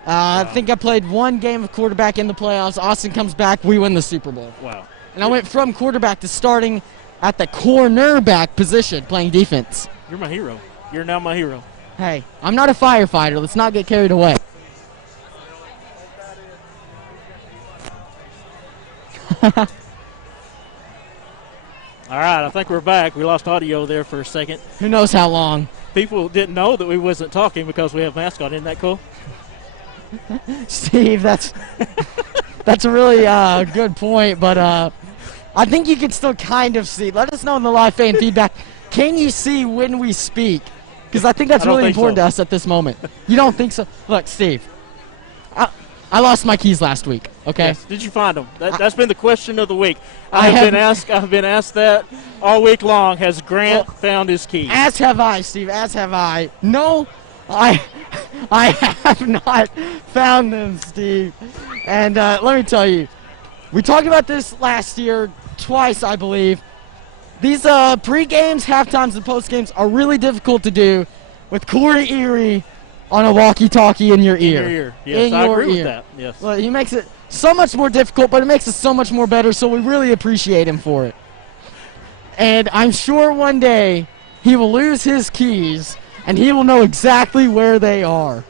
I think I played 1 game of quarterback in the playoffs. Austin comes back, we win the Super Bowl. Wow. And I went from quarterback to starting at the cornerback position playing defense. You're my hero. You're now my hero. Hey, I'm not a firefighter. Let's not get carried away. All right, I think we're back. We lost audio there for a second. Who knows how long? People didn't know that we wasn't talking because we have masks on. Isn't that cool? Steve, that's a really good point, but I think you can still kind of see. Let us know in the live fan feedback. Can you see when we speak? Because I think that's really important to us at this moment. You don't think so? Look, Steve, I lost my keys last week, okay? Yes. Did you find them? That's been the question of the week. I've been asked that all week long. Has Grant found his keys? As have I, Steve, as have I. No, I have not found them, Steve. And let me tell you, we talked about this last year twice, I believe. These pre-games, half-times, and post-games are really difficult to do with Corey Erie on a walkie-talkie in your ear. In your ear. Yes, I agree with that. Yes. Well, he makes it so much more difficult, but it makes it so much more better, so we really appreciate him for it. And I'm sure one day he will lose his keys, and he will know exactly where they are.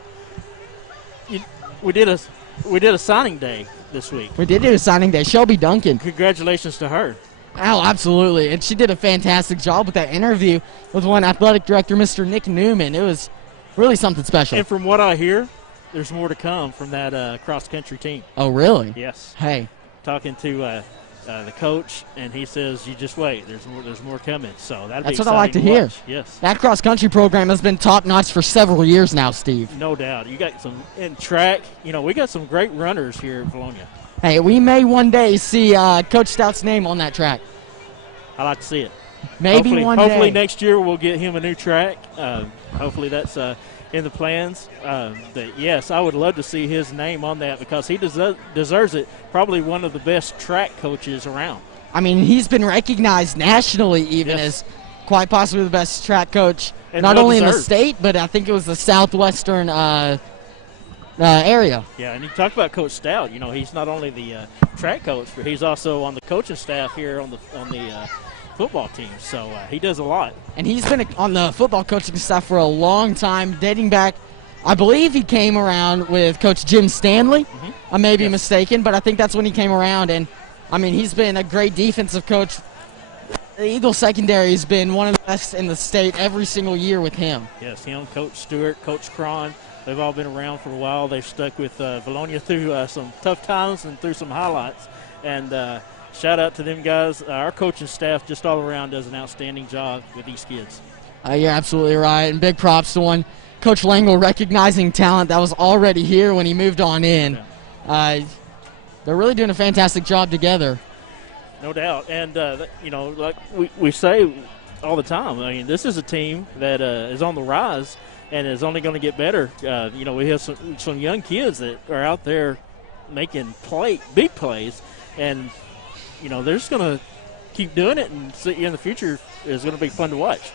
We did a signing day this week. We did do a signing day. Shelby Duncan. Congratulations to her. Oh, absolutely. And she did a fantastic job with that interview with one athletic director, Mr. Nick Newman. It was really something special. And from what I hear, there's more to come from that cross-country team. Oh, really? Yes. Hey. Talking to the coach, and he says, "You just wait. There's more coming." So that's what I like to hear. Yes. That cross-country program has been top-notch for several years now, Steve. No doubt. You got some in track. We got some great runners here in Vilonia. Hey, we may one day see Coach Stout's name on that track. I like to see it. Maybe one day. Hopefully next year we'll get him a new track. Hopefully that's in the plans. But yes, I would love to see his name on that because he deserves it. Probably one of the best track coaches around. I mean, he's been recognized nationally even as quite possibly the best track coach, and not only in the state, but I think it was the southwestern area. Yeah, and you talk about Coach Stout. He's not only the track coach, but he's also on the coaching staff here on the football team. So he does a lot. And he's been on the football coaching staff for a long time, dating back. I believe he came around with Coach Jim Stanley. I may be mistaken, but I think that's when he came around. And I mean, he's been a great defensive coach. The Eagle secondary has been one of the best in the state every single year with him. Yes, him, Coach Stewart, Coach Cron. They've all been around for a while. They've stuck with Vilonia through some tough times and through some highlights. And shout out to them guys. Our coaching staff just all around does an outstanding job with these kids. You're absolutely right. And big props to Coach Langle recognizing talent that was already here when he moved on in. Yeah. They're really doing a fantastic job together. No doubt. And, like we say all the time, I mean, this is a team that is on the rise and is only going to get better. We have some young kids that are out there making big plays, and, they're just going to keep doing it, and in the future is going to be fun to watch.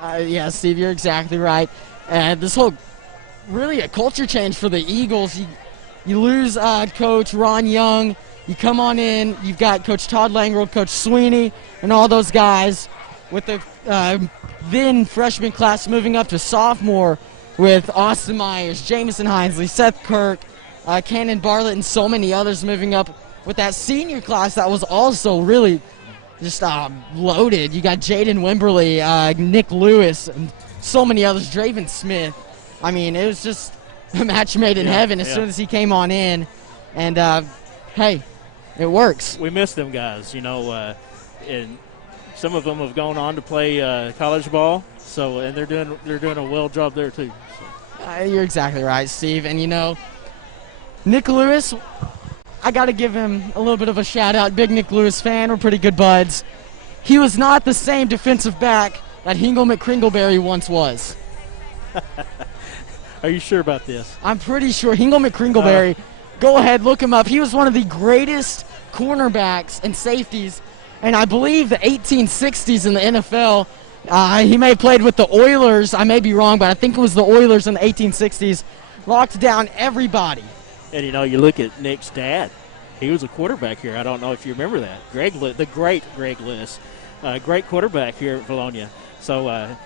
Yeah, Steve, you're exactly right. And this whole really a culture change for the Eagles. You lose Coach Ron Young. You come on in. You've got Coach Todd Langrel, Coach Sweeney, and all those guys with the then freshman class moving up to sophomore with Austin Myers, Jamison Hinesley, Seth Kirk, Cannon Bartlett, and so many others moving up with that senior class that was also really just loaded. You got Jaden Wimberly, Nick Lewis, and so many others, Draven Smith. I mean, it was just a match made in heaven as soon as he came on in. And, hey, it works. We miss them guys, and some of them have gone on to play college ball, and they're doing a well job there too. You're exactly right, Steve. And Nick Lewis, I got to give him a little bit of a shout out. Big Nick Lewis fan. We're pretty good buds. He was not the same defensive back that Hingle McCringleberry once was. Are you sure about this? I'm pretty sure. Hingle McCringleberry, go ahead, look him up. He was one of the greatest cornerbacks and safeties, and I believe the 1860s in the NFL. He may have played with the Oilers. I may be wrong, but I think it was the Oilers in the 1860s. Locked down everybody. And, you look at Nick's dad. He was a quarterback here. I don't know if you remember that. The great Greg Lewis. Great quarterback here at Vilonia. So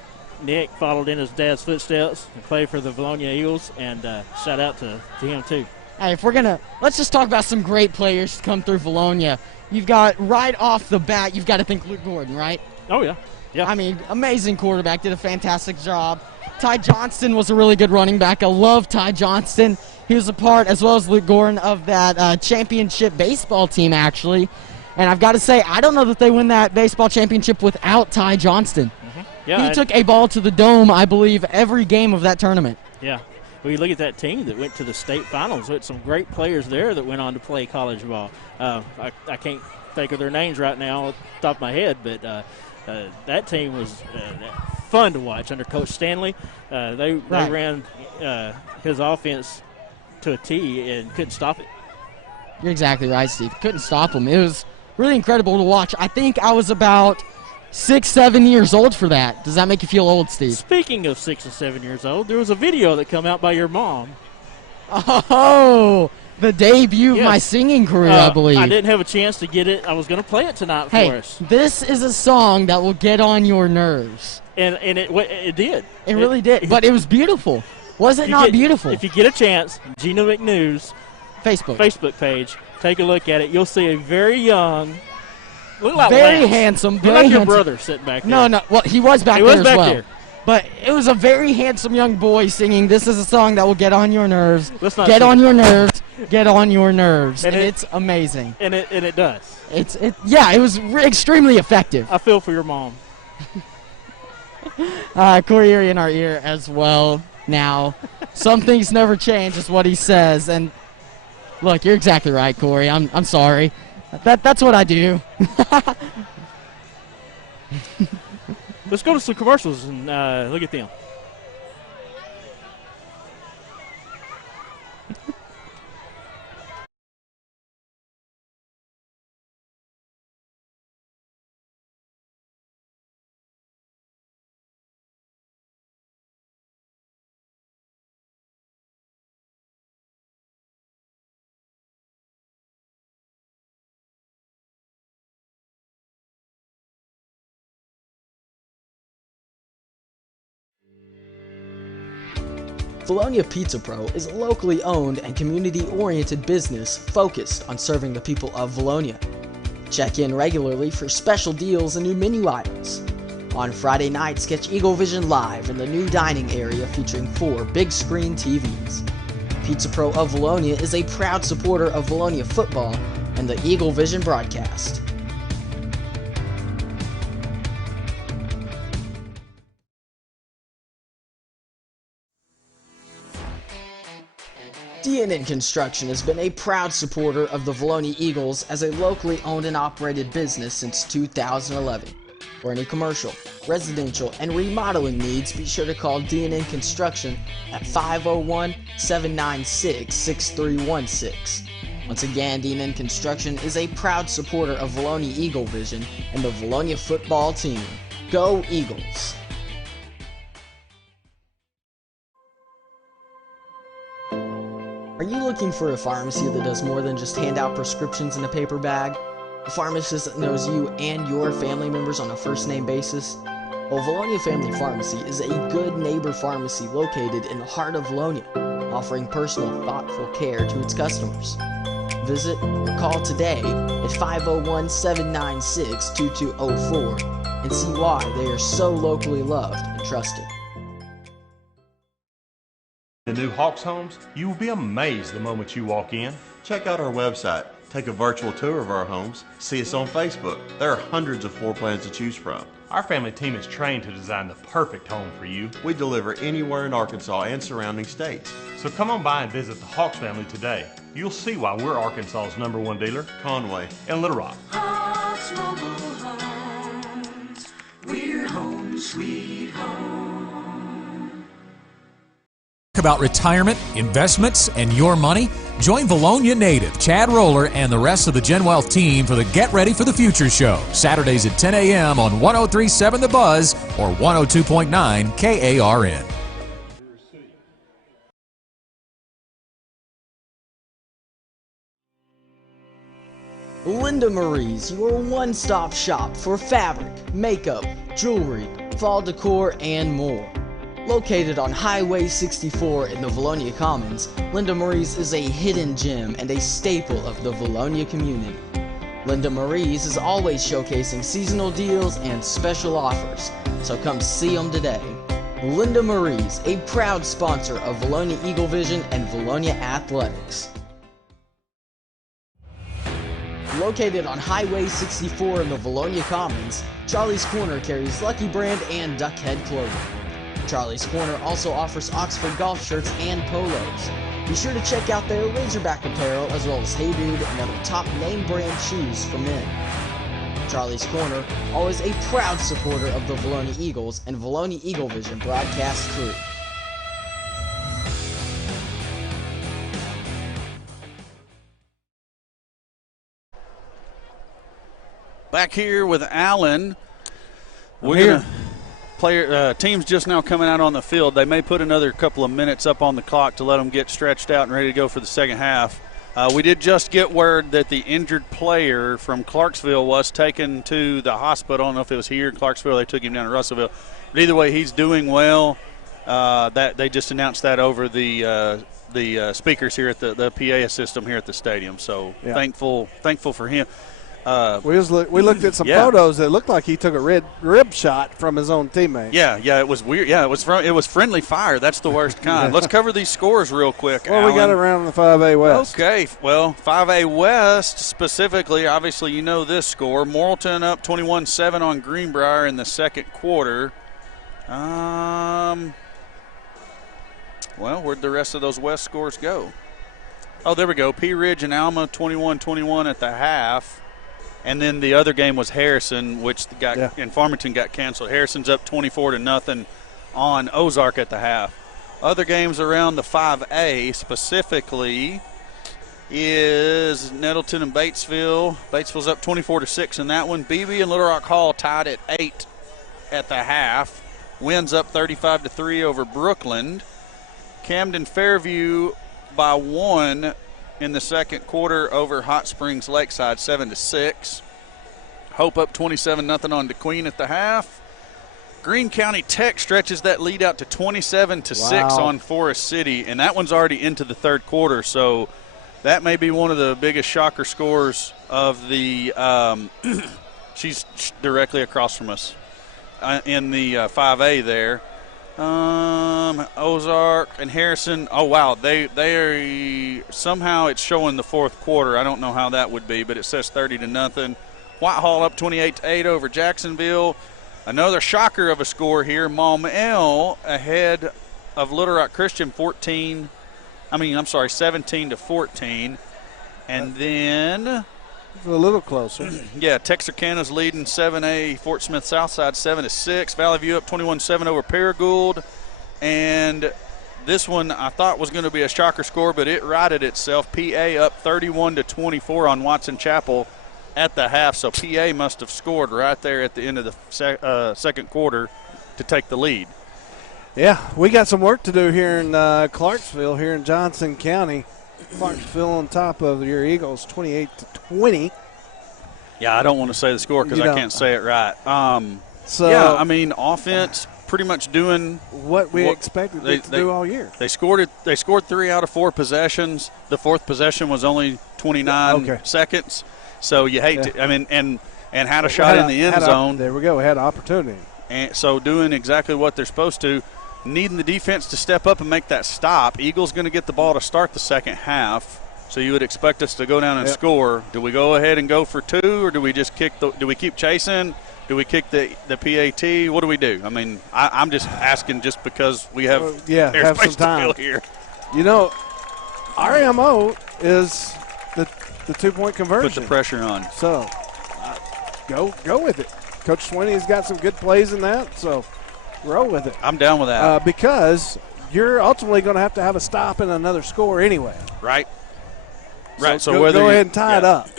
Nick followed in his dad's footsteps and played for the Vilonia Eagles, and shout out to him too. Hey, let's just talk about some great players to come through Vilonia. You've got, right off the bat, you've got to think Luke Gordon, right? Oh, yeah. Yeah. I mean, amazing quarterback, did a fantastic job. Ty Johnston was a really good running back. I love Ty Johnston. He was a part, as well as Luke Gordon, of that championship baseball team, actually. And I've got to say, I don't know that they win that baseball championship without Ty Johnston. Yeah, he took a ball to the dome, I believe, every game of that tournament. Yeah. Well, you look at that team that went to the state finals. With some great players there that went on to play college ball. I can't think of their names right now off the top of my head, but that team was fun to watch under Coach Stanley. They ran his offense to a T and couldn't stop it. You're exactly right, Steve. Couldn't stop him. It was really incredible to watch. I think I was about 6, 7 years old for that. Does that make you feel old, Steve? Speaking of 6 and 7 years old, there was a video that come out by your mom. Oh, the debut of my singing career, I believe. I didn't have a chance to get it. I was going to play it tonight for us. This is a song that will get on your nerves. And it did. It really did. But it was beautiful. Was it not beautiful? If you get a chance, Gina McNews Facebook page, take a look at it. You'll see a very young, look like very handsome, very like your handsome brother sitting back there. No. Well, he was back there as well. But it was a very handsome young boy singing, "This is a song that will get on your nerves." Get on your nerves. Get on your nerves. And it's amazing. And it does. It was extremely effective. I feel for your mom. Corey Erie in our ear as well now. Some things never change is what he says. And look, you're exactly right, Corey. I'm sorry. That's what I do. Let's go to some commercials and look at them. Vilonia Pizza Pro is a locally owned and community-oriented business focused on serving the people of Vilonia. Check in regularly for special deals and new menu items. On Friday nights, catch Eagle Vision live in the new dining area featuring 4 big-screen TVs. Pizza Pro of Vilonia is a proud supporter of Vilonia football and the Eagle Vision broadcast. D&N Construction has been a proud supporter of the Vilonia Eagles as a locally owned and operated business since 2011. For any commercial, residential, and remodeling needs, be sure to call D&N Construction at 501-796-6316. Once again, D&N Construction is a proud supporter of Vilonia Eagle Vision and the Vilonia football team. Go Eagles! Are you looking for a pharmacy that does more than just hand out prescriptions in a paper bag? A pharmacist that knows you and your family members on a first-name basis? Well, Vilonia Family Pharmacy is a good neighbor pharmacy located in the heart of Vilonia, offering personal, thoughtful care to its customers. Visit or call today at 501-796-2204 and see why they are so locally loved and trusted. The new Hawks homes, you will be amazed the moment you walk in. Check out our website, take a virtual tour of our homes, see us on Facebook. There are hundreds of floor plans to choose from. Our family team is trained to design the perfect home for you. We deliver anywhere in Arkansas and surrounding states. So come on by and visit the Hawks family today. You'll see why we're Arkansas's #1 dealer, Conway and Little Rock. Hawks Mobile Homes, we're home sweet home. About retirement, investments, and your money? Join Vilonia native Chad Roller and the rest of the Gen Wealth team for the Get Ready for the Future show, Saturdays at 10 a.m. on 103.7 The Buzz or 102.9 KARN. Linda Marie's, your one-stop shop for fabric, makeup, jewelry, fall decor, and more. Located on Highway 64 in the Vilonia Commons, Linda Marie's is a hidden gem and a staple of the Vilonia community. Linda Marie's is always showcasing seasonal deals and special offers, so come see them today. Linda Marie's, a proud sponsor of Vilonia Eagle Vision and Vilonia Athletics. Located on Highway 64 in the Vilonia Commons, Charlie's Corner carries Lucky Brand and Duck Head clothing. Charlie's Corner also offers Oxford golf shirts and polos. Be sure to check out their Razorback apparel as well as Hey Dude and other top name brand shoes for men. Charlie's Corner, always a proud supporter of the Vilonia Eagles and Vilonia Eagle Vision broadcast crew. Back here with Allen. We're going to play. Team's just now coming out on the field. They may put another couple of minutes up on the clock to let them get stretched out and ready to go for the second half. We did just get word that the injured player from Clarksville was taken to the hospital. I don't know if it was here in Clarksville. They took him down to Russellville. But either way, he's doing well. That they just announced that over the speakers here at the PA system here at the stadium. So thankful for him. We looked at some photos that looked like he took a rib shot from his own teammate. Yeah, it was weird. Yeah, it was friendly fire. That's the worst kind. Let's cover these scores real quick. Well, Alan. we got around the 5A West. Okay, well, 5A West specifically, obviously you know this score. Morrilton up 21-7 on Greenbrier in the second quarter. Well, where'd the rest of those West scores go? Oh, there we go. Pea Ridge and Alma 21-21 at the half. And then the other game was Harrison, which and Farmington got canceled. Harrison's up 24-0 on Ozark at the half. Other games around the 5A specifically is Nettleton and Batesville. Batesville's up 24-6 in that one. Beebe and Little Rock Hall tied at 8 at the half. Wins up 35-3 over Brookland. Camden Fairview by 1 in the second quarter over Hot Springs Lakeside, 7-6. Hope up 27-0 on DeQueen at the half. Greene County Tech stretches that lead out to 27-6 on Forest City, and that one's already into the third quarter. So that may be one of the biggest shocker scores of the. She's directly across from us in the 5A there. Ozark and Harrison. Oh wow, they are somehow it's showing the fourth quarter. I don't know how that would be, but it says 30-0. Whitehall up 28-8 over Jacksonville. Another shocker of a score here. Maumelle ahead of Little Rock Christian 17-14, and then a little closer. Yeah, Texarkana's leading 7A, Fort Smith Southside 7-6. Valley View up 21-7 over Paragould. And this one I thought was going to be a shocker score, but it righted itself. PA up 31-24 on Watson Chapel at the half. So PA must have scored right there at the end of the second quarter to take the lead. Yeah, we got some work to do here in Clarksville, here in Johnson County. Clarksville on top of your Eagles, 28-20. Yeah, I don't want to say the score because I can't say it right. Offense pretty much doing what we expected to do all year. They scored 3 out of 4 possessions. The fourth possession was only 29 seconds. So you hate to. I mean, and had a shot in the end zone. There we go. Had opportunity. And so doing exactly what they're supposed to. Needing the defense to step up and make that stop. Eagles going to get the ball to start the second half, so you would expect us to go down and score. Do we go ahead and go for 2, or do we just do we keep chasing? Do we kick the PAT? What do we do? I mean, I'm just asking just because we have have some time to fill here. You know, our MO is the 2-point conversion. Put the pressure on. So go with it. Coach Swinney's got some good plays in that, so roll with it. I'm down with that. Because you're ultimately going to have a stop and another score anyway. Right. So whether go ahead and tie it up.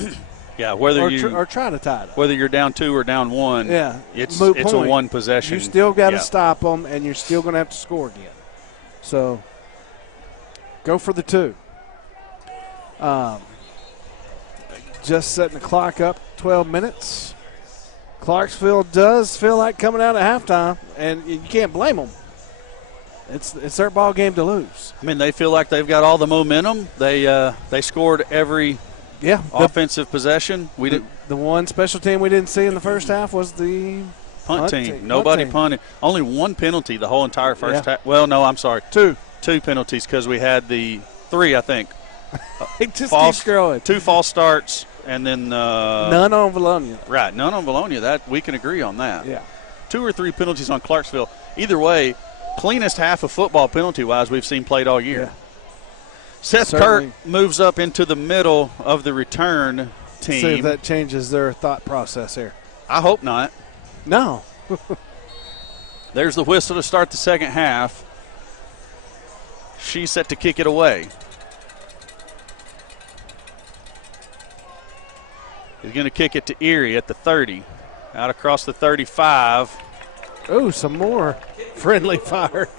Yeah, or try to tie it up. Whether you're down 2 or down 1, it's a one possession. You still got to stop them, and you're still going to have to score again. So go for the 2. Just setting the clock up, 12 minutes. Clarksville does feel like coming out at halftime, and you can't blame them. It's their ball game to lose. I mean, they feel like they've got all the momentum. They scored every offensive possession. The one special team we didn't see in the first half was the punt team. Nobody punted. Only one penalty the whole entire first half. Well, no, I'm sorry. 2 penalties because we had the 3, I think. It just keeps growing. 2 false starts And then none on Vilonia. Right, none on Vilonia. That we can agree on that. Yeah. 2 or 3 penalties on Clarksville. Either way, cleanest half of football penalty-wise we've seen played all year. Yeah. Seth Certainly. Kirk moves up into the middle of the return team. See if that changes their thought process here. I hope not. No. There's the whistle to start the second half. She's set to kick it away. He's going to kick it to Erie at the 30. Out across the 35. Oh, some more friendly fire.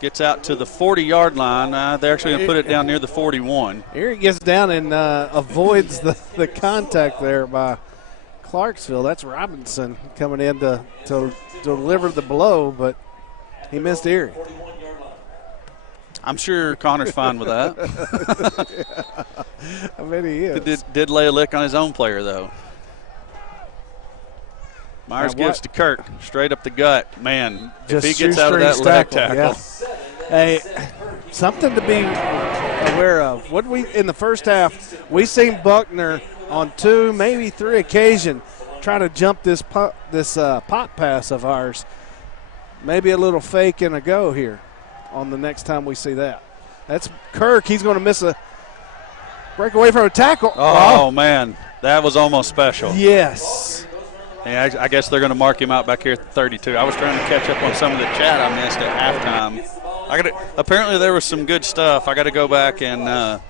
Gets out to the 40-yard line. They're actually going to put it down near the 41. Erie gets down and avoids the contact there by Clarksville. That's Robinson coming in to deliver the blow, but he missed Erie. I'm sure Connor's fine with that. I bet he is. Did lay a lick on his own player, though. Myers gives to Kirk, straight up the gut. Man, Just if he gets out of that leg tackle. Yeah. Hey, something to be aware of. What we in the first half, we seen Buckner on 2, maybe 3 occasions try to jump this pop pass of ours. Maybe a little fake and a go here on the next time we see that. That's Kirk. He's going to miss a break away from a tackle. Oh, man, that was almost special. Yes. Yeah, I guess they're going to mark him out back here at 32. I was trying to catch up on some of the chat I missed at halftime. Apparently there was some good stuff. I got to go back and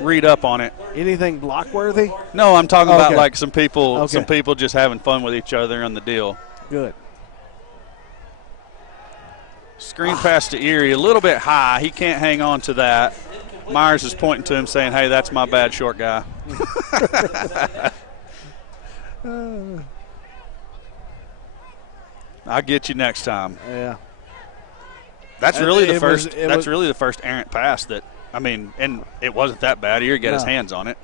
read up on it. Anything block worthy? No, I'm talking about Okay. like some people Okay. some people just having fun with each other on the deal. Good. Screen pass to Erie, a little bit high. He can't hang on to that. Myers is pointing to him saying, hey, that's my bad, short guy. I'll get you next time. Yeah. That's really the It first. was- it That's was- really the first errant pass that. I mean, and it wasn't that bad. Erie got his No. hands on it.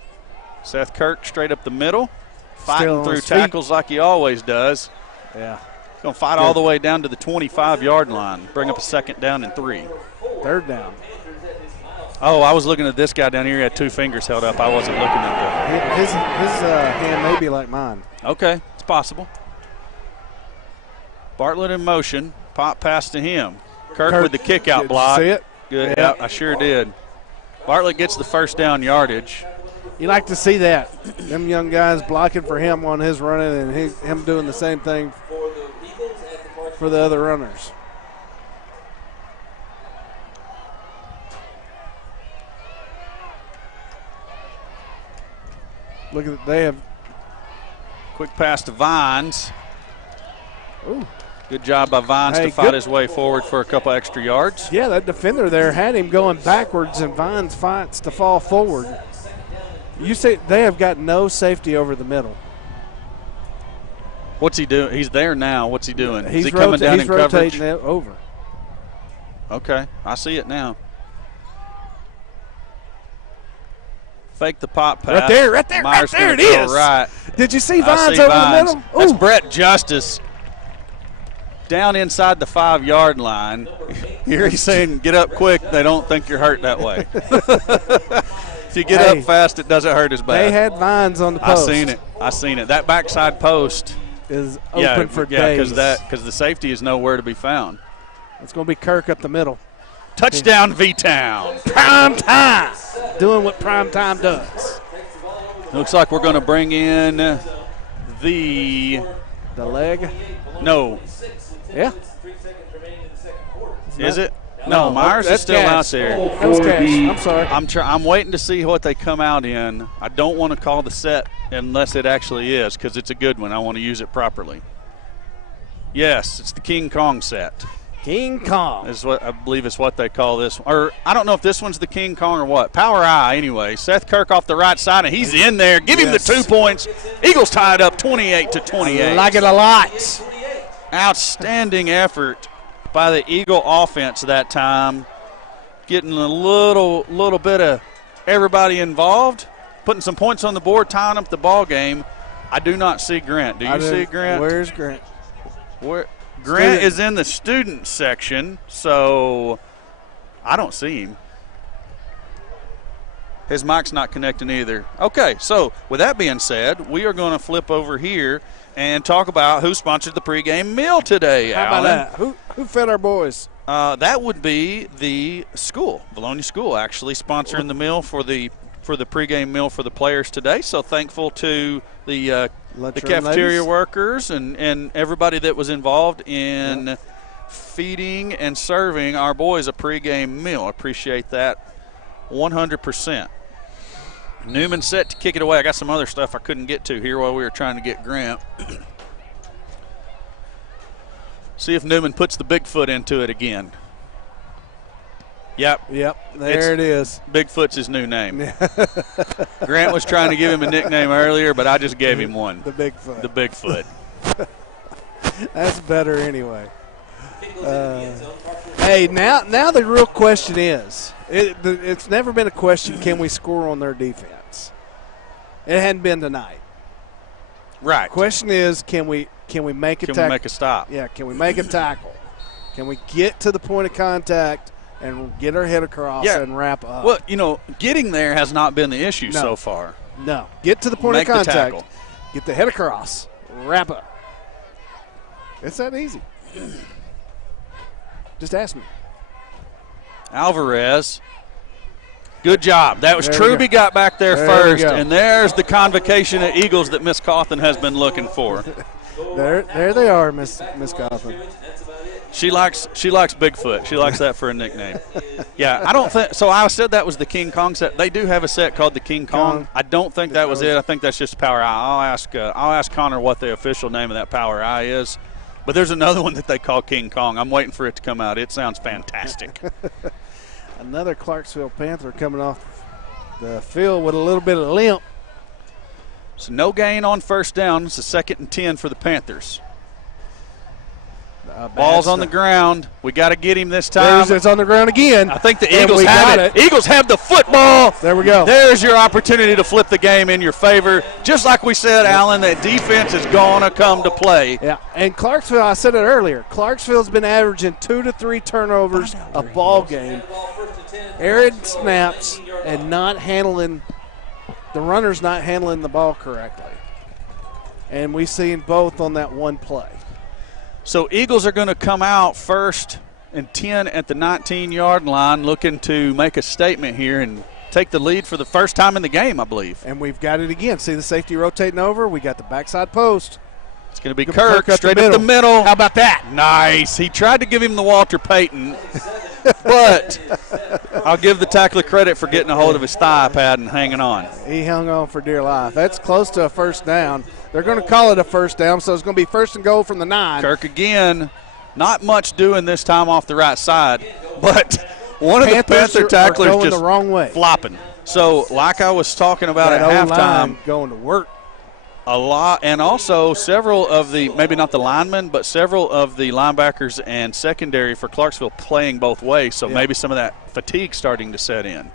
Seth Kirk straight up the middle, Still fighting on through his feet. tackles like he always does. Yeah. Going to fight all the way down to the 25-yard line. Bring up a 2nd down and 3. 3rd down. Oh, I was looking at this guy down here. He had 2 fingers held up. I wasn't looking at His hand may be like mine. the. Okay, it's possible. Bartlett in motion. Pop pass to him. Kirk with the kick out did you block. see it? Good. Yeah. Yeah, I sure did. Bartlett gets the 1st down yardage. You like to see that. Them young guys blocking for him on his running and him doing the same thing for the other runners. Look at they have Quick pass to Vines. Ooh. Good job by Vines Hey, to fight good. his way forward for a couple extra yards. Yeah, that defender there had him going backwards, and Vines fights to fall forward. You say they have got no safety over the middle. What's he doing? He's there now. What's he doing? He's Is he coming down he's in coverage? rotating it over. Okay, I see it now. Fake the pop pass. Right there, right there, Myers right there gonna it throw is. Right. Did you see I Vines see over Vines. the middle? That's Ooh. Brett Justice down inside the 5-yard line. Here he's saying, get up quick. They don't think you're hurt that way. If you get Hey, up fast, it doesn't hurt as bad. They had Vines on the post. I seen it. That backside post is open for days. days. Because the safety is nowhere to be found. It's going to be Kirk up the middle. Touchdown, V-Town. Prime time. Doing what prime time does. Looks like we're going to bring in the leg. No. Yeah. Is it? No, Myers is that's still Cash. out there. That's Cash. I'm sorry. I'm waiting to see what they come out in. I don't want to call the set unless it actually is, because it's a good one. I want to use it properly. Yes, it's the King Kong set. King Kong. Is what I believe is what they call this. Or I don't know if this one's the King Kong or what. Power Eye, anyway. Seth Kirk off the right side, and he's in there. Give him the 2 points. Eagles tied up 28-28. I like it a lot. Outstanding effort by the Eagle offense that time. Getting a little bit of everybody involved. Putting some points on the board, tying up the ball game. I do not see Grant. Do you see Grant? Where's Grant? Grant is in the student section, so I don't see him. His mic's not connecting either. Okay, so with that being said, we are going to flip over here and talk about who sponsored the pregame meal today, How about Alan. that? Who fed our boys? That would be the school, Vilonia School, actually sponsoring the meal for the pregame meal for the players today. So thankful to the cafeteria workers and everybody that was involved in feeding and serving our boys a pregame meal. Appreciate that 100%. Newman set to kick it away. I got some other stuff I couldn't get to here while we were trying to get Grant. See if Newman puts the Bigfoot into it again. Yep. There it is. Bigfoot's his new name. Grant was trying to give him a nickname earlier, but I just gave him one. The Bigfoot. The Bigfoot. That's better anyway. Hey, now the real question is, it's never been a question, can we score on their defense? It hadn't been tonight. Right. Question is, can we make a tackle? Can we make a stop? Yeah, can we make a tackle? Can we get to the point of contact and get our head across and wrap up? Well, getting there has not been the issue so far. No. Get to the point Make of the contact. tackle. Get the head across. Wrap up. It's that easy. Just ask me. Alvarez. Good job. That was There we Truby go. got back there There we first, go. and there's the convocation of Eagles that Miss Cawthon has been looking for. There they are, Miss Cawthon. She likes Bigfoot. She likes that for a nickname. Yeah, I don't think so. I said that was the King Kong set. They do have a set called the King Kong. I don't think that was it. I think that's just Power Eye. I'll ask Connor what the official name of that Power Eye is. But there's another one that they call King Kong. I'm waiting for it to come out. It sounds fantastic. Another Clarksville Panther coming off the field with a little bit of limp. So no gain on first down. It's a 2nd and 10 for the Panthers. Ball's on the ground. We got to get him this time. It's on the ground again. I think the Eagles have it. Eagles have the football. There we go. There's your opportunity to flip the game in your favor. Just like we said, Alan, that defense is going to come to play. Yeah, and Clarksville, I said it earlier, Clarksville's been averaging 2 to 3 turnovers a ball game. Errant snaps and not handling the runners not handling the ball correctly. And we seen both on that one play. So Eagles are going to come out 1st and 10 at the 19-yard line, looking to make a statement here and take the lead for the first time in the game, I believe. And we've got it again. See the safety rotating over? We got the backside post. It's going to be Kirk straight up the middle. How about that? Nice. He tried to give him the Walter Payton, but I'll give the tackler credit for getting a hold of his thigh pad and hanging on. He hung on for dear life. That's close to a first down. They're going to call it a first down, so it's going to be 1st and goal from the 9. Kirk again, not much doing this time off the right side, but one of the Panther tacklers going just the wrong way. Flopping. So like I was talking about That at halftime, going to work. a lot, and also several of the, maybe not the linemen, but several of the linebackers and secondary for Clarksville playing both ways, so maybe some of that fatigue starting to set in.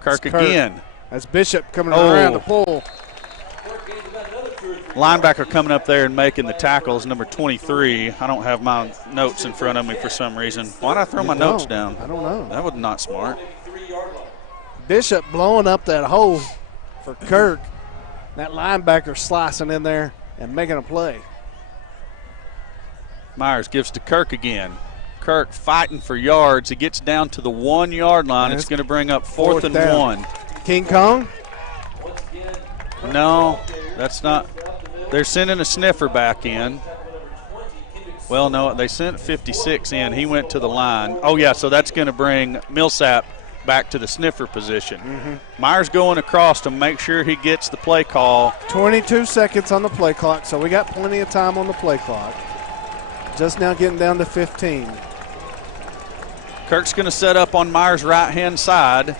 Kirk again. That's Bishop coming around the pole. Linebacker coming up there and making the tackles, number 23. I don't have my notes in front of me for some reason. Why did I throw my notes down? I don't know. That was not smart. Bishop blowing up that hole for Kirk. That linebacker slicing in there and making a play. Myers gives to Kirk again. Kirk fighting for yards. He gets down to the 1-yard line. It's going to bring up 4th and down. 1. King Kong? No, that's not. They're sending a sniffer back in. Well, no, they sent 56 in. He went to the line. Oh, yeah, so that's going to bring Millsap back to the sniffer position. Myers going across to make sure he gets the play call. 22 seconds on the play clock, so we got plenty of time on the play clock. Just now getting down to 15. Kirk's going to set up on Myers' right-hand side.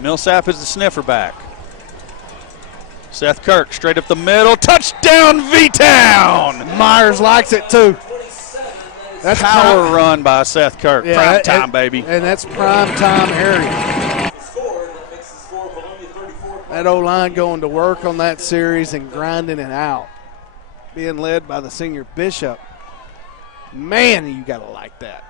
Millsap is the sniffer back. Seth Kirk straight up the middle. Touchdown, V-Town! Myers likes it, too. That's power run by Seth Kirk. Prime time, baby. And that's prime time area. That O-line going to work on that series and grinding it out. Being led by the senior Bishop. Man, you got to like that.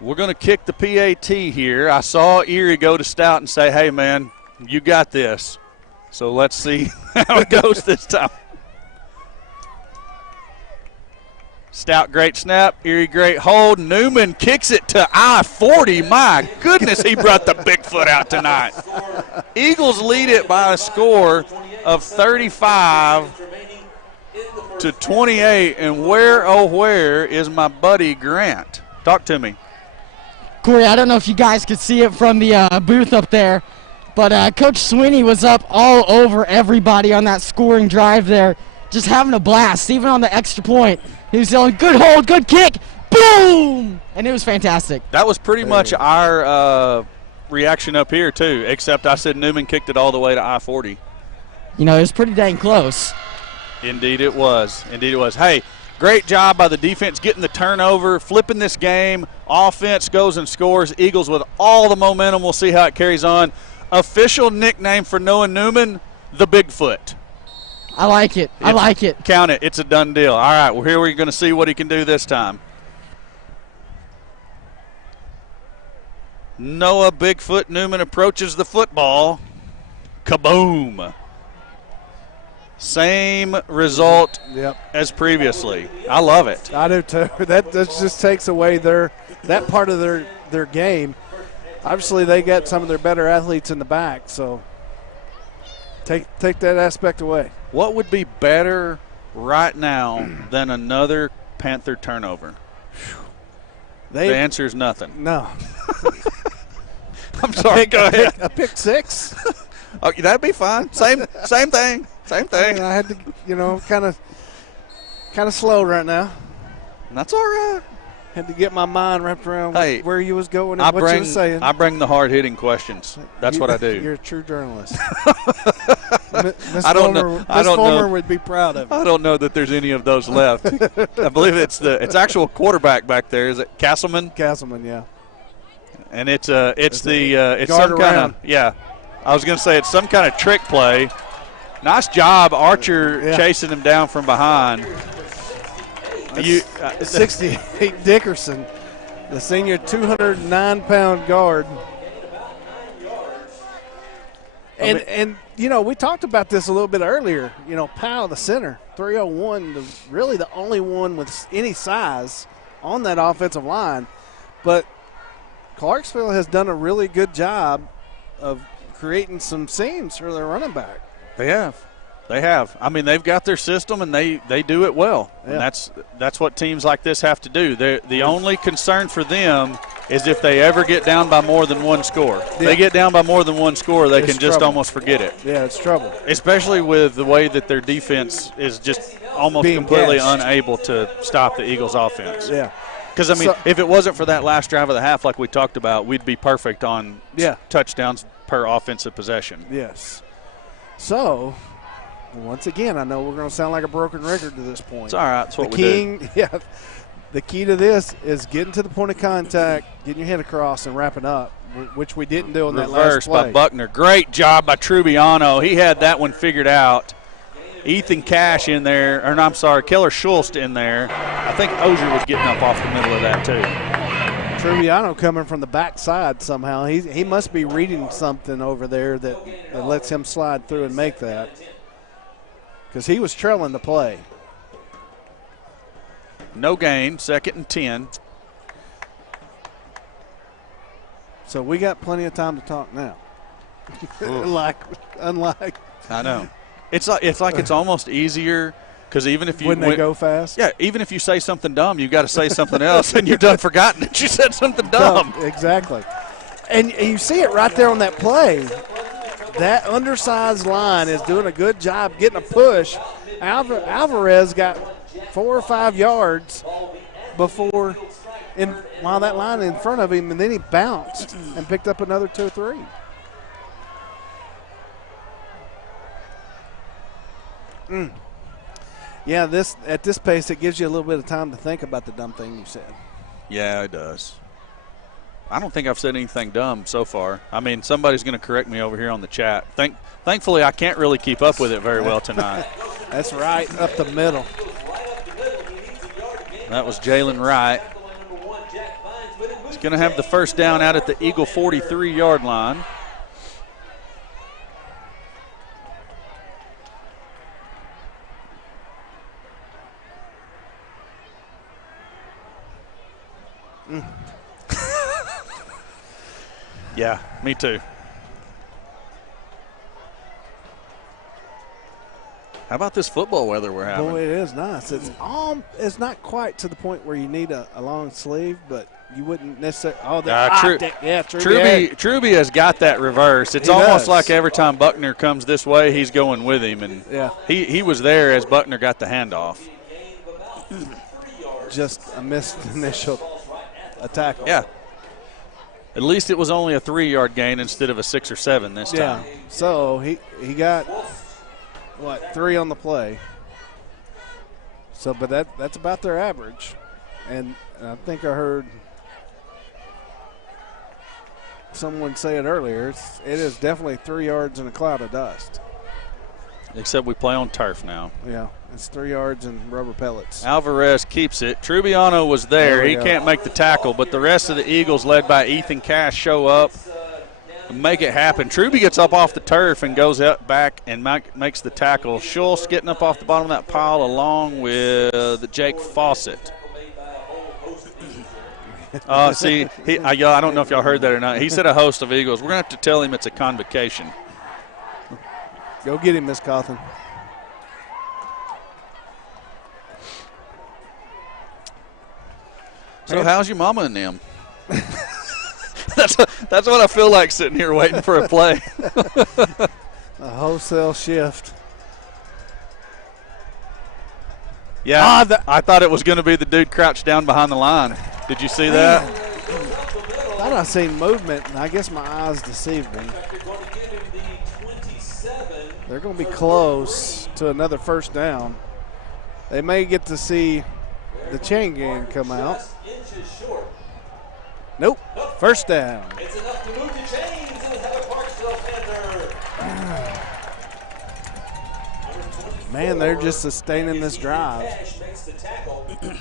We're going to kick the PAT here. I saw Erie go to Stout and say, hey, man, you got this. So let's see how it goes this time. Stout, great snap. Erie, great hold. Newman kicks it to I-40. My goodness, he brought the big foot out tonight. Eagles lead it by a score of 35-28. And where, oh, where is my buddy Grant? Talk to me. Corey, I don't know if you guys could see it from the booth up there, but Coach Sweeney was up all over everybody on that scoring drive there, just having a blast, even on the extra point. He was yelling, good hold, good kick, boom! And it was fantastic. That was pretty much our reaction up here, too, except I said Newman kicked it all the way to I-40. You know, it was pretty dang close. Indeed it was. Indeed it was. Hey, great job by the defense getting the turnover, flipping this game. Offense goes and scores. Eagles with all the momentum. We'll see how it carries on. Official nickname for Noah Newman, the Bigfoot. I like it. I like it. Count it. It's a done deal. All right, well, here we're going to see what he can do this time. Noah Bigfoot Newman approaches the football. Kaboom. Same result as previously. I love it. I do too. That just takes away that part of their game. Obviously, they got some of their better athletes in the back, so take that aspect away. What would be better right now than another Panther turnover? The answer is nothing. No. I'm sorry. Go ahead. A pick six. Oh, that'd be fine. Same thing. Same thing. I had to, kind of slow right now. That's all right. Had to get my mind wrapped around where you was going and what you was saying. I bring the hard-hitting questions. That's what I do. You're a true journalist. Miss Fulmer would be proud of you. I don't know that there's any of those left. I believe it's actual quarterback back there. Is it Castleman? Castleman, yeah. And it's some kind of I was going to say it's some kind of trick play. Nice job, Archer, chasing him down from behind. 68 Dickerson, the senior 209-pound guard. And we talked about this a little bit earlier. Powell, the center, 301, really the only one with any size on that offensive line. But Clarksville has done a really good job of creating some seams for their running back. They have. I mean, they've got their system, and they do it well. Yeah. And that's what teams like this have to do. The only concern for them is if they ever get down by more than one score. If they get down by more than one score, they can just almost forget it. Yeah, it's trouble. Especially with the way that their defense is just almost completely unable to stop the Eagles' offense. Yeah. Because, if it wasn't for that last drive of the half like we talked about, we'd be perfect on touchdowns per offensive possession. Yes. So, once again, I know we're going to sound like a broken record to this point. It's all right. That's what we do. Yeah. The key to this is getting to the point of contact, getting your head across, and wrapping up, which we didn't do in that last play. Reverse by Buckner. Great job by Trubiano. He had that one figured out. Ethan Cash in there, Keller Schultz in there. I think Ozier was getting up off the middle of that, too. Trubiano coming from the backside somehow. He must be reading something over there that lets him slide through and make that, because he was trailing the play. No gain, 2nd and 10. So we got plenty of time to talk now. Unlike. I know. It's like it's almost easier, because even if you they go fast. Yeah, even if you say something dumb, you've got to say something else, and you're done forgotten that you said something dumb. Exactly. And you see it right there on that play. That undersized line is doing a good job getting a push. Alvarez got 4 or 5 yards while that line in front of him, and then he bounced and picked up another 2 or 3. Yeah, at this pace, it gives you a little bit of time to think about the dumb thing you said. Yeah, it does. I don't think I've said anything dumb so far. I mean, somebody's going to correct me over here on the chat. Thankfully, I can't really keep up with it very well tonight. That's right, up the middle. That was Jalen Wright. going to have the first down out at the Eagle 43-yard line. Yeah, me too. How about this football weather we're having? Boy, it is nice. It's not quite to the point where you need a long sleeve, but you wouldn't necessarily. Truby has got that reverse. It's almost like every time Buckner comes this way, he's going with him, and he was there as Buckner got the handoff. Just a missed initial tackle. Yeah. At least it was only a 3-yard gain instead of a 6 or 7 this time. Yeah. So he got 3 on the play. So, but that's about their average, and I think I heard someone say it earlier. It is definitely 3 yards in a cloud of dust. Except we play on turf now. Yeah, it's 3 yards and rubber pellets. Alvarez keeps it. Trubiano was there. He can't make the tackle, but the rest of the Eagles, led by Ethan Cash, show up and make it happen. Truby gets up off the turf and goes up back and makes the tackle. Schultz getting up off the bottom of that pile along with Jake Fawcett. See, I don't know if y'all heard that or not. He said a host of Eagles. We're going to have to tell him it's a convocation. Go get him, Miss Cawthon. So how's your mama and them? That's what I feel like sitting here waiting for a play. A wholesale shift. Yeah, I thought it was going to be the dude crouched down behind the line. Did you see that? I thought I seen movement, and I guess my eyes deceived me. They're going to be close to another first down. They may get to see the chain gang come out. Nope. First down. It's enough to move the chains and have a Clarksville Panther. Man, they're just sustaining this drive.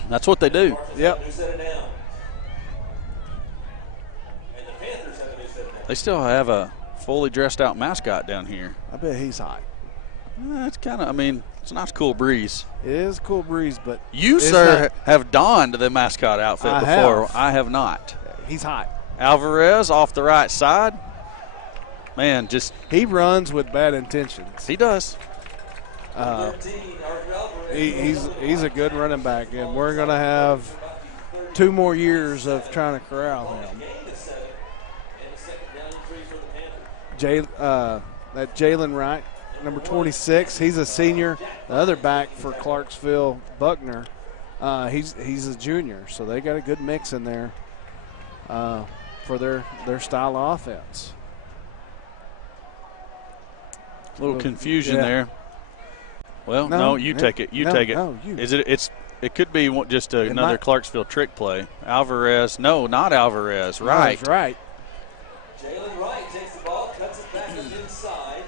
That's what they do. Yep. They still have a fully dressed out mascot down here. I bet he's hot. It's kind of, it's a nice cool breeze. It is a cool breeze, but you, sir, have donned the mascot outfit before. I have not. He's hot. Alvarez off the right side. Man, he runs with bad intentions. He does. He's a good running back, and we're going to have 2 more years of trying to corral him. That Jalen Wright, number 26, he's a senior. The other back for Clarksville, Buckner, he's a junior, so they got a good mix in there for their style of offense. A little confusion there. Well, no, you take it. You take it. No, it could be just another Clarksville trick play. Alvarez, no, not Alvarez. Right. That's right. Jalen Wright takes the ball, cuts it back inside.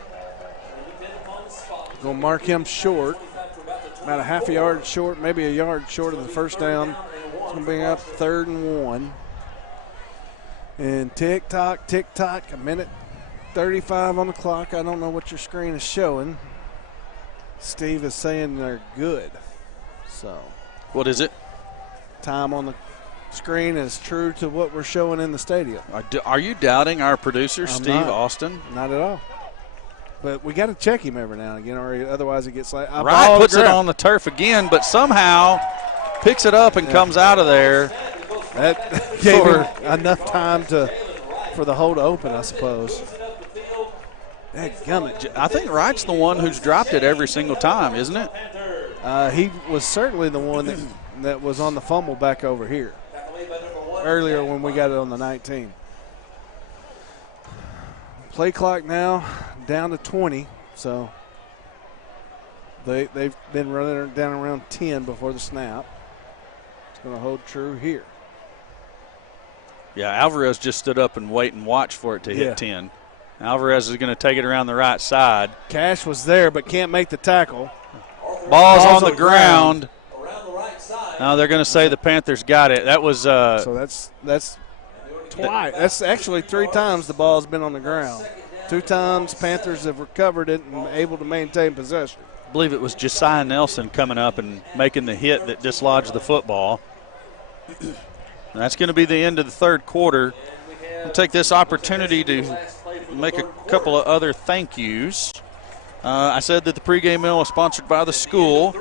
Going to mark him short. About a half a yard short, maybe a yard short of the first down. It's going to be up 3rd and 1. And tick-tock, a minute 35 on the clock. I don't know what your screen is showing. Steve is saying they're good. So, what is it? Time on the screen is true to what we're showing in the stadium. Are you doubting our producer, Steve Austin? Not at all. But we got to check him every now and again, or otherwise it gets like Wright puts it on the turf again, but somehow picks it up and comes out of there. That gave him enough time for the hole to open, I suppose. I think Wright's the one who's dropped it every single time, isn't it? He was certainly the one that was on the fumble back over here earlier when we got it on the 19. Play clock now down to 20, so they've been running down around 10 before the snap. It's going to hold true here. Yeah, Alvarez just stood up and wait and watch for it to hit 10. Alvarez is going to take it around the right side. Cash was there but can't make the tackle. Ball's on the ground. Now they're going to say the Panthers got it. That was so that's Twice. That's actually 3 times the ball's been on the ground. 2 times Panthers have recovered it and able to maintain possession. I believe it was Josiah Nelson coming up and making the hit that dislodged the football. That's going to be the end of the third quarter. We'll take this opportunity to make a couple of other thank yous. I said that the pregame meal was sponsored by the school.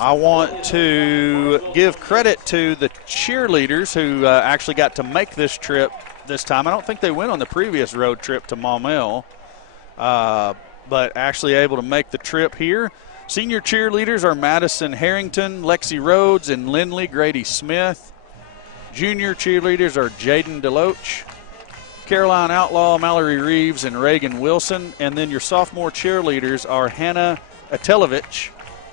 I want to give credit to the cheerleaders who actually got to make this trip this time. I don't think they went on the previous road trip to Maumelle, but actually able to make the trip here. Senior cheerleaders are Madison Harrington, Lexi Rhodes, and Lindley Grady Smith. Junior cheerleaders are Jaden Deloach, Caroline Outlaw, Mallory Reeves, and Reagan Wilson. And then your sophomore cheerleaders are Hannah Atelovich,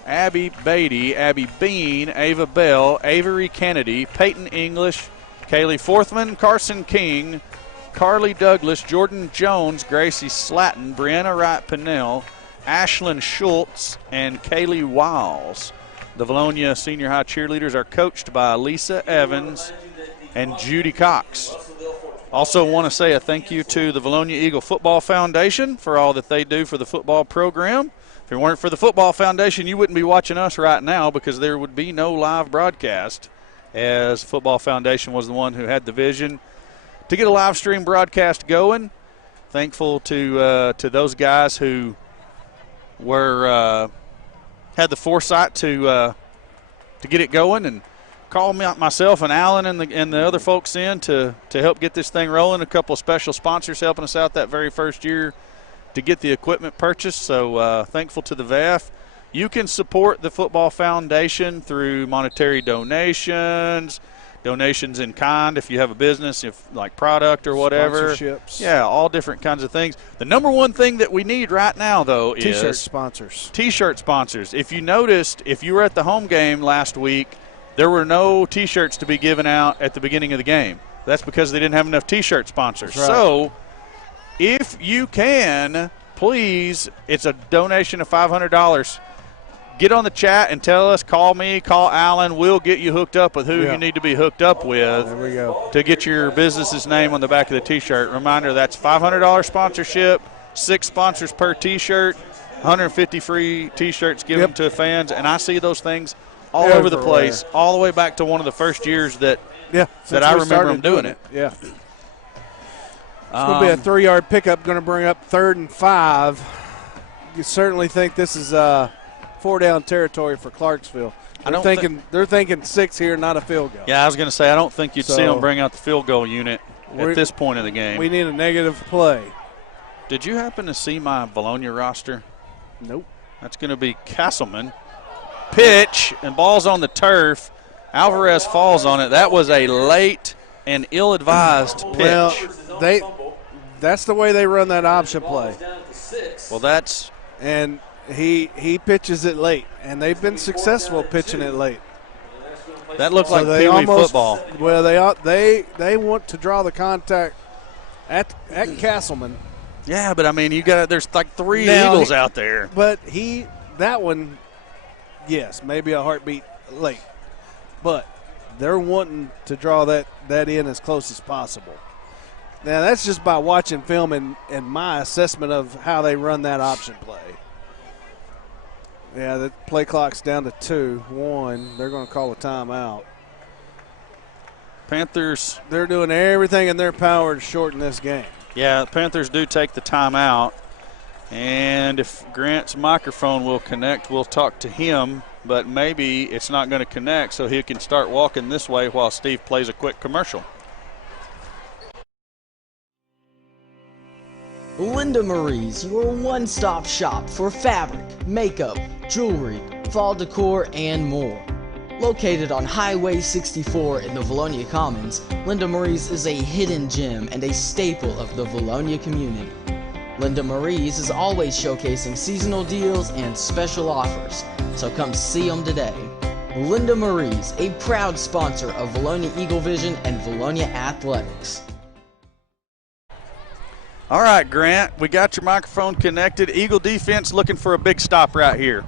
Abby Beatty, Abby Bean, Ava Bell, Avery Kennedy, Peyton English, Kaylee Forthman, Carson King, Carly Douglas, Jordan Jones, Gracie Slatton, Brianna Wright-Pinnell, Ashlyn Schultz, and Kaylee Wiles. The Vilonia Senior High cheerleaders are coached by Lisa Evans and Judy Cox. Also want to say a thank you to the Vilonia Eagle Football Foundation for all that they do for the football program. If it weren't for the Football Foundation, you wouldn't be watching us right now because there would be no live broadcast, as Football Foundation was the one who had the vision to get a live stream broadcast going. Thankful to those guys who were had the foresight to get it going and call myself and Alan and the other folks in to help get this thing rolling. A couple of special sponsors helping us out that very first year to get the equipment purchased. So thankful to the VAF. You can support the Football Foundation through monetary donations, donations in kind if you have a business, if like product or whatever. Sponsorships. Yeah, all different kinds of things. The number one thing that we need right now, though, is T-shirt sponsors. T-shirt sponsors. If you noticed, if you were at the home game last week, there were no T-shirts to be given out at the beginning of the game. That's because they didn't have enough T-shirt sponsors. Right. So if you can, please, it's a donation of $500. Get on the chat and tell us, call me, call Alan. We'll get you hooked up with who you need to be hooked up with. There we go. To get your business's name on the back of the T-shirt. Reminder, that's $500 sponsorship, 6 sponsors per T-shirt, 150 free T-shirts given to fans. And I see those things all over the place, all the way back to one of the first years that I remember them doing it. Yeah. It's going to be a 3-yard pickup, going to bring up 3rd and 5. You certainly think this is 4-down territory for Clarksville. They're thinking 6 here, not a field goal. Yeah, I was going to say, I don't think you'd see them bring out the field goal unit at this point in the game. We need a negative play. Did you happen to see my Vilonia roster? Nope. That's going to be Castleman. Pitch, and ball's on the turf. Alvarez falls on it. That was a late and ill-advised pitch. Well, that's the way they run that option play. Well, that's – and he pitches it late, and they've been successful pitching it late. That looks like Pee Wee football. Well, they want to draw the contact at Castleman. Yeah, but I mean, there's like 3 Eagles out there. But that one, yes, maybe a heartbeat late, but they're wanting to draw that in as close as possible. Now that's just by watching film and my assessment of how they run that option play. Yeah, the play clock's down to 2-1. They're going to call a timeout. Panthers. They're doing everything in their power to shorten this game. Yeah, the Panthers do take the timeout. And if Grant's microphone will connect, we'll talk to him. But maybe it's not going to connect, so he can start walking this way while Steve plays a quick commercial. Linda Marie's, your one-stop shop for fabric, makeup, jewelry, fall decor, and more. Located on Highway 64 in the Vilonia Commons, Linda Marie's is a hidden gem and a staple of the Vilonia community. Linda Marie's is always showcasing seasonal deals and special offers, so come see them today. Linda Marie's, a proud sponsor of Vilonia Eagle Vision and Vilonia Athletics. All right, Grant, we got your microphone connected. Eagle defense looking for a big stop right here.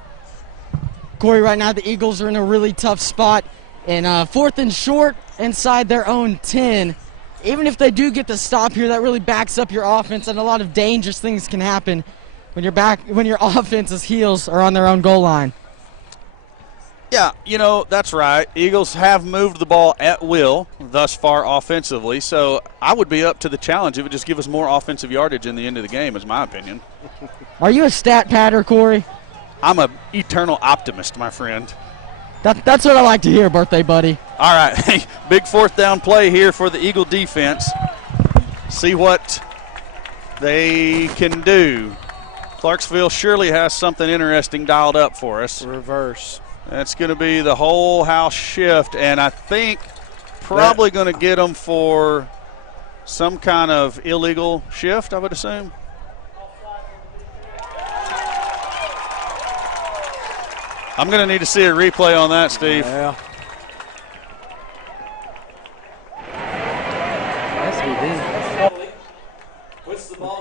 Corey, right now the Eagles are in a really tough spot. And 4th and short inside their own 10. even if they do get the stop here, that really backs up your offense, and a lot of dangerous things can happen when your offense's heels are on their own goal line. Yeah, that's right. Eagles have moved the ball at will thus far offensively, so I would be up to the challenge. It would just give us more offensive yardage in the end of the game, is my opinion. Are you a stat patter, Corey? I'm an eternal optimist, my friend. That's what I like to hear, birthday buddy. All right, big fourth down play here for the Eagle defense. See what they can do. Clarksville surely has something interesting dialed up for us. Reverse. That's going to be the whole house shift, and I think probably going to get them for some kind of illegal shift, I would assume. I'm going to need to see a replay on that, Steve. Yeah.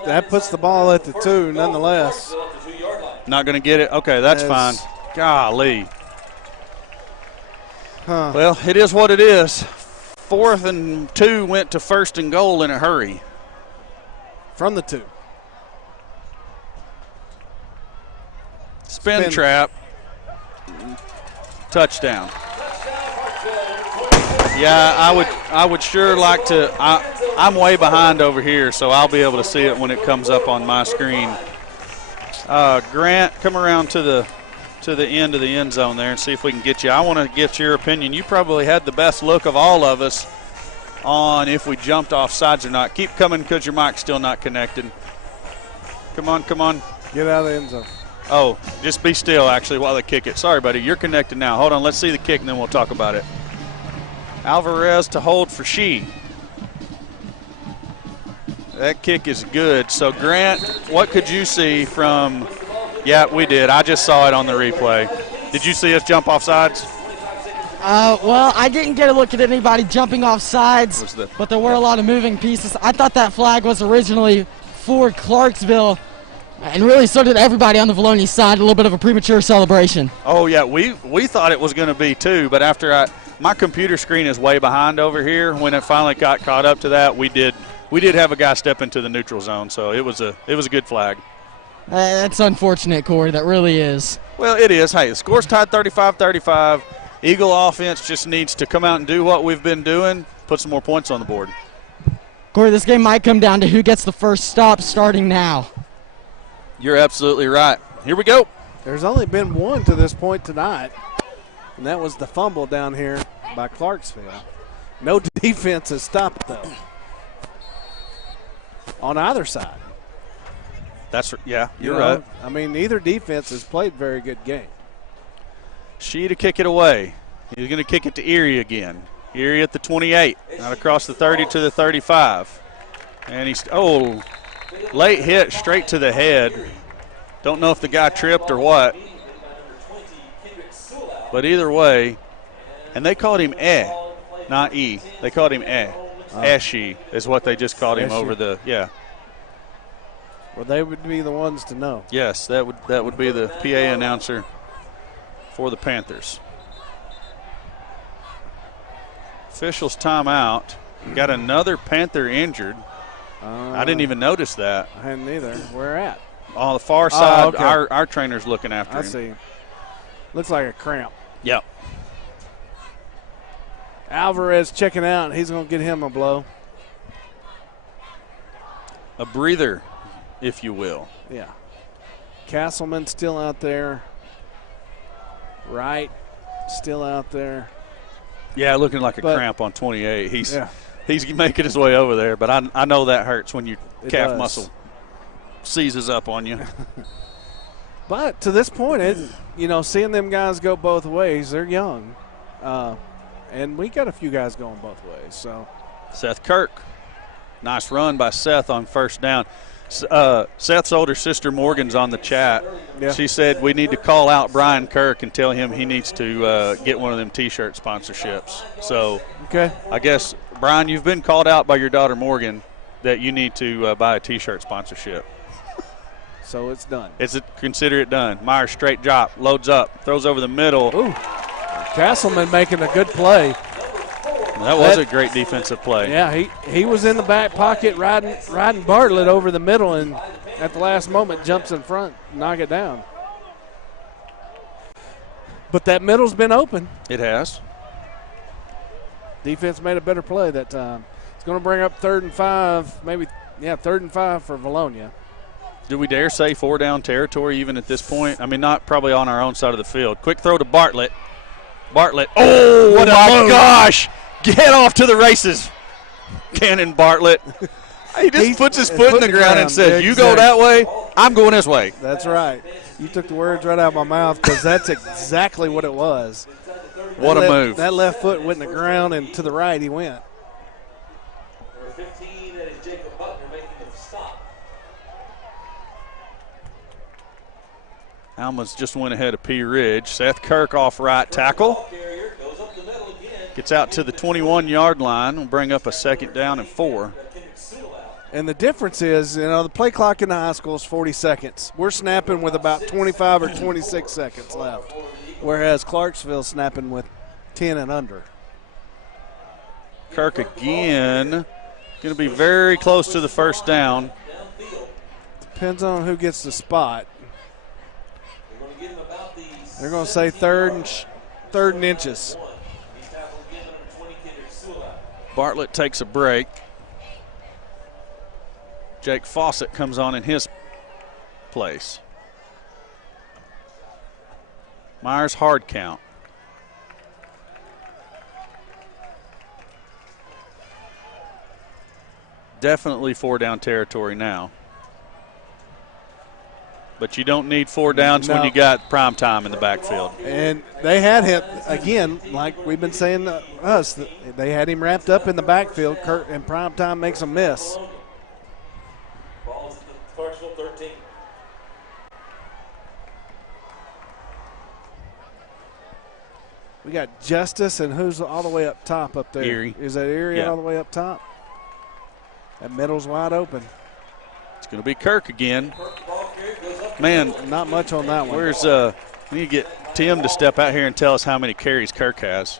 That puts the ball at the 2, nonetheless. Not going to get it? Okay, that's fine. Golly. Huh. Well, it is what it is. 4th and 2 went to 1st and goal in a hurry. From the 2. Spin trap. Touchdown. Yeah, I would sure like to. I'm way behind over here, so I'll be able to see it when it comes up on my screen. Grant, come around to the end of the end zone there and see if we can get you. I want to get your opinion. You probably had the best look of all of us on if we jumped off sides or not. Keep coming because your mic's still not connected. Come on. Get out of the end zone. Oh, just be still, actually, while they kick it. Sorry, buddy. You're connected now. Hold on. Let's see the kick, and then we'll talk about it. Alvarez to hold for Shee. That kick is good. So, Grant, what could you see from – yeah, we did. I just saw it on the replay. Did you see us jump off sides? Well, I didn't get a look at anybody jumping off sides, but there were a lot of moving pieces. I thought that flag was originally for Clarksville. And really, so did everybody on the Vilonia side. A little bit of a premature celebration. Oh, yeah, we thought it was going to be too, but after my computer screen is way behind over here. When it finally got caught up to that, we did have a guy step into the neutral zone, so it was a good flag. That's unfortunate, Corey. That really is. Well, it is. Hey, the score's tied 35-35. Eagle offense just needs to come out and do what we've been doing, put some more points on the board. Corey, this game might come down to who gets the first stop starting now. You're absolutely right. Here we go. There's only been one to this point tonight, and that was the fumble down here by Clarksville. No defense has stopped, though, on either side. You're right. I mean, neither defense has played very good game. Shee to kick it away. He's going to kick it to Erie again. Erie at the 28, out across the 30 to the 35. And late hit straight to the head. Don't know if the guy tripped or what. But either way, and they called him not E. They called him Eshi is what they just called him over the, yeah. Well, they would be the ones to know. Yes, that would be the PA announcer for the Panthers. Officials timeout. Got another Panther injured. I didn't even notice that. I hadn't either. Where at? On the far side, okay. our trainer's looking after him. I see. Looks like a cramp. Yep. Alvarez checking out. He's going to get him a blow. A breather, if you will. Yeah. Castleman still out there. Wright still out there. Yeah, looking like a cramp on 28. He's making his way over there, but I know that hurts when your calf muscle seizes up on you. But to this point, seeing them guys go both ways, they're young. And we got a few guys going both ways. So Seth Kirk. Nice run by Seth on first down. Seth's older sister Morgan's on the chat. Yeah. She said we need to call out Brian Kirk and tell him he needs to get one of them T-shirt sponsorships. So okay. I guess, Brian, you've been called out by your daughter Morgan that you need to buy a T-shirt sponsorship. So it's done. Consider it done. Myers straight drop, loads up, throws over the middle. Ooh. Castleman making a good play. That was a great defensive play. Yeah, he was in the back pocket riding Bartlett over the middle, and at the last moment jumps in front, knock it down. But that middle's been open. It has. Defense made a better play that time. It's going to bring up 3rd and 5, maybe, 3rd and 5 for Vilonia. Do we dare say 4-down territory even at this point? I mean, not probably on our own side of the field. Quick throw to Bartlett. Bartlett. Oh, what my gosh. Get off to the races, Cannon Bartlett. He just puts his foot in the ground and says, you go that way, I'm going this way. That's right. You took the words right out of my mouth because that's exactly what it was. What a move. That left foot went in the ground, and to the right he went. Number 15, that is Jacob Butler making the stop. Alma's just went ahead of P. Ridge. Seth Kirk off right tackle. Gets out to the 21-yard line. We'll bring up a 2nd down and 4. And the difference is, the play clock in the high school is 40 seconds. We're snapping with about 25 or 26 seconds left, whereas Clarksville's snapping with 10 and under. Kirk again. Going to be very close to the 1st down. Depends on who gets the spot. They're going to say third and inches. Bartlett takes a break. Jake Fawcett comes on in his place. Myers hard count. Definitely 4-down territory now. But you don't need 4 downs when you got prime time in the backfield. And they had him, again, like we've been saying to us, they had him wrapped up in the backfield, and prime time makes a miss. Ball's at the Clarksville 13. We got Justice, and who's all the way up top up there? Erie. Is that Erie Yeah. all the way up top? That middle's wide open. It's going to be Kirk again. Man, not much on that one. Where's we need to get Tim to step out here and tell us how many carries Kirk has.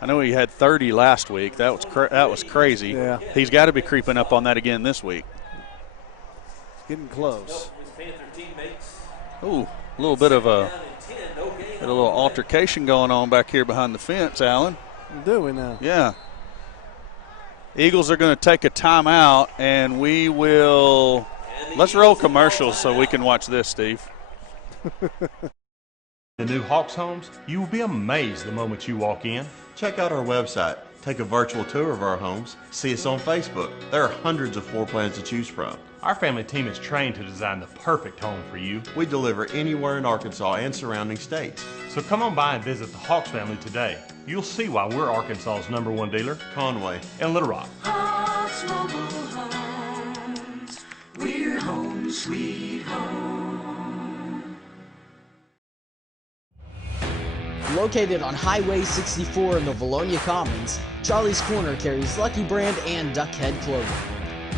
I know he had 30 last week. That was crazy. Yeah. He's got to be creeping up on that again this week. Getting close. Ooh, a little bit of a little altercation going on back here behind the fence, Alan. Do we now? Yeah. Eagles are going to take a timeout, and we will – let's roll commercials so we can watch this, Steve. The new Hawks homes, you will be amazed the moment you walk in. Check out our website, take a virtual tour of our homes, see us on Facebook. There are hundreds of floor plans to choose from. Our family team is trained to design the perfect home for you. We deliver anywhere in Arkansas and surrounding states. So come on by and visit the Hawks family today. You'll see why we're Arkansas's #1 dealer, Conway and Little Rock. Hawks Mobile Homes, we're home sweet home. Located on Highway 64 in the Vilonia Commons, Charlie's Corner carries Lucky Brand and Duckhead clothing.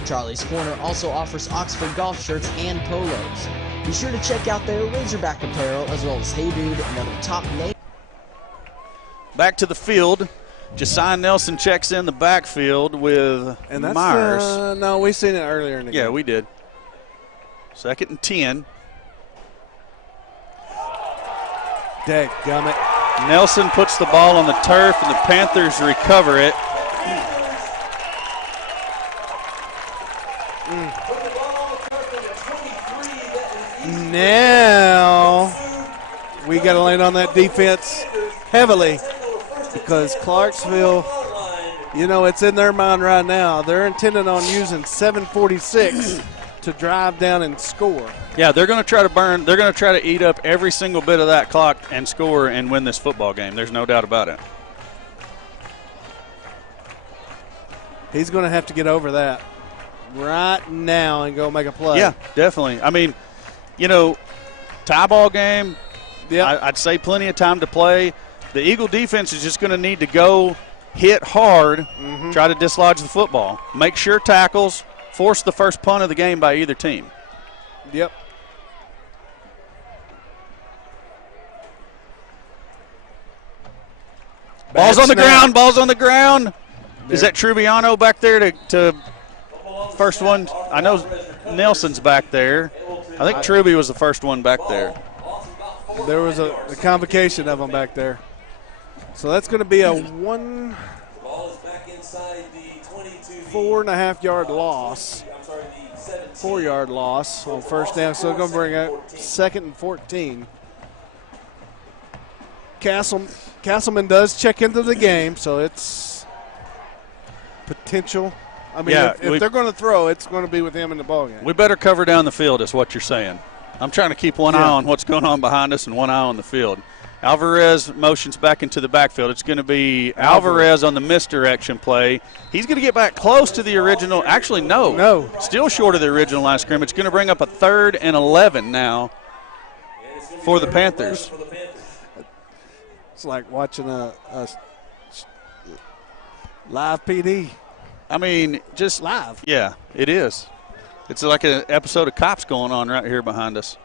Charlie's Corner also offers Oxford golf shirts and polos. Be sure to check out their Razorback apparel as well as Hey Dude and other top names. Back to the field. Josiah Nelson checks in the backfield with Myers. No, we seen it earlier in the game. Yeah, we did. 2nd and 10. Dadgummit. Nelson puts the ball on the turf, and the Panthers recover it. Now we got to land on that defense heavily because Clarksville, it's in their mind right now. They're intending on using 7:46 to drive down and score. Yeah, they're going to try to burn. They're going to try to eat up every single bit of that clock and score and win this football game. There's no doubt about it. He's going to have to get over that right now and go make a play. Yeah, definitely. I mean, tie ball game, yeah, I'd say plenty of time to play. The Eagle defense is just going to need to go hit hard, try to dislodge the football, make sure tackles, force the first punt of the game by either team. Yep. Ball's on the ground. Is that Trubiano back there to first one? I know Nelson's back there. I think Truby was the first one back there. There was a convocation of them back there. So that's going to be a 4.5 yard loss. 4 yard loss on first down. So going to bring up 2nd and 14. Castleman does check into the game, so it's potential. I mean, if they're going to throw, it's going to be with him in the ballgame. We better cover down the field is what you're saying. I'm trying to keep one eye on what's going on behind us and one eye on the field. Alvarez motions back into the backfield. It's going to be Alvarez on the misdirection play. He's going to get back close to the original. Actually, no. Still short of the original line of scrimmage. It's going to bring up a 3rd and 11 now for the Panthers. It's like watching a live PD. I mean, just live. Yeah, it is. It's like an episode of Cops going on right here behind us.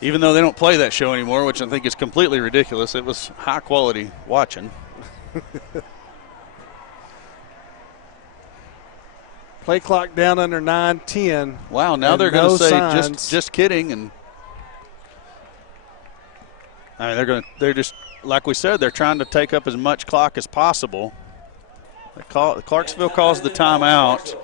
Even though they don't play that show anymore, which I think is completely ridiculous. It was high quality watching. Play clock down under 9:10. Wow, now they're going to say just kidding, and I mean they're just like we said, they're trying to take up as much clock as possible. Clarksville calls the timeout.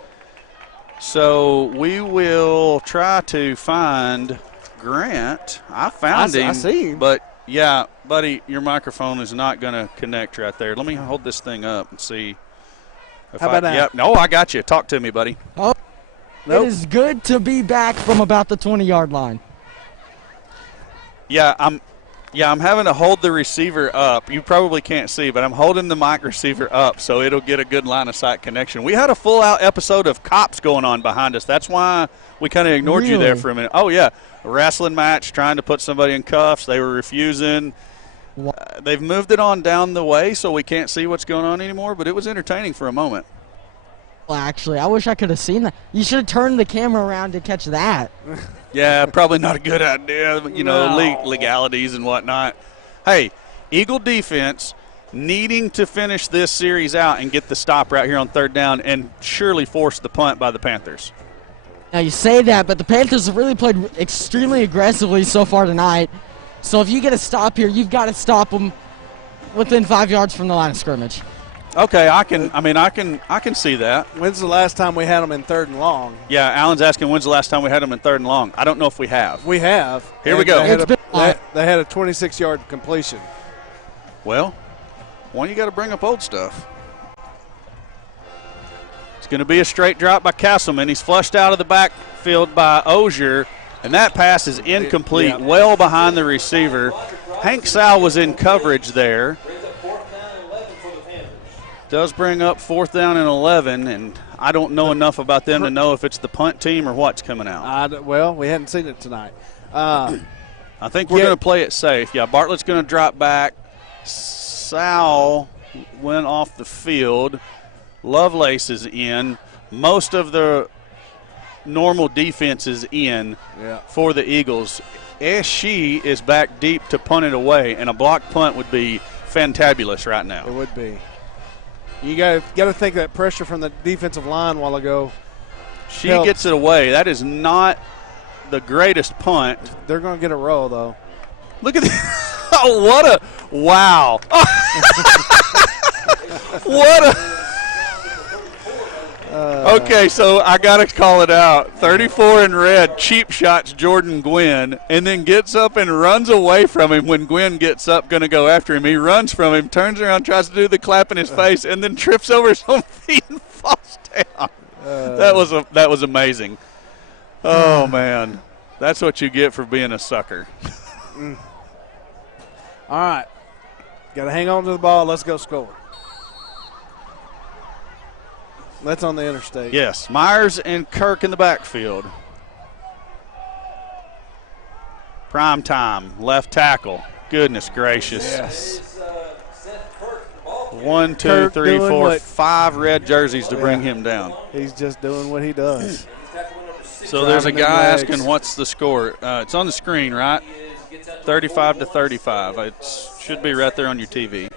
So we will try to find Grant. I found him. I see him. But, yeah, buddy, your microphone is not going to connect right there. Let me hold this thing up and see. How about that? Yep. No, I got you. Talk to me, buddy. Oh, nope. It is good to be back from about the 20-yard line. Yeah, I'm having to hold the receiver up. You probably can't see, but I'm holding the mic receiver up so it'll get a good line of sight connection. We had a full-out episode of Cops going on behind us. That's why we kind of ignored you there for a minute. Oh, yeah, a wrestling match, trying to put somebody in cuffs. They were refusing. They've moved it on down the way so we can't see what's going on anymore, but it was entertaining for a moment. Well, actually, I wish I could have seen that. You should have turned the camera around to catch that. Yeah, probably not a good idea, legalities and whatnot. Hey, Eagle defense needing to finish this series out and get the stop right here on 3rd down and surely force the punt by the Panthers. Now, you say that, but the Panthers have really played extremely aggressively so far tonight. So if you get a stop here, you've got to stop them within 5 yards from the line of scrimmage. Okay, I can see that. When's the last time we had them in 3rd and long? Yeah, Alan's asking when's the last time we had them in 3rd and long. I don't know if we have. We have. Here we go. They had a 26-yard completion. Well, you got to bring up old stuff. It's going to be a straight drop by Castleman. He's flushed out of the backfield by Ozier, and that pass is incomplete, well behind the receiver. Hank Sal was in coverage there. Does bring up 4th down and 11, and I don't know enough about them to know if it's the punt team or what's coming out. We hadn't seen it tonight. I think we're going to play it safe. Yeah, Bartlett's going to drop back. Sal went off the field. Lovelace is in. Most of the normal defense is in for the Eagles. Eshe is back deep to punt it away, and a blocked punt would be fantabulous right now. It would be. You got to think that pressure from the defensive line a while ago. She gets it away. That is not the greatest punt. They're going to get a roll, though. Look at that. Oh, what a – wow. What a – okay, so I got to call it out. 34 in red, cheap shots Jordan Gwynn, and then gets up and runs away from him when Gwynn gets up, going to go after him. He runs from him, turns around, tries to do the clap in his face, and then trips over his own feet and falls down. That was amazing. Oh, man. That's what you get for being a sucker. All right. Got to hang on to the ball. Let's go score. That's on the interstate. Yes, Myers and Kirk in the backfield. Prime time, left tackle. Goodness gracious. Yes. 1, 2, 3, 4, 5 red jerseys to bring him down. He's just doing what he does. So there's a guy asking what's the score. It's on the screen, right? 35-35. It should be right there on your TV.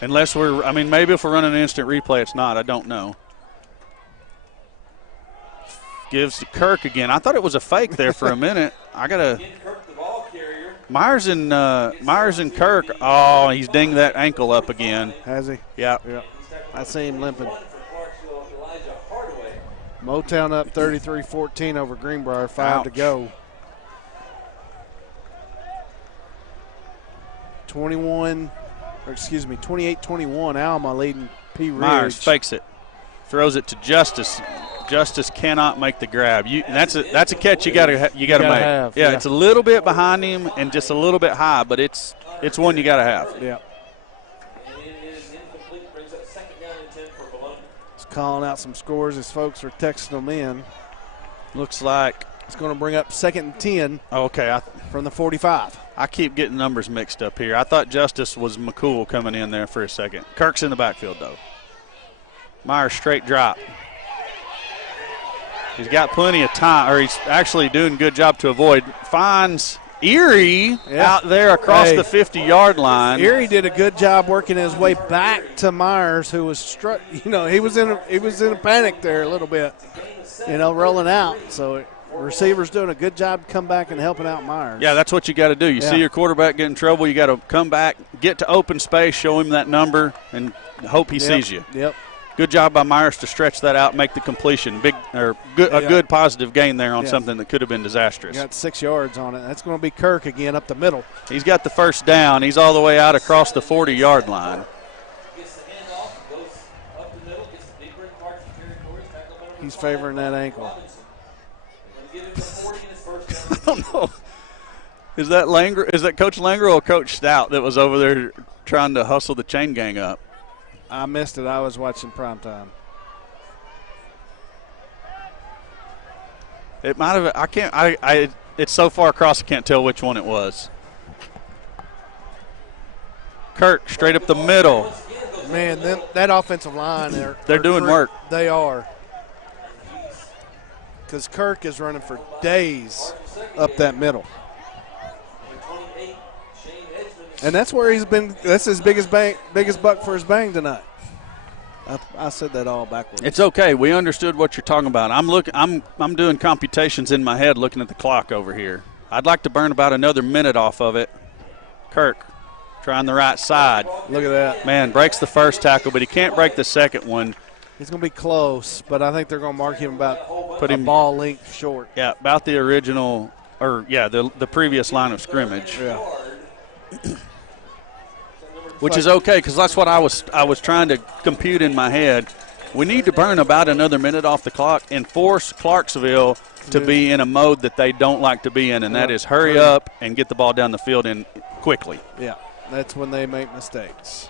Unless maybe if we're running an instant replay, it's not. I don't know. Gives to Kirk again. I thought it was a fake there for a minute. I got to. Myers and Kirk. Oh, he's dinged that ankle up again. Has he? Yeah. I see him limping. Motown up 33-14 over Greenbrier. 5 to go. 28-21. Alma leading P. Ridge. Myers fakes it. Throws it to Justice. Justice cannot make the grab. That's a catch you gotta make. Yeah, it's a little bit behind him and just a little bit high, but it's one you gotta have. Yeah. Just calling out some scores as folks are texting them in. Looks like it's going to bring up 2nd and 10. Okay, from the 45. I keep getting numbers mixed up here. I thought Justice was McCool coming in there for a second. Kirk's in the backfield though. Myers straight drop. He's got plenty of time, or he's actually doing a good job to avoid. Finds Erie out there across the 50-yard line. Erie did a good job working his way back to Myers, who was struck. He was in a panic there a little bit, rolling out. So receiver's doing a good job come back and helping out Myers. Yeah, that's what you got to do. You see your quarterback get in trouble, you got to come back, get to open space, show him that number, and hope he sees you. Yep. Good job by Myers to stretch that out, make the completion. A good positive gain there on something that could have been disastrous. Got 6 yards on it. That's going to be Kirk again up the middle. He's got the first down. He's all the way out across the 40-yard line. He's favoring that ankle. I don't know. Is that Coach Langer or Coach Stout that was over there trying to hustle the chain gang up? I missed it. I was watching primetime. It might have. I can't. It's so far across. I can't tell which one it was. Kirk straight up the middle. Man, that offensive line, they're doing work. They are. Because Kirk is running for days up that middle. And that's where he's been. That's his biggest buck for his bang tonight. I said that all backwards. It's okay. We understood what you're talking about. I'm doing computations in my head, looking at the clock over here. I'd like to burn about another minute off of it. Kirk trying the right side. Look at that. Man, breaks the first tackle, but he can't break the second one. He's going to be close, but I think they're going to mark him about a ball length short. Yeah, about the original, the previous line of scrimmage. Yeah. Which is okay, because that's what I was trying to compute in my head. We need to burn about another minute off the clock and force Clarksville to be in a mode that they don't like to be in, and that is hurry up and get the ball down the field in quickly. Yeah, that's when they make mistakes.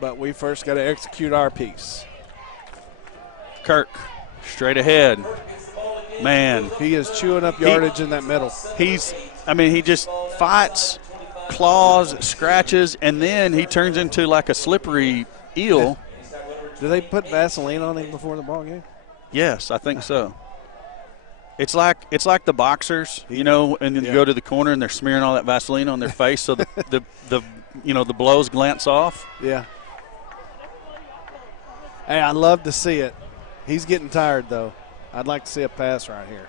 But we first got to execute our piece. Kirk, straight ahead. Man. He is chewing up yardage in that middle. He just fights, claws, scratches, and then he turns into like a slippery eel. Do they put Vaseline on him before the ball game? Yes, I think so. It's like the boxers, and then you go to the corner and they're smearing all that Vaseline on their face so the blows glance off. Yeah. Hey, I'd love to see it. He's getting tired though. I'd like to see a pass right here.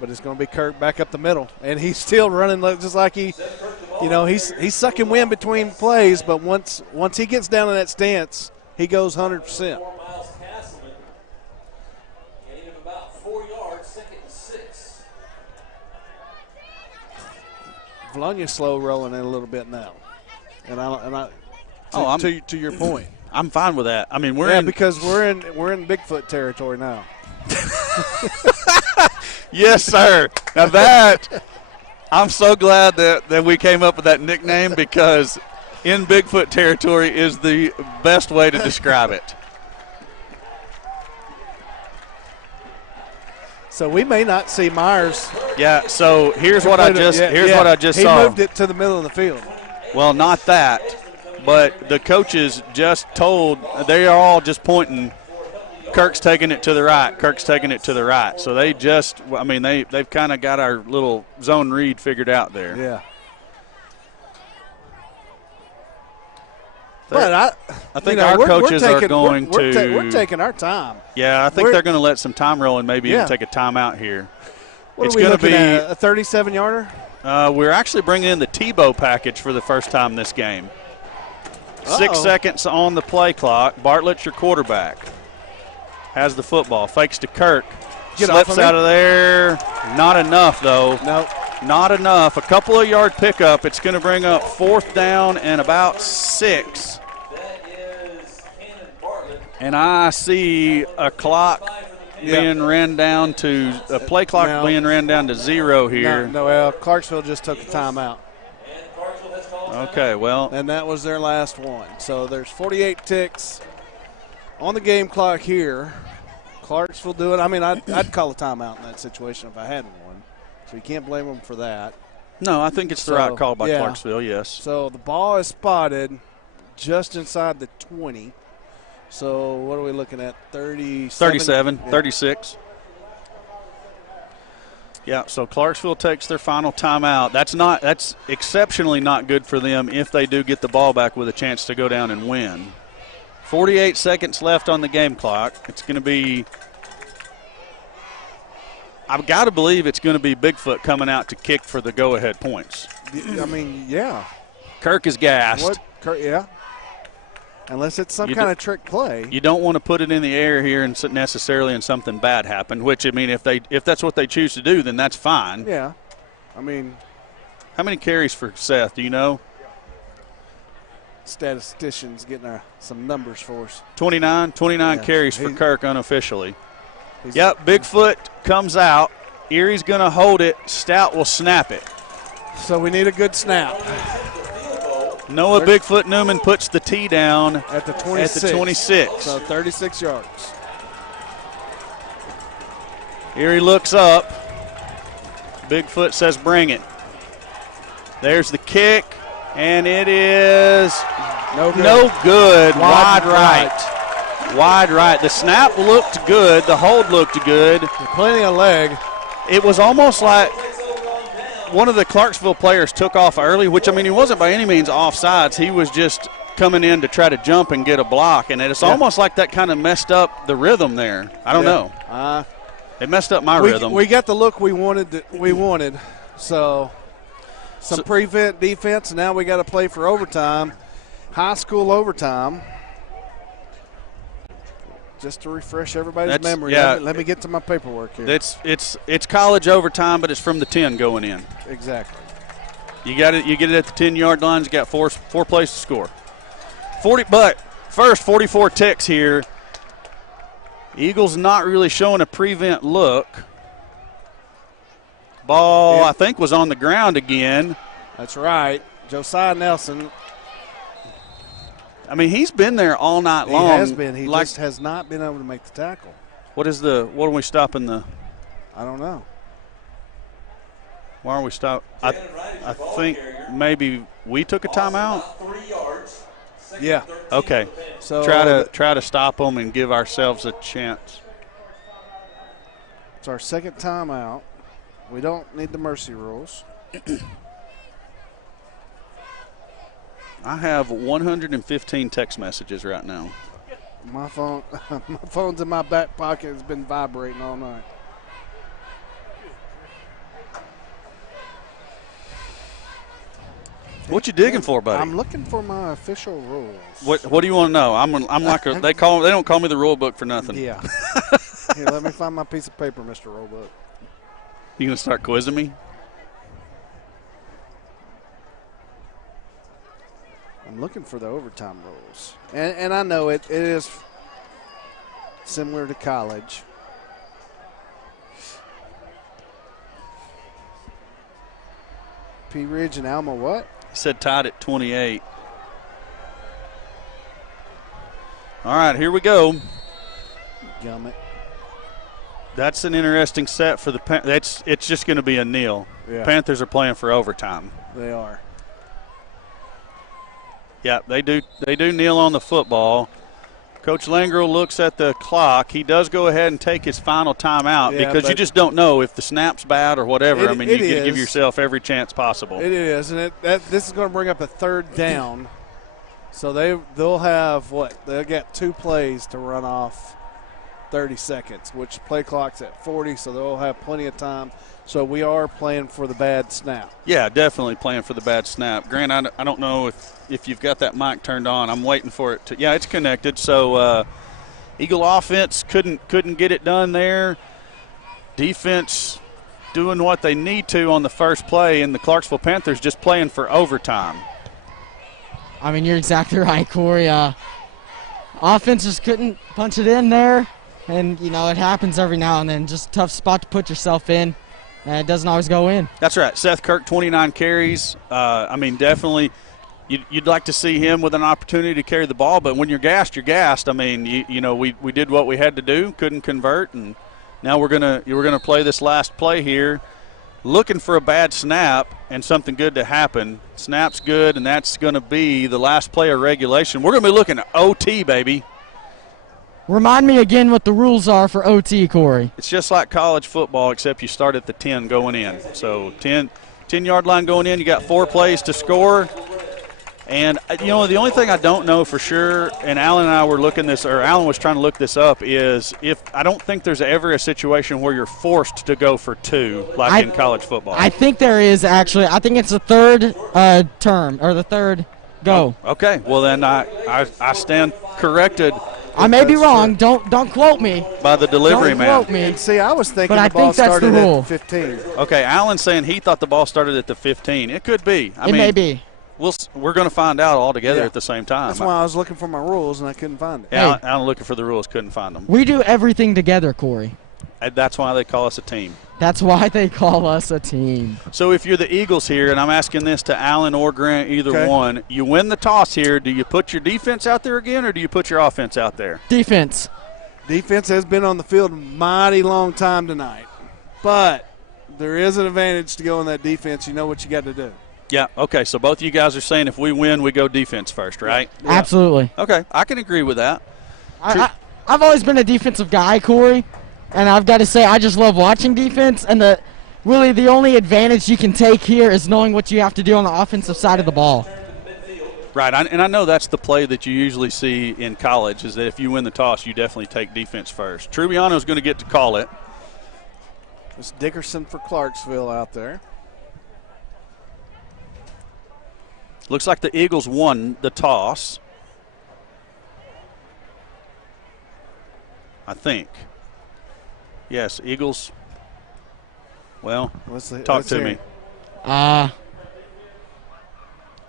But it's going to be Kirk back up the middle, and he's still running just like he's sucking wind between plays. But once he gets down in that stance, he goes 100%. Vilonia's slow rolling in a little bit now, to your point, I'm fine with that. I mean, because we're in Bigfoot territory now. Yes, sir. Now that I'm so glad that we came up with that nickname, because in Bigfoot territory is the best way to describe it. So we may not see Myers. Yeah. So here's what I just saw. He moved it to the middle of the field. Well, not that, but the coaches just told, they are all just pointing. Kirk's taking it to the right. Kirk's taking it to the right. So they've kind of got our little zone read figured out there. Yeah. But I think our coaches are going to. We're taking our time. Yeah, I think they're going to let some time roll and maybe even take a timeout here. What are we looking at? A 37-yarder? We're actually bringing in the Tebow package for the first time this game. 6 seconds on the play clock. Bartlett's your quarterback. Has the football. Fakes to Kirk. Slips out of there. Not enough, though. Nope. Not enough. A couple of yard pickup. It's going to bring up 4th down and about 6. And I see a clock being ran down to a play clock being ran down to 0 here. No, Clarksville just took a timeout. Okay, well. And that was their last one. So there's 48 ticks on the game clock here. Clarksville doing. I mean, I'd call a timeout in that situation if I had one. So you can't blame them for that. No, I think it's the right call by Clarksville, yes. So the ball is spotted just inside the 20. So what are we looking at? 37, 36. Yeah, so Clarksville takes their final timeout. That's exceptionally not good for them if they do get the ball back with a chance to go down and win. 48 seconds left on the game clock. It's going to be – I've got to believe it's going to be Bigfoot coming out to kick for the go-ahead points. I mean, yeah. Kirk is gassed. Yeah. Unless it's some kind of trick play. You don't want to put it in the air here and necessarily and something bad happen, which, I mean, if that's what they choose to do, then that's fine. Yeah. I mean. How many carries for Seth, do you know? Statisticians getting some numbers for us. 29 carries for Kirk unofficially. Yep, Bigfoot comes out. Erie's going to hold it. Stout will snap it. So we need a good snap. Noah Bigfoot Newman puts the tee down at the 26. So 36 yards. Erie looks up. Bigfoot says, bring it. There's the kick, and it is no good. Wide right. Wide right. The snap looked good. The hold looked good. Plenty of leg. It was almost like one of the Clarksville players took off early, which, I mean, he wasn't by any means offsides. He was just coming in to try to jump and get a block, and it's almost like that kind of messed up the rhythm there. I don't know. It messed up my rhythm. We got the look we wanted. So some prevent defense, and now we got to play for overtime, high school overtime. Just to refresh everybody's memory. Let me get to my paperwork here. It's college overtime, but it's from the 10 going in. Exactly. You got it. You get it at the 10-yard line. You got four plays to score. 44 ticks here. Eagles not really showing a prevent look. Ball, I think, was on the ground again. That's right. Josiah Nelson. I mean, he's been there all night long. He has been. He just has not been able to make the tackle. What are we stopping the? I don't know. Why are we stopping? I think maybe we took a timeout. Yeah. Okay. So try to stop them and give ourselves a chance. It's our second timeout. We don't need the mercy rules. I have 115 text messages right now. My phone's in my back pocket. It's been vibrating all night. What you digging for, buddy? I'm looking for my official rules. What do you want to know? I'm like they don't call me the rule book for nothing. Yeah. Here, let me find my piece of paper, Mr. Rule Book. You gonna start quizzing me? I'm looking for the overtime rules. And I know it is similar to college. P. Ridge and Alma what? He said tied at 28. All right, here we go. Gummit. That's an interesting set for the Panthers. It's just going to be a kneel. Yeah. Panthers are playing for overtime. They are. Yeah, they do kneel on the football. Coach Langro looks at the clock. He does go ahead and take his final timeout because you just don't know if the snap's bad or whatever. You got to give yourself every chance possible. It is, and this is going to bring up a third down. So they'll have they'll get 2 plays to run off 30 seconds, which play clock's at 40, so they'll have plenty of time. So we are playing for the bad snap. Yeah, definitely playing for the bad snap. Grant, I don't know if you've got that mic turned on. I'm waiting for it to. Yeah, it's connected. So Eagle offense couldn't get it done there. Defense doing what they need to on the first play, and the Clarksville Panthers just playing for overtime. I mean, you're exactly right, Corey. Offense just couldn't punch it in there, and, you know, it happens every now and then. Just a tough spot to put yourself in, and it doesn't always go in. That's right. Seth Kirk, 29 carries. I mean, definitely you'd like to see him with an opportunity to carry the ball, but when you're gassed, you're gassed. I mean, you know, we did what we had to do, couldn't convert, and now we're gonna play this last play here, looking for a bad snap and something good to happen. Snap's good, and that's going to be the last play of regulation. We're going to be looking at OT, baby. Remind me again what the rules are for OT, Corey. It's just like college football, except you start at the 10 going in. So 10-yard line going in, you got 4 plays to score. And, you know, the only thing I don't know for sure, and Alan and I were Alan was trying to look this up, is I don't think there's ever a situation where you're forced to go for 2 like in college football. I think there is, actually. I think it's the third term, or the third go. Oh, okay. Well, then I stand corrected. I may be wrong. Don't quote me. By the delivery man. Don't quote me. See, I was thinking the ball started at the 15. Okay, Alan's saying he thought the ball started at the 15. It could be. I mean, may be. We're going to find out all together at the same time. That's why I was looking for my rules, and I couldn't find it. Yeah, Alan looking for the rules, couldn't find them. We do everything together, Corey. And that's why they call us a team. That's why they call us a team. So if you're the Eagles here, and I'm asking this to Alan or Grant, either one, you win the toss here. Do you put your defense out there again, or do you put your offense out there? Defense. Defense has been on the field a mighty long time tonight. But there is an advantage to go in that defense. You know what you got to do. Yeah, okay, so both of you guys are saying if we win, we go defense first, right? Yeah. Absolutely. Okay, I can agree with that. I've always been a defensive guy, Corey, and I've got to say I just love watching defense, and really the only advantage you can take here is knowing what you have to do on the offensive side of the ball. Right, and I know that's the play that you usually see in college, is that if you win the toss, you definitely take defense first. Trubiano's going to get to call it. It's Dickerson for Clarksville out there. Looks like the Eagles won the toss. I think. Yes, Eagles. Well, talk to me.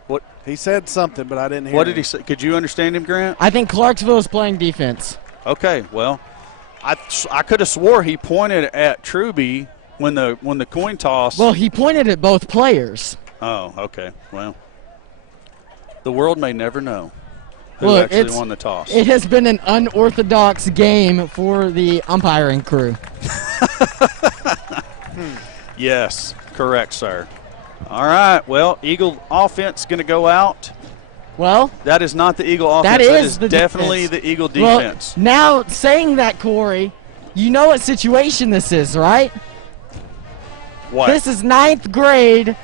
What he said something, but I didn't hear. What did he say? Could you understand him, Grant? I think Clarksville is playing defense. Okay, well, I could have swore he pointed at Truby when the coin toss. Well, he pointed at both players. Oh, okay. Well, the world may never know who actually won the toss. It has been an unorthodox game for the umpiring crew. Yes, correct, sir. All right, well, Eagle offense going to go out. Well, that is not the Eagle offense. That is the definitely defense. The Eagle defense. Well, now, saying that, Corey, you know what situation this is, right? What? This is 9th grade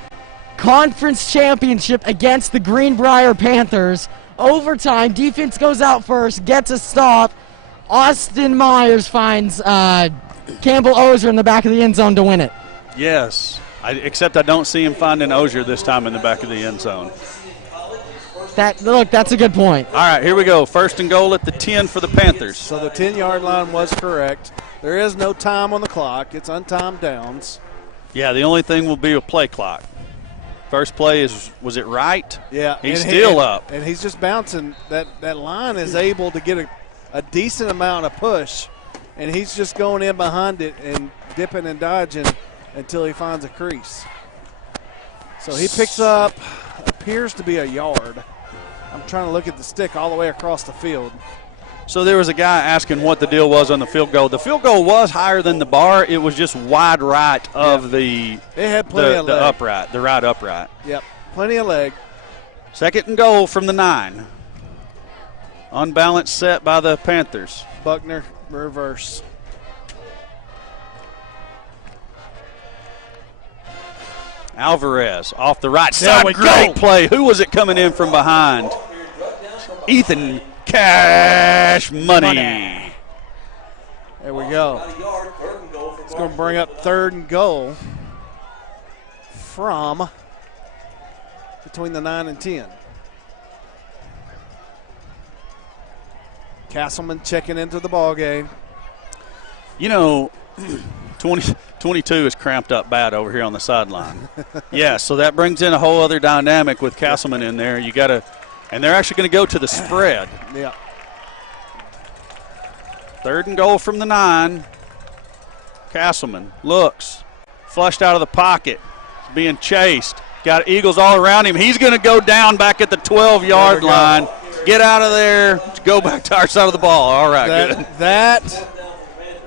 conference championship against the Greenbrier Panthers. Overtime, defense goes out first, gets a stop. Austin Myers finds Campbell Ozier in the back of the end zone to win it. Yes, except I don't see him finding Ozier this time in the back of the end zone. Look, that's a good point. All right, here we go. 1st and goal at the 10 for the Panthers. So the 10-yard line was correct. There is no time on the clock. It's untimed downs. Yeah, the only thing will be a play clock. First play was it right? Yeah. He's still up. And he's just bouncing. That line is able to get a decent amount of push, and he's just going in behind it and dipping and dodging until he finds a crease. So he picks up, appears to be a yard. I'm trying to look at the stick all the way across the field. So there was a guy asking what the deal was on the field goal. The field goal was higher than the bar. It was just wide right of the it had plenty of leg. Upright, the right upright. Yep, plenty of leg. 2nd and goal from the 9. Unbalanced set by the Panthers. Buckner, reverse. Alvarez off the right side. Great play. Who was it coming in from behind? Ethan Cash Money. There we go. It's going to bring up 3rd and goal from between the 9 and 10. Castleman checking into the ball game. You know, 22 is cramped up bad over here on the sideline. Yeah, so that brings in a whole other dynamic with Castleman in there. You got to, and they're actually going to go to the spread. Yeah. 3rd and goal from the 9. Castleman looks, flushed out of the pocket, being chased. Got Eagles all around him. He's going to go down back at the 12-yard line. Get out of there. Go back to our side of the ball. All right, good.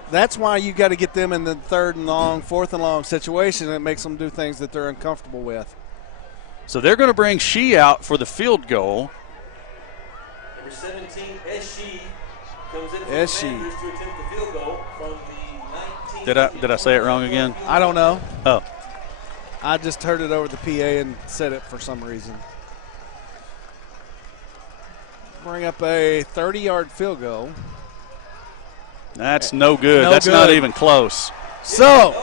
That's why you got to get them in the 3rd and long, 4th and long situation. It makes them do things that they're uncomfortable with. So they're going to bring Shee out for the field goal. Number 17, S.Shee, comes in for S.Shee. the Commanders to attempt the field goal from the 19. Did I say it wrong again? I don't know. Oh. I just heard it over the PA and said it for some reason. Bring up a 30-yard field goal. That's no good. That's not even close. So,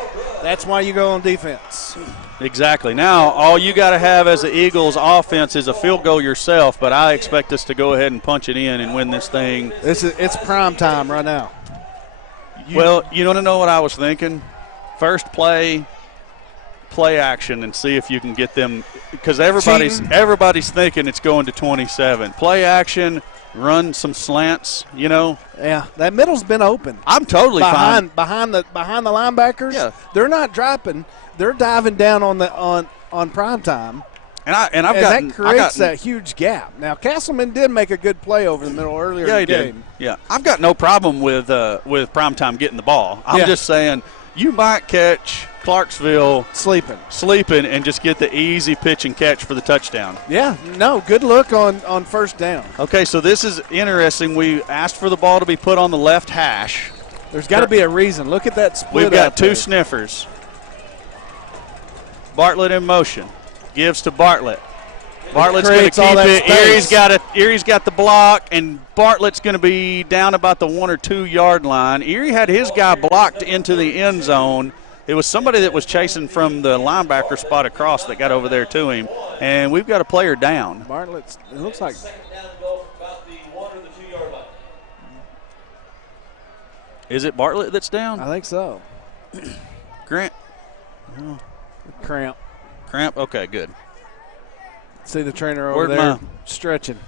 that's why you go on defense. Exactly. Now, all you got to have as the Eagles offense is a field goal yourself, but I expect us to go ahead and punch it in and win this thing. It's prime time right now. Well, you want to know what I was thinking? First play action and see if you can get them, because everybody's thinking it's going to 27. Play action, run some slants, you know. Yeah, that middle's been open. I'm totally fine. Behind the linebackers, yeah. They're not dropping. They're diving down on prime time. That creates that huge gap. Now, Castleman did make a good play over the middle earlier in the game. Yeah, I've got no problem with primetime getting the ball. I'm just saying you might catch Clarksville sleeping and just get the easy pitch and catch for the touchdown. Yeah, no, good look on first down. Okay, so this is interesting. We asked for the ball to be put on the left hash. There's got to be a reason. Look at that split. We've got two there. sniffers. Bartlett in motion. Gives to Bartlett. Bartlett's going to keep it. Erie's got the block, and Bartlett's going to be down about the 1 or 2 yard line. Erie had his guy blocked into the end zone. It was somebody that was chasing from the linebacker spot across that got over there to him, and we've got a player down. Bartlett's, it looks like. Is it Bartlett that's down? I think so. Grant. Cramp. Okay, good. See the trainer over there stretching.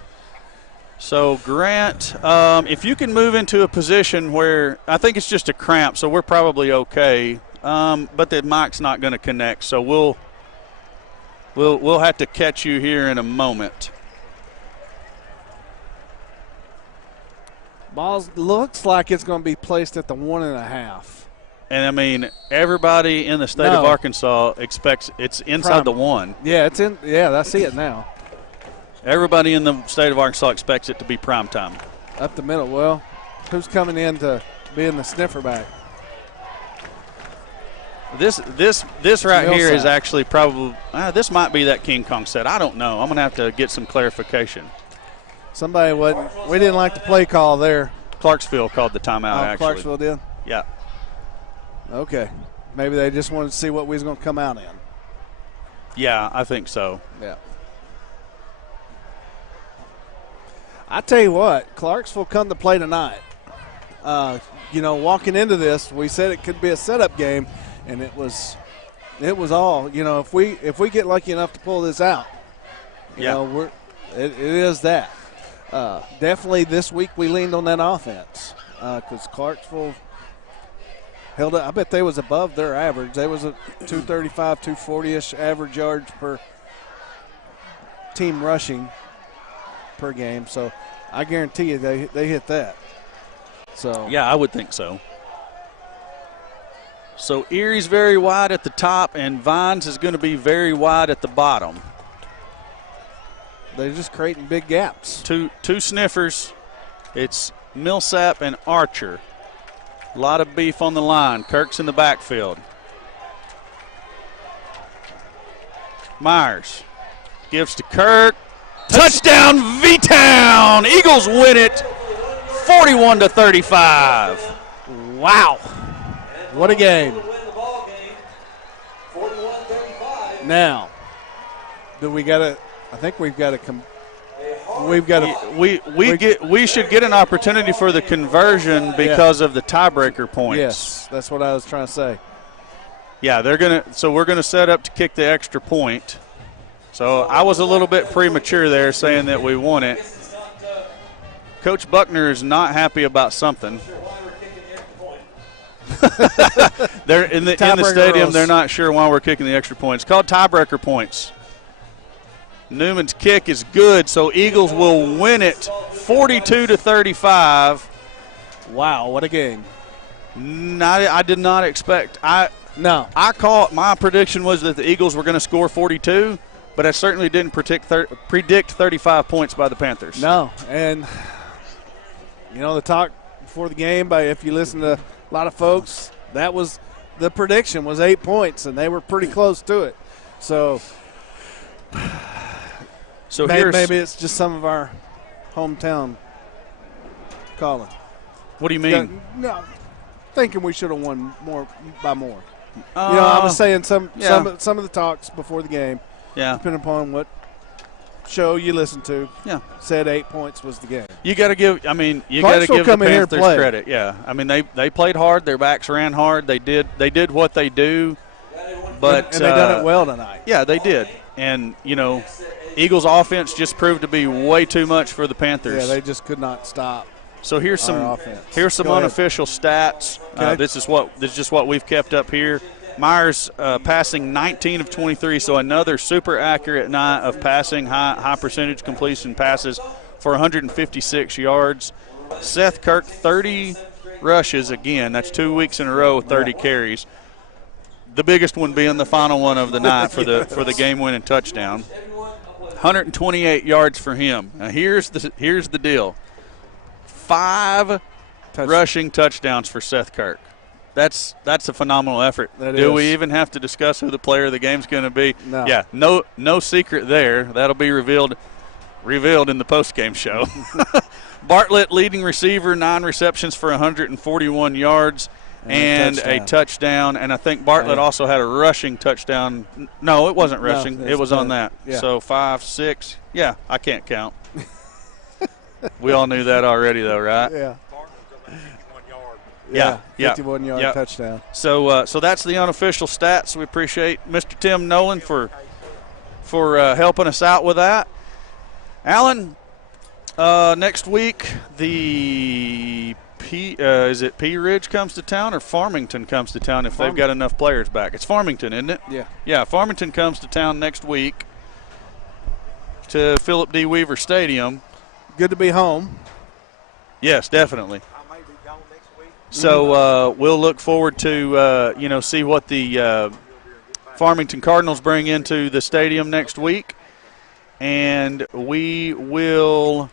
So, Grant, if you can move into a position where I think it's just a cramp, so we're probably okay. But the mic's not going to connect, so we'll have to catch you here in a moment. Ball looks like it's going to be placed at the 1.5. And, I mean, everybody in the state of Arkansas expects it's inside the 1. Yeah, it's in. Yeah, I see it now. Everybody in the state of Arkansas expects it to be prime time. Up the middle. Well, who's coming in to be in the sniffer back? This right here is actually probably this might be that King Kong set. I don't know. I'm going to have to get some clarification. Somebody we didn't like the play call there. Clarksville called the timeout, actually. Clarksville did? Yeah. Okay. Maybe they just wanted to see what we was going to come out in. Yeah, I think so. Yeah. I tell you what, Clarksville come to play tonight. Walking into this, we said it could be a setup game, and it was all. If we get lucky enough to pull this out, it is that. Definitely this week we leaned on that offense because Clarksville held up. I bet they was above their average. They was a 235, 240-ish average yards per team rushing per game. So I guarantee you they hit that. So yeah, I would think so. So Erie's very wide at the top, and Vines is going to be very wide at the bottom. They're just creating big gaps. Two sniffers. It's Millsap and Archer. A lot of beef on the line. Kirk's in the backfield. Myers gives to Kirk. Touchdown, V-Town. Eagles win it 41-35. Wow. What a game. Now, I think we've got to we should get an opportunity for the conversion because of the tiebreaker points. Yes, that's what I was trying to say. Yeah, we're gonna set up to kick the extra point. So I was a little bit premature there saying that we won it. Coach Buckner is not happy about something. They're in the stadium. They're not sure why we're kicking the extra point. It's called tiebreaker points. Newman's kick is good, so Eagles will win it 42-35. Wow, what a game! I did not expect. My prediction was that the Eagles were going to score 42, but I certainly didn't predict 35 points by the Panthers. No, and the talk before the game, if you listen to a lot of folks, that was the prediction was 8 points, and they were pretty close to it. So maybe it's just some of our hometown calling. What do you mean? No, thinking we should have won by more. I was saying some of the talks before the game. Yeah. Depending upon what show you listen to. Yeah. Said 8 points was the game. You got to give. the Panthers credit. Yeah. I mean they played hard. Their backs ran hard. They did what they do. But and they done it well tonight. Yeah, they did. And Eagles offense just proved to be way too much for the Panthers. Yeah, they just could not stop. So here's some unofficial stats. Okay. This is just what we've kept up here. Myers passing 19 of 23, so another super accurate night of passing, high percentage completion passes for 156 yards. Seth Kirk 30 rushes again. That's 2 weeks in a row with 30 carries. The biggest one being the final one of the night for the game-winning touchdown. 128 yards for him. Now here's the deal. 5 rushing touchdowns for Seth Kirk. That's a phenomenal effort. Do we even have to discuss who the player of the game's going to be? No. Yeah, no secret there. That'll be revealed in the post-game show. Bartlett, leading receiver, 9 receptions for 141 yards and a touchdown. And I think Bartlett also had a rushing touchdown. No, it wasn't rushing. It was on that. Yeah. So 5, 6. Yeah, I can't count. We all knew that already, though, right? Yeah. Yeah. 51-yard touchdown. So that's the unofficial stats. We appreciate Mr. Tim Nolan for helping us out with that. Alan, next week is it Pea Ridge comes to town or Farmington comes to town if they've got enough players back? It's Farmington, isn't it? Yeah. Yeah, Farmington comes to town next week to Philip D. Weaver Stadium. Good to be home. Yes, definitely. So we'll look forward to see what the Farmington Cardinals bring into the stadium next week, and we will.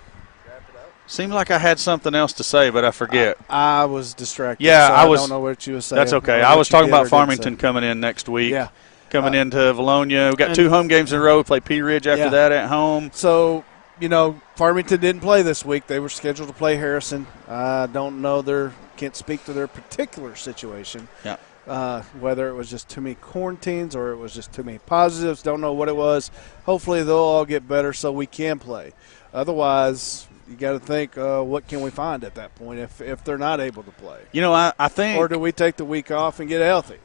Seemed like I had something else to say, but I forget. I was distracted. Yeah, so I was. I don't know what you were saying. That's okay. I was talking about Farmington coming in next week. Yeah. Coming into Vilonia. We got 2 home games in a row. We play Pea Ridge after that at home. So, Farmington didn't play this week. They were scheduled to play Harrison. I don't know can't speak to their particular situation. Yeah. Whether it was just too many quarantines or it was just too many positives. Don't know what it was. Hopefully they'll all get better so we can play. Otherwise, you got to think, what can we find at that point if they're not able to play? I think. Or do we take the week off and get healthy?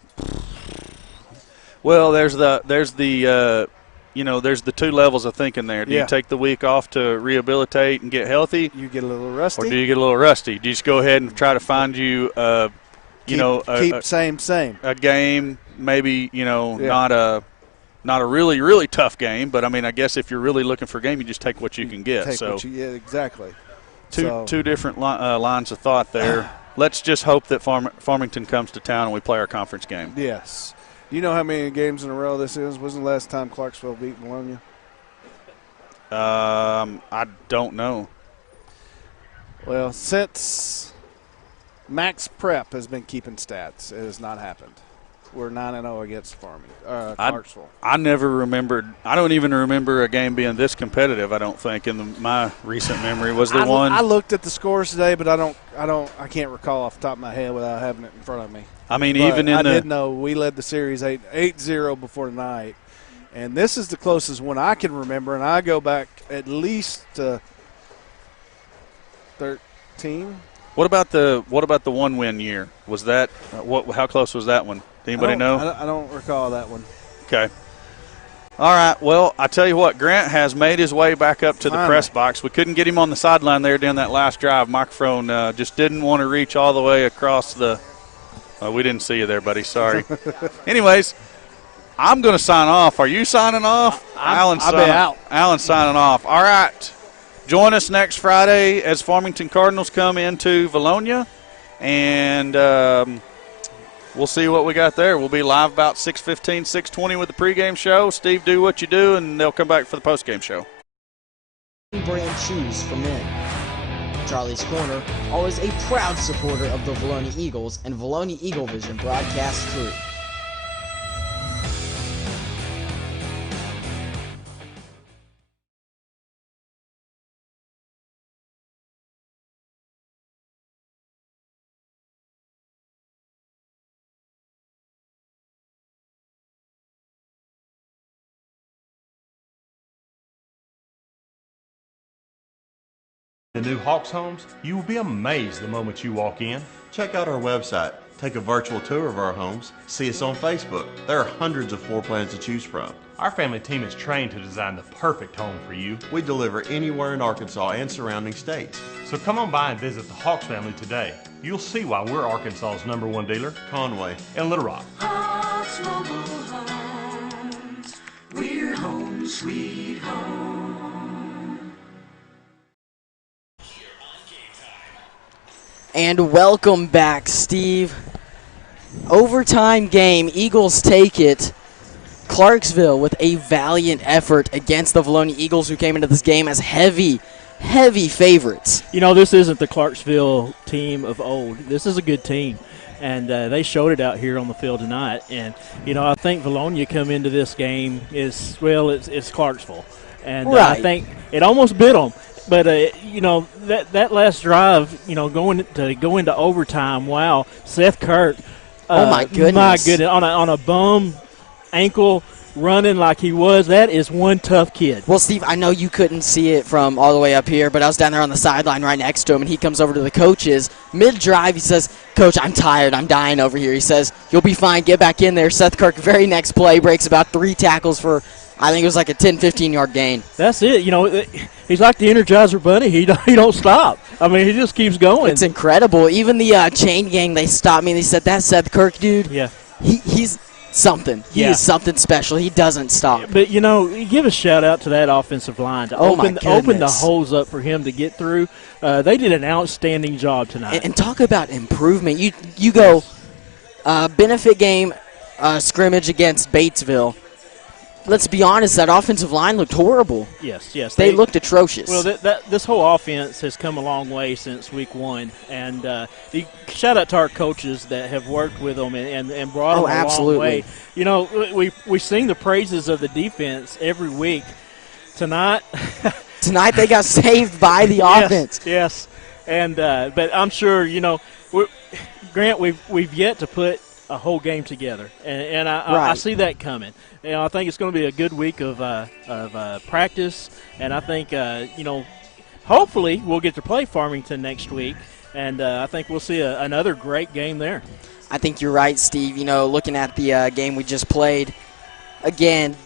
Well, there's the 2 levels of thinking there. Do you take the week off to rehabilitate and get healthy? You get a little rusty. Or do you get a little rusty? Do you just go ahead and try to find you, same. A game, maybe, not a really, really tough game. But, I guess if you're really looking for a game, you just take what you can get. Exactly. Two different lines of thought there. Let's just hope that Farmington comes to town and we play our conference game. Yes. You know how many games in a row this is? Wasn't the last time Clarksville beat Vilonia? I don't know. Well, since Max Prep has been keeping stats, it has not happened. we're 9-0 against Clarksville. I never remembered. I don't even remember a game being this competitive. I don't think in my recent memory. Was there one? I looked at the scores today, but I can't recall off the top of my head without having it in front of me. I mean, but even in I did know we led the series 8-0 before tonight, and this is the closest one I can remember, and I go back at least to 13. What about the 1-win year? Was that how close was that one? Anybody know? I don't recall that one. Okay. All right. Well, I tell you what, Grant has made his way back up to the press box. We couldn't get him on the sideline there during that last drive. Microphone just didn't want to reach all the way across the. We didn't see you there, buddy. Sorry. Anyways, I'm going to sign off. Are you signing off? I'll be out. Alan's signing off. All right. Join us next Friday as Farmington Cardinals come into Vilonia, and we'll see what we got there. We'll be live about 6:15, 6:20 with the pregame show. Steve, do what you do, and they'll come back for the postgame show. Brand shoes for men. Charlie's Corner, always a proud supporter of the Vilonia Eagles and Vilonia Eagle Vision broadcast crew. The new Hawks homes, you will be amazed the moment you walk in. Check out our website, take a virtual tour of our homes, see us on Facebook. There are hundreds of floor plans to choose from. Our family team is trained to design the perfect home for you. We deliver anywhere in Arkansas and surrounding states. So come on by and visit the Hawks family today. You'll see why we're Arkansas's #1 dealer, Conway and Little Rock. Hawks Mobile Homes, we're home sweet home. And welcome back, Steve. Overtime game, Eagles take it. Clarksville with a valiant effort against the Vilonia Eagles, who came into this game as heavy favorites. You know, this isn't the Clarksville team of old. This is a good team, and they showed it out here on the field tonight. And, you know, I think Vilonia come into this game it's Clarksville. And right. I think it almost bit them. But, you know, that last drive, you know, go into overtime, wow, Seth Kirk. Oh, my goodness. My goodness, on a bum ankle running like he was, that is one tough kid. Well, Steve, I know you couldn't see it from all the way up here, but I was down there on the sideline right next to him, and he comes over to the coaches. Mid-drive, he says, "Coach, I'm tired. I'm dying over here." He says, "You'll be fine. Get back in there." Seth Kirk, very next play, breaks about 3 tackles for, I think it was like a 10, 15-yard gain. That's it. You know, he's like the Energizer Bunny. He don't stop. I mean, he just keeps going. It's incredible. Even the chain gang, they stopped me and they said, "That Seth Kirk dude, yeah, he's something. He is something special. He doesn't stop." But, you know, give a shout-out to that offensive line to open the holes up for him to get through. They did an outstanding job tonight. And talk about improvement. You go benefit game scrimmage against Batesville. Let's be honest, that offensive line looked horrible. Yes. They looked atrocious. Well, this whole offense has come a long way since week 1. And shout out to our coaches that have worked with them and brought them a long way. You know, we sing the praises of the defense every week. Tonight they got saved by the offense. Yes. And but I'm sure, you know, Grant, we've yet to put a whole game together, and I see that coming. You know, I think it's going to be a good week of practice, and I think you know, hopefully we'll get to play Farmington next week, and I think we'll see another great game there. I think you're right, Steve. You know, looking at the game we just played, again,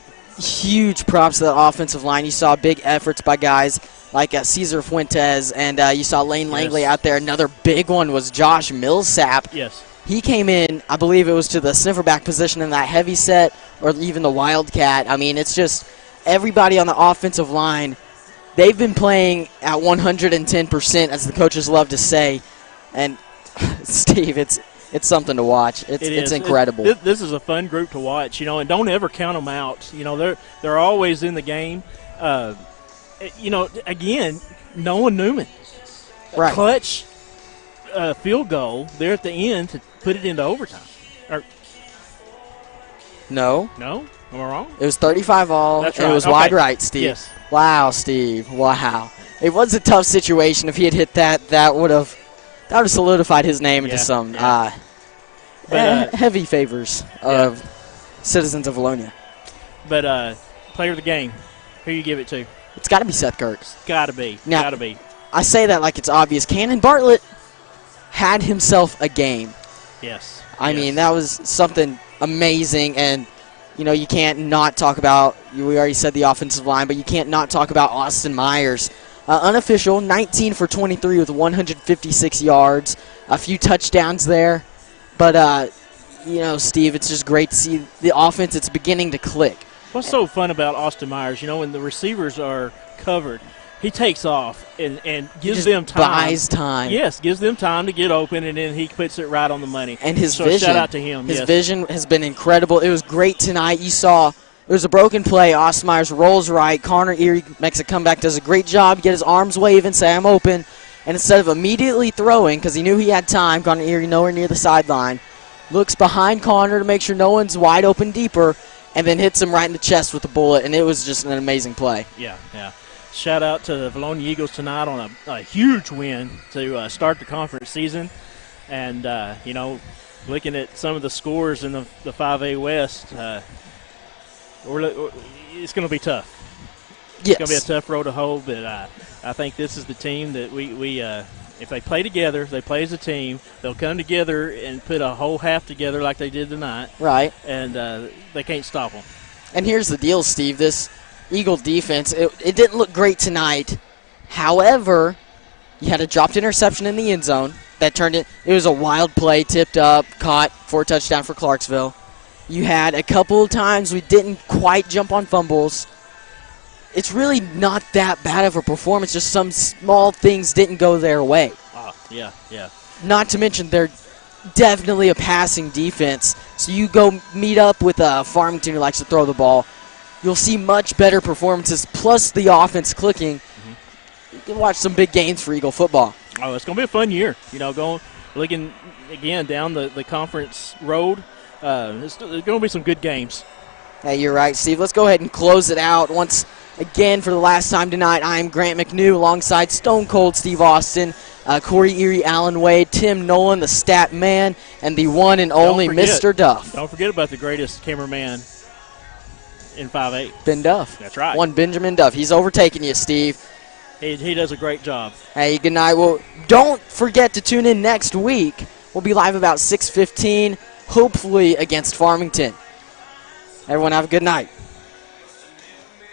huge props to the offensive line. You saw big efforts by guys like Cesar Fuentes, and you saw Lane Langley out there. Another big one was Josh Millsap. Yes. He came in, I believe it was to the snifferback position in that heavy set or even the Wildcat. I mean, it's just everybody on the offensive line, they've been playing at 110%, as the coaches love to say. And, Steve, it's something to watch. It's incredible. This is a fun group to watch, you know, and don't ever count them out. You know, they're always in the game. You know, again, Noah Newman. Right. Clutch field goal there at the end to put it into overtime. No. No? Am I wrong? It was 35 all, That's and right. it was Okay. wide right, Steve. Yes. Wow, Steve. Wow. It was a tough situation. If he had hit that, that would have solidified his name into some heavy favors of citizens of Vilonia. But player of the game, who you give it to? It's got to be Seth Kirk. Got to be. Now, Got to be. I say that like it's obvious. Cannon Bartlett had himself a game. Yes. I mean, that was something amazing, and you can't not talk about. We already said the offensive line, but you can't not talk about Austin Myers. Unofficial, 19 for 23 with 156 yards, a few touchdowns there. But, Steve, it's just great to see the offense. It's beginning to click. What's so fun about Austin Myers, when the receivers are covered, he takes off and gives them time. Buys time. Yes, gives them time to get open, and then he puts it right on the money. And his so vision. Shout out to him. His vision has been incredible. It was great tonight. You saw it was a broken play. Austin Myers rolls right. Connor Erie makes a comeback, does a great job, get his arms waving, say, I'm open. And instead of immediately throwing, because he knew he had time, Connor Erie nowhere near the sideline, looks behind Connor to make sure no one's wide open deeper, and then hits him right in the chest with a bullet. And it was just an amazing play. Yeah. Shout out to the Vilonia Eagles tonight on a huge win to start the conference season. And, looking at some of the scores in the 5A West, it's going to be tough. Yes. It's going to be a tough road to hoe, but I think this is the team that we if they play together, they play as a team, they'll come together and put a whole half together like they did tonight. Right. And they can't stop them. And here's the deal, Steve. This Eagle defense, it didn't look great tonight. However, you had a dropped interception in the end zone that turned it. It was a wild play, tipped up, caught for a touchdown for Clarksville. You had a couple of times we didn't quite jump on fumbles. It's really not that bad of a performance, just some small things didn't go their way. Yeah. Not to mention they're definitely a passing defense. So you go meet up with Farmington who likes to throw the ball. You'll see much better performances, plus the offense clicking. You can watch some big games for Eagle football. Oh, it's going to be a fun year. Looking again down the conference road. There's going to be some good games. Hey, you're right, Steve. Let's go ahead and close it out once again for the last time tonight. I am Grant McNew alongside Stone Cold Steve Austin, Corey Erie, Alan Wade, Tim Nolan, the stat man, and the one and only Mr. Duff. Don't forget about the greatest cameraman in 5'8". Ben Duff. That's right. One Benjamin Duff. He's overtaking you, Steve. He does a great job. Hey, good night. Well, don't forget to tune in next week. We'll be live about 6:15, hopefully against Farmington. Everyone have a good night.